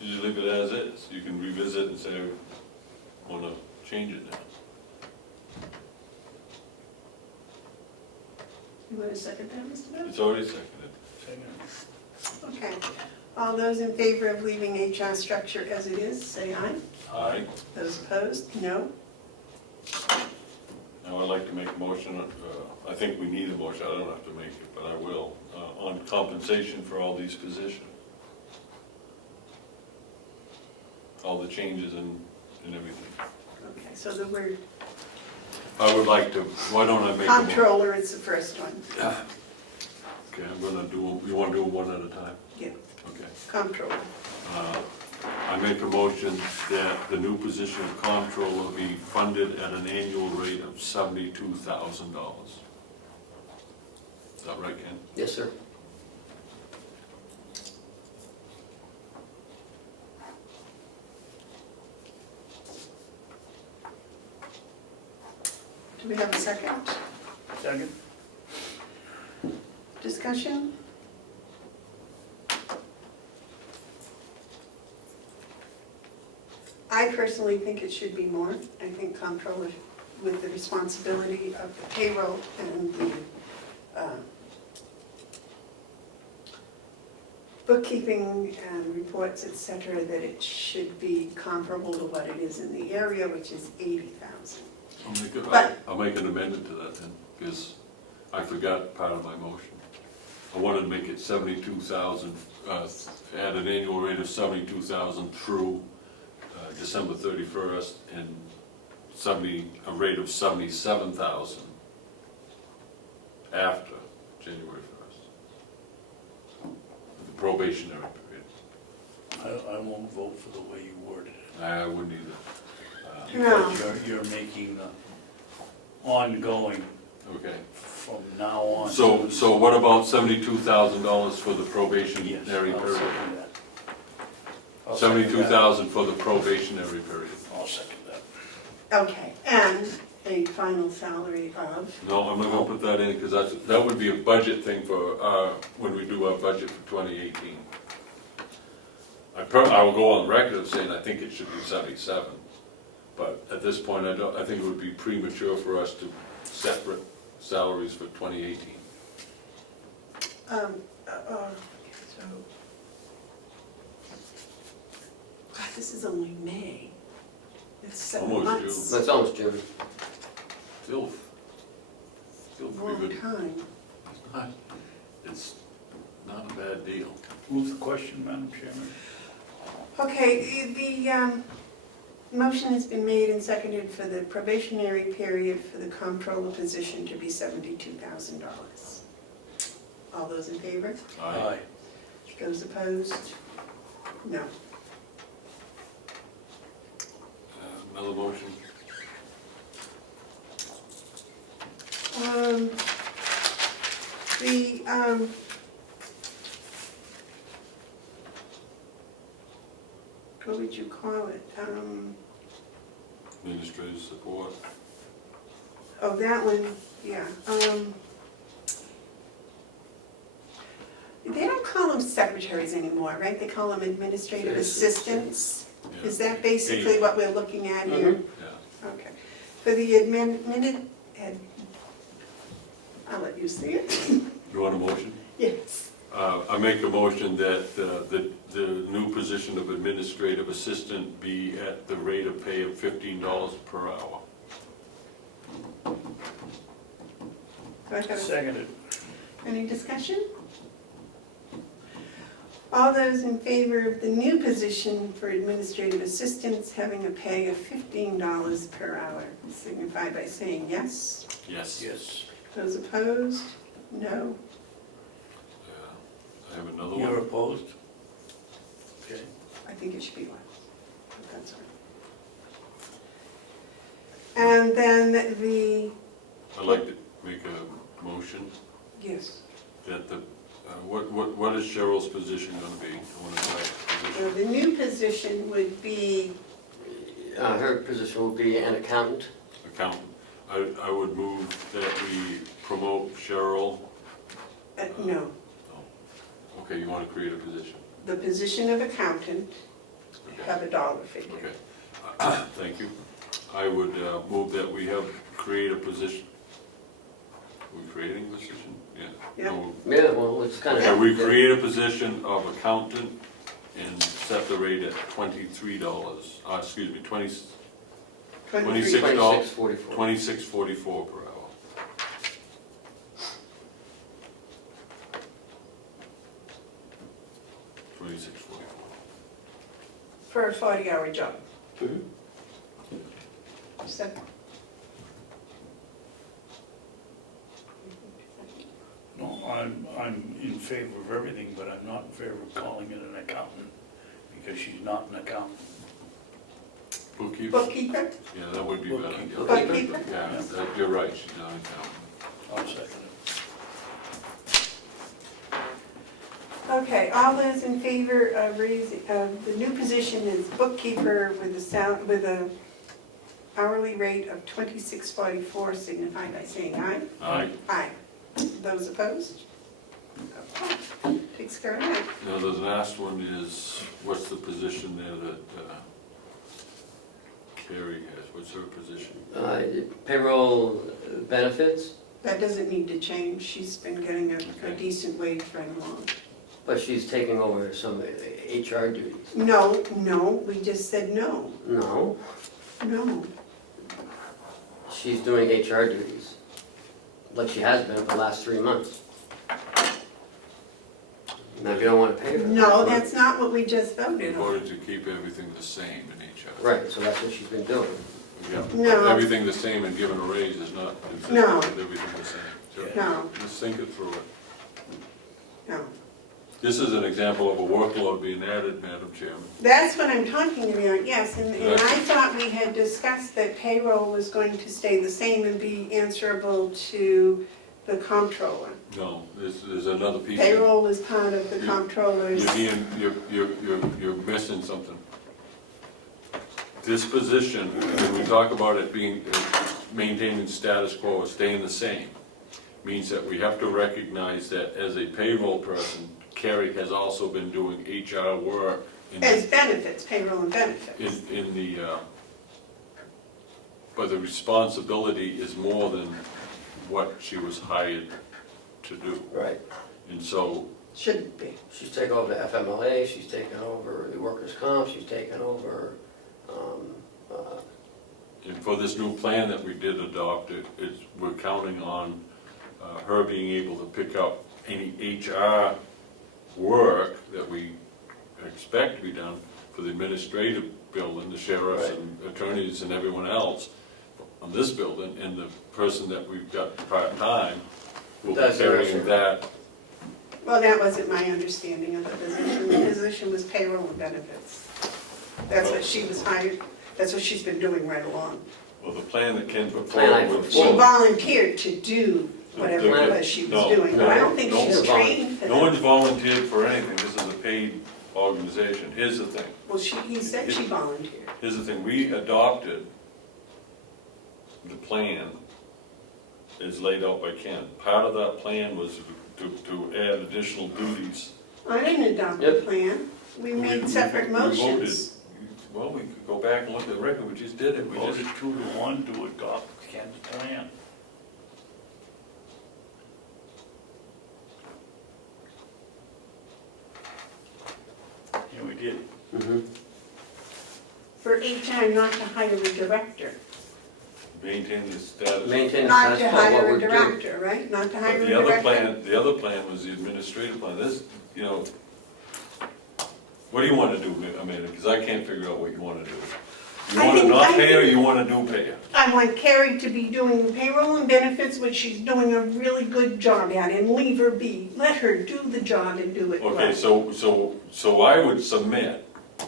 You just leave it as is. You can revisit and say, I want to change it now. You want to second that, Mr. Bevard? It's already seconded. Okay. All those in favor of leaving HR structure as it is, say aye. Aye. Those opposed, no. Now I'd like to make a motion, I think we need a motion, I don't have to make it, but I will, on compensation for all these positions. All the changes and everything. Okay, so the word I would like to, why don't I make a motion? comptroller is the first one. Okay, I'm gonna do, you wanna do them one at a time? Yeah, Okay. comptroller. I make a motion that the new position of comptroller be funded at an annual rate of $72,000. Is that right, Ken? Yes, sir. Do we have a second? Second? Discussion? I personally think it should be more. I think comptroller with the responsibility of the payroll and the bookkeeping and reports, et cetera, that it should be comparable to what it is in the area, which is 80,000. I'll make an amendment to that then, because I forgot part of my motion. I wanted to make it 72,000, at an annual rate of 72,000 through December 31st, and a rate of 77,000 after January 1st. The probationary period. I won't vote for the way you worded it. I wouldn't either. No. Because you're making ongoing Okay. from now on. So what about $72,000 for the probationary Yes, period? I'll second that. I'll second that. $72,000 for the probationary period. I'll second that. Okay, and a final salary of, No, I'm not gonna put that in, because that would be a budget thing for, when we do our budget for 2018. I will go on record of saying I think it should be 77, but at this point, I think it would be premature for us to separate salaries for 2018. so, God, this is only May. It's 7 Almost months. That's almost June. Still pretty Long good. time. It's not a bad deal. Move the question, Madam Chairman. Okay, the motion has been made and seconded for the probationary period for the comptroller position to be $72,000. All those in favor? Aye. Those opposed? No. Another motion? What would you call it? Administrative support. Oh, that one, yeah. They don't secretaries anymore, right? They call them administrative assistants. Yeah. Is that basically what we're looking at here? Mhm. Yeah. Okay. For the I'll let you see it. You want a motion? Yes. I make a motion that the new position of administrative assistant be at the rate of pay of $15 per hour. Do I have Seconded. any discussion? All those in favor of the new position for administrative assistants having a pay of $15 per hour signify by saying yes. Yes. Yes. Those opposed? No. I have another You're one. opposed? Okay. I think it should be less, but that's all right. And then I'd like to make a motion yes, that what is Cheryl's position going to be? I want to write so position. the new position would be, Her position will be an accountant. Accountant. I would move that we promote Cheryl. no, Okay, you want to create a position? the position of accountant, Okay. have a dollar figure. Okay. Thank you. I would move that we create a position. Are we creating a position? Yeah. Yeah. No. Yeah, well, it's kind of. Okay, we create a position of accountant and set the rate at $23, excuse me, $26. $26.44. $26.44 per hour. $26.44. For a 40-hour job. Mhm. Second. No, I'm in favor of everything, but I'm not in favor of calling it an accountant, because she's not an accountant. Bookkeeper? Bookkeeper? Yeah, that would be better. Bookkeeper. Yeah. Bookkeeper? Yeah, you're right, she's not an accountant. I'll second it. Okay, all those in favor of raising, the new position is bookkeeper with a hourly rate of $26.44 signify by saying aye. Aye. Aye. Those opposed? Okay. Takes care of that. Now, the last one is, what's the position there that Carrie has? What's her position? Payroll benefits, That doesn't need to change. She's been getting a Okay. decent wage right along. but she's taking over some HR duties. No, we just said no. No, No. she's doing HR duties, like she has been for the last 3 months. Now, if you don't want to pay her. No, that's not what we just We voted on. voted to keep everything the same in HR. Right, so that's what she's been doing. Yeah. No. Everything the same and given a raise is not consistent No. with everything the same. So No, let's think it through it. no. This is an example of a workload being added, Madam Chairman. That's what I'm talking about, yes, and I thought we had discussed that payroll was going to stay the same and be answerable to the comptroller. No, there's another piece. Payroll is part of the comptroller's, You're missing something. This position, when we talk about it being, maintaining status quo or staying the same, means that we have to recognize that as a payroll person, Carrie has also been doing HR work as benefits, payroll and benefits. in the, but the responsibility is more than what she was hired to do. Right. And so, Shouldn't be. She's taken over the FMLA, she's taken over the workers' comp, she's taken over, and for this new plan that we did adopt, we're counting on her being able to pick up any HR work that we expect to be done for the administrative building, the sheriffs Right. and attorneys and everyone else on this building, and the person that we've got part-time will be That's carrying right. that. Well, that wasn't my understanding of the position. The position was payroll and benefits. That's what she was hired, that's what she's been doing right along. Well, the plan that Ken put Plan I forward would. She volunteered to do whatever it was she was No, doing, but I don't think no, she's no. trained for No that. one's volunteered for anything, this is a paid organization. Here's the thing. Well, he said she volunteered. Here's the thing, we adopted the plan as laid out by Ken. Part of that plan was to add additional duties I didn't adopt the Yep. plan. We We- made we- separate we voted. motions. Well, we could go back and look at the record, we just did it, We we just, voted 2-1 to adopt Ken's plan. Yeah, we did. Mhm. For HR not to hire a director. maintain the status. Maintain the Not status to quo, what hire we're a doing. director, right? Not to But hire a the other director. plan was the administrative plan, this, you know, what do you wanna do, Amanda, because I can't figure out what you wanna do. You I wanna think- not I pay her, or think- you wanna do pay her? I want Carrie to be doing payroll and benefits, which she's doing a really good job at, and leave her be. Let her do the job and do it well. Okay, so I would submit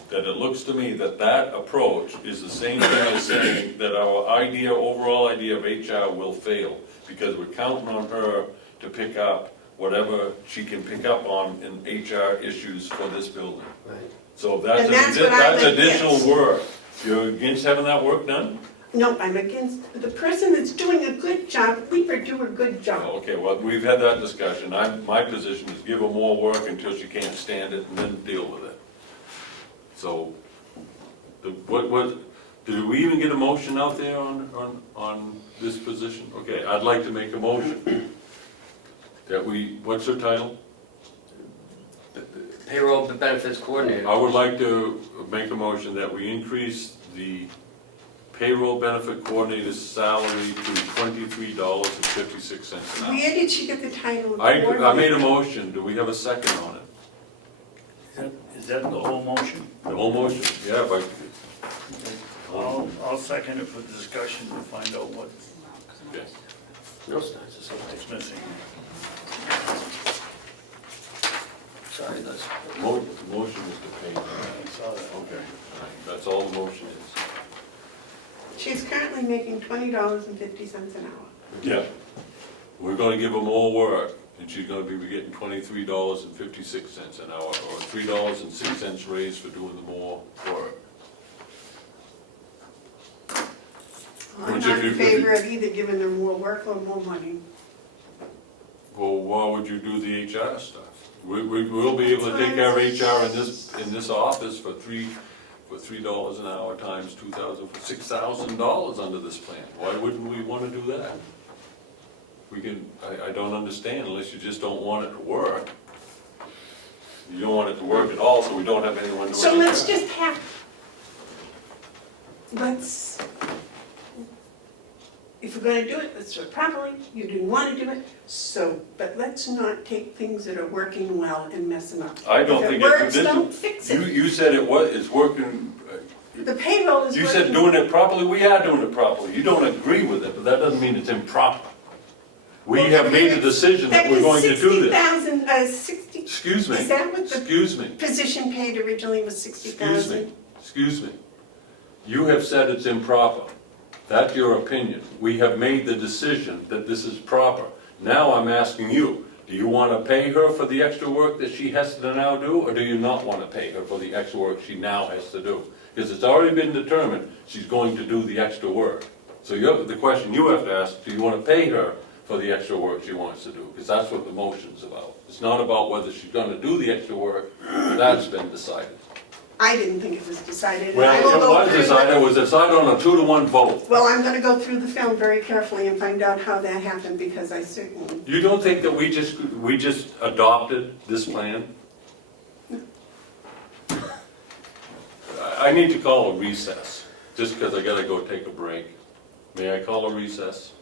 that it looks to me that that approach is the same thing as saying that our overall idea of HR will fail, because we're counting on her to pick up whatever she can pick up on in HR issues for this building. Right. And So that's what I'm that's additional against. work. You're against having that work done? No, I'm against, the person that's doing a good job, leave her do a good job. Okay, well, we've had that discussion. My position is give her more work until she can't stand it and then deal with it. So, did we even get a motion out there on this position? Okay, I'd like to make a motion that what's her title? Payroll benefits coordinator. I would like to make a motion that we increase the payroll benefit coordinator's salary to $23.56 an hour. Where did she get the title of I made a coordinator? motion, do we have a second on it? Is that the whole motion? The whole motion, yeah, if I'll second it for discussion to find out what's Okay. No, it's not, it's just something. missing. Sorry, that's. The motion is to pay. I saw that. Okay, all right, that's all the motion is. She's currently making $20.50 an hour. Yeah. We're gonna give her more work, and she's gonna be getting $23.56 an hour, or $3.06 raise for doing the more work. I'm Which not if in you- favor of either giving her more work or more money. Well, why would you do the HR stuff? We'll be able to take care of HR in this office for $3 an hour times 2,000, for $6,000 under this plan. Why wouldn't we wanna do that? I don't understand unless you just don't want it to work. You don't want it to work at all, so we don't have anyone doing it. So let's if we're gonna do it, let's do it properly. You didn't wanna do it, but let's not take things that are working well and mess them up. I don't If think it it's- works, this- don't fix it. You said it's working, The payroll is working. you said doing it properly, we are doing it properly. You don't agree with it, but that doesn't mean it's improper. We Well, have made a decision that we're going to do this. Excuse me, Is that what the excuse me, position paid originally was excuse 60,000? me, excuse me. You have said it's improper. That's your opinion. We have made the decision that this is proper. Now I'm asking you, do you want to pay her for the extra work that she has to now do, or do you not want to pay her for the extra work she now has to do? Because it's already been determined she's going to do the extra work. So the question you have to ask, do you want to pay her for the extra work she wants to do? Because that's what the motion's about. It's not about whether she's going to do the extra work, that's been decided. I didn't think it was decided. and I will Well, go it was through the- decided, it was decided on a 2-to-1 vote. Well, I'm gonna go through the film very carefully and find out how that happened, because I certainly, You don't think that we just adopted this plan? I need to call a recess, just because I gotta go take a break. May I call a recess?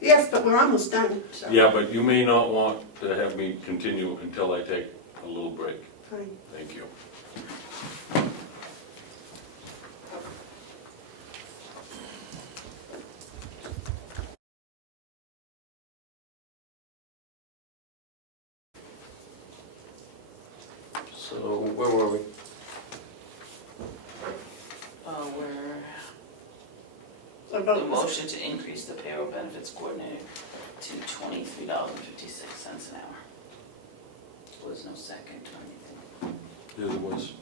yes, but we're almost done, so. Yeah, but you may not want to have me continue until I take a little break. Fine. Thank you. So, where were we? We're, the About- motion to increase the payroll benefits coordinator to $23.56 an hour. There was no second or anything. Yeah, there was.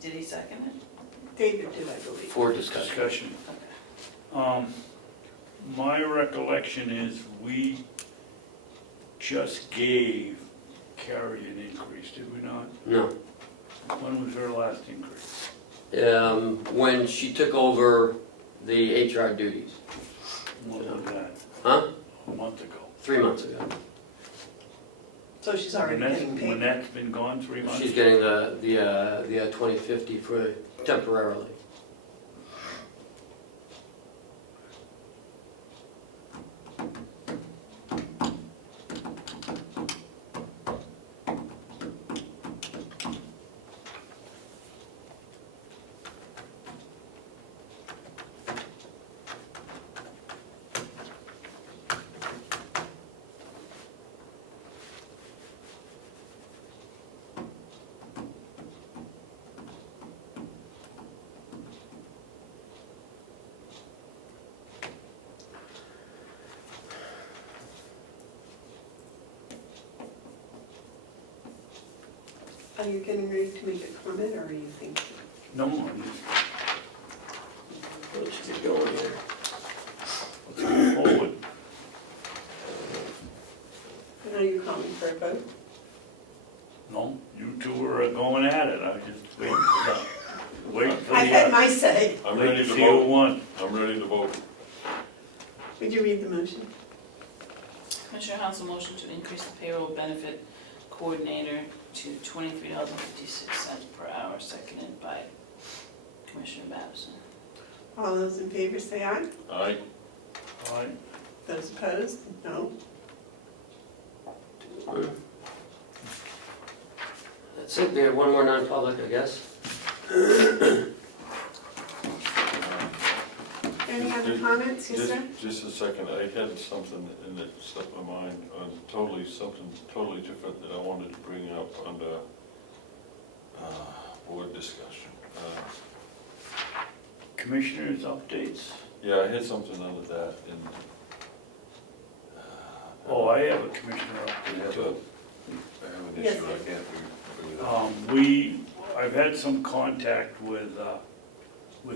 Did he second it? David did, I believe. For discussion. Discussion. Okay. My recollection is we just gave carry an increase, did we not? No. When was her last increase? When she took over the HR duties. When was that? Huh? A month ago. 3 months ago. So she's already When getting When paid. that's been gone 3 months? She's getting the 2050 for temporarily. Are you getting ready to make a comment, or are you thinking? No, I'm just Let's get going here. looking forward. And are you calling for a vote? No, you two are going at it, I was just waiting for that. Wait for I've had the, my say. I'm wait ready to to see who vote. won. I'm ready to vote. Would you read the motion? Commissioner Hounsell motion to increase the payroll benefit coordinator to $23.56 per hour, seconded by Commissioner Babson. All those in favor say aye. Aye. All right, Those opposed, no. That's it, we have one more non-public, I guess. Any other comments, yes, sir? Just a second, I had something in that slipped my mind on something totally different that I wanted to bring up under board discussion. commissioners updates. Yeah, I had something under that and. Oh, I have a commissioner I update have too. an Yes, issue sir. I can't figure it out. I've had some contact with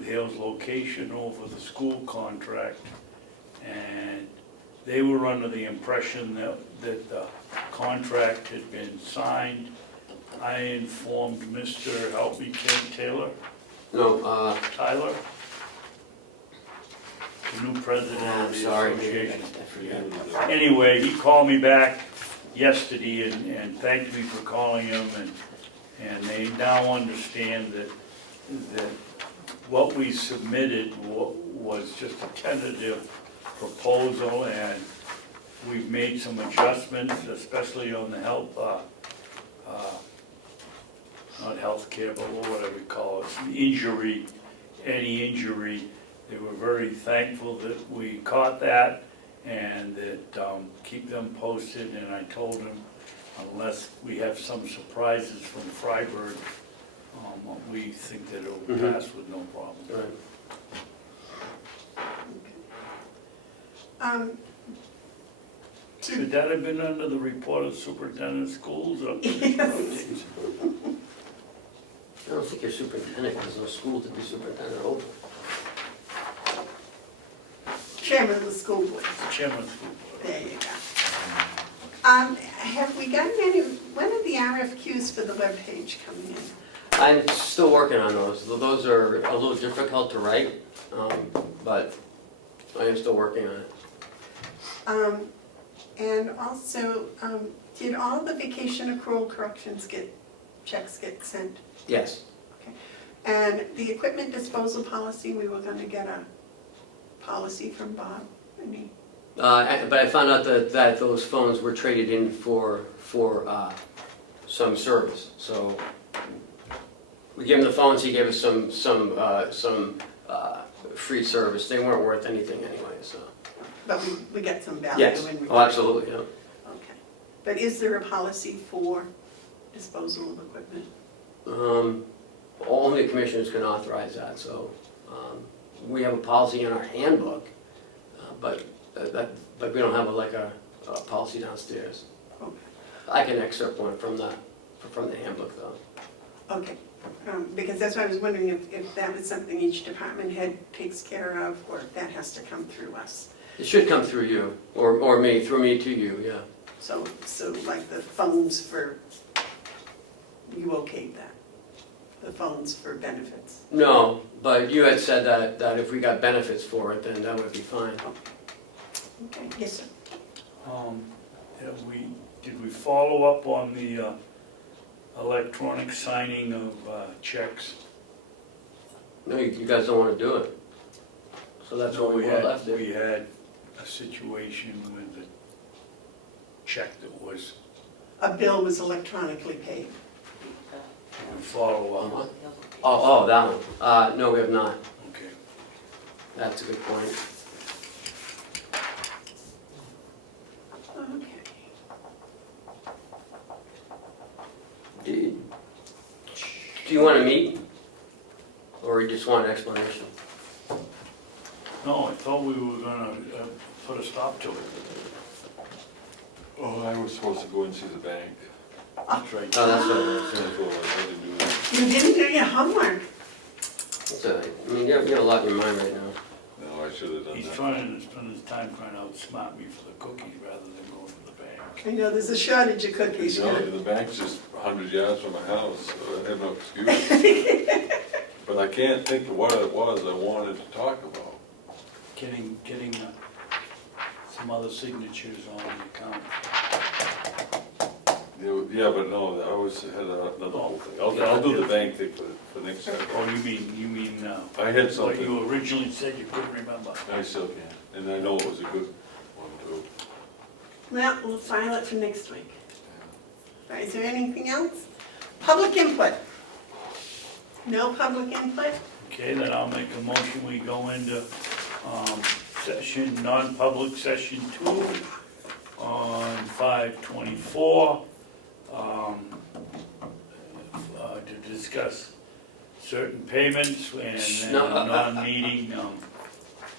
Hale's Location over the school contract, and they were under the impression that the contract had been signed. I informed Mr. Help Me Ken Taylor, No, Tyler, the new president I'm of the sorry, association. I forget. Anyway, he called me back yesterday and thanked me for calling him, and they now understand that what we submitted was just a tentative proposal, and we've made some adjustments, especially on the health, not healthcare, but what do we call it, injury, any injury. They were very thankful that we caught that, and that keep them posted, and I told them unless we have some surprises from Freiburg, we think that it'll Mhm. pass with no problem. Right. Should that have been under the report of superintendent of schools or commissioner updates? I don't think you're superintendent, there's no school to be superintendent over. Chairman of the school board. Chairman of school board. There you go. Have we gotten any, when are the RFQs for the webpage coming in? I'm still working on those. Those are a little difficult to write, but I am still working on it. And also, did all the vacation accrual corrections checks get sent? Yes. And the equipment disposal policy, we were gonna get a policy from Bob, But I found out that those phones were traded in for some service. So we gave him the phones, he gave us some free service. They weren't worth anything anyway, so. but we get some value Yes, in return. oh, absolutely, yeah. Okay. But is there a policy for disposal of equipment? Only commissioners can authorize that, so we have a policy in our handbook, but we don't have a policy downstairs. Okay. I can excerpt one from the handbook though. Okay, because that's why I was wondering if that was something each department head takes care of, or if that has to come through us. It should come through you, or me, through me to you, yeah. So like the phones for, you okayed that? The phones for benefits? No, but you had said that if we got benefits for it, then that would be fine. Okay, yes, sir. Did we follow up on the electronic signing of checks? No, you guys don't want to do it. So that's what we left it. We had a situation with the check that was, A bill was electronically paid. we follow On up. what? Oh, that one. No, we have not. Okay. That's a good point. Okay. Do you want to meet? Or you just want an explanation? No, I thought we were gonna put a stop to it. Oh, I was supposed to go and see the bank. That's right. Oh, that's what it is. That's what I had to do that. You didn't do your homework. It's all right. I mean, you have a lot in your mind right now. No, I should have done He's that. trying to spend his time trying to outsmart me for the cookies rather than going for the bank. I know, there's a shortage of cookies. You know, the bank's just 100 yards from my house, so I have no excuse. But I can't think of what it was I wanted to talk about. Getting some other signatures on the account. Yeah, but no, I always had another whole thing. I'll do the bank thing for next time. Oh, you mean, I had what something, you originally said you couldn't remember? I still can, and I know it was a good one too. Well, we'll file it for next week. All right, is there anything else? Public input? No public input? Okay, then I'll make a motion, we go into session, non-public session 2 on 5/24 to discuss certain payments and then No, non-meeting,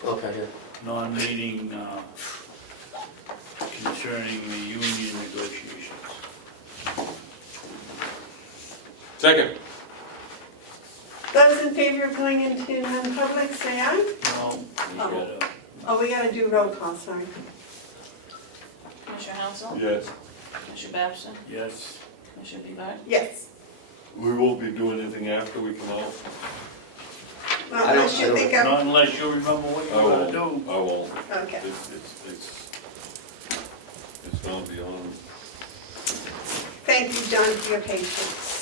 Okay, here. non-meeting concerning the union negotiations. Second. Those in favor of going into non-public, say aye. No, we gotta, Oh, we gotta do roll call, sorry. Commissioner Hounsell? Yes. Commissioner Babson? yes. Commissioner Bevard? Yes. We won't be doing anything after we come out. Well, I don't- unless you think I'm, Not unless you remember what I you're won't, gonna do. I won't. okay. It's gonna be on. Thank you, John, for your patience.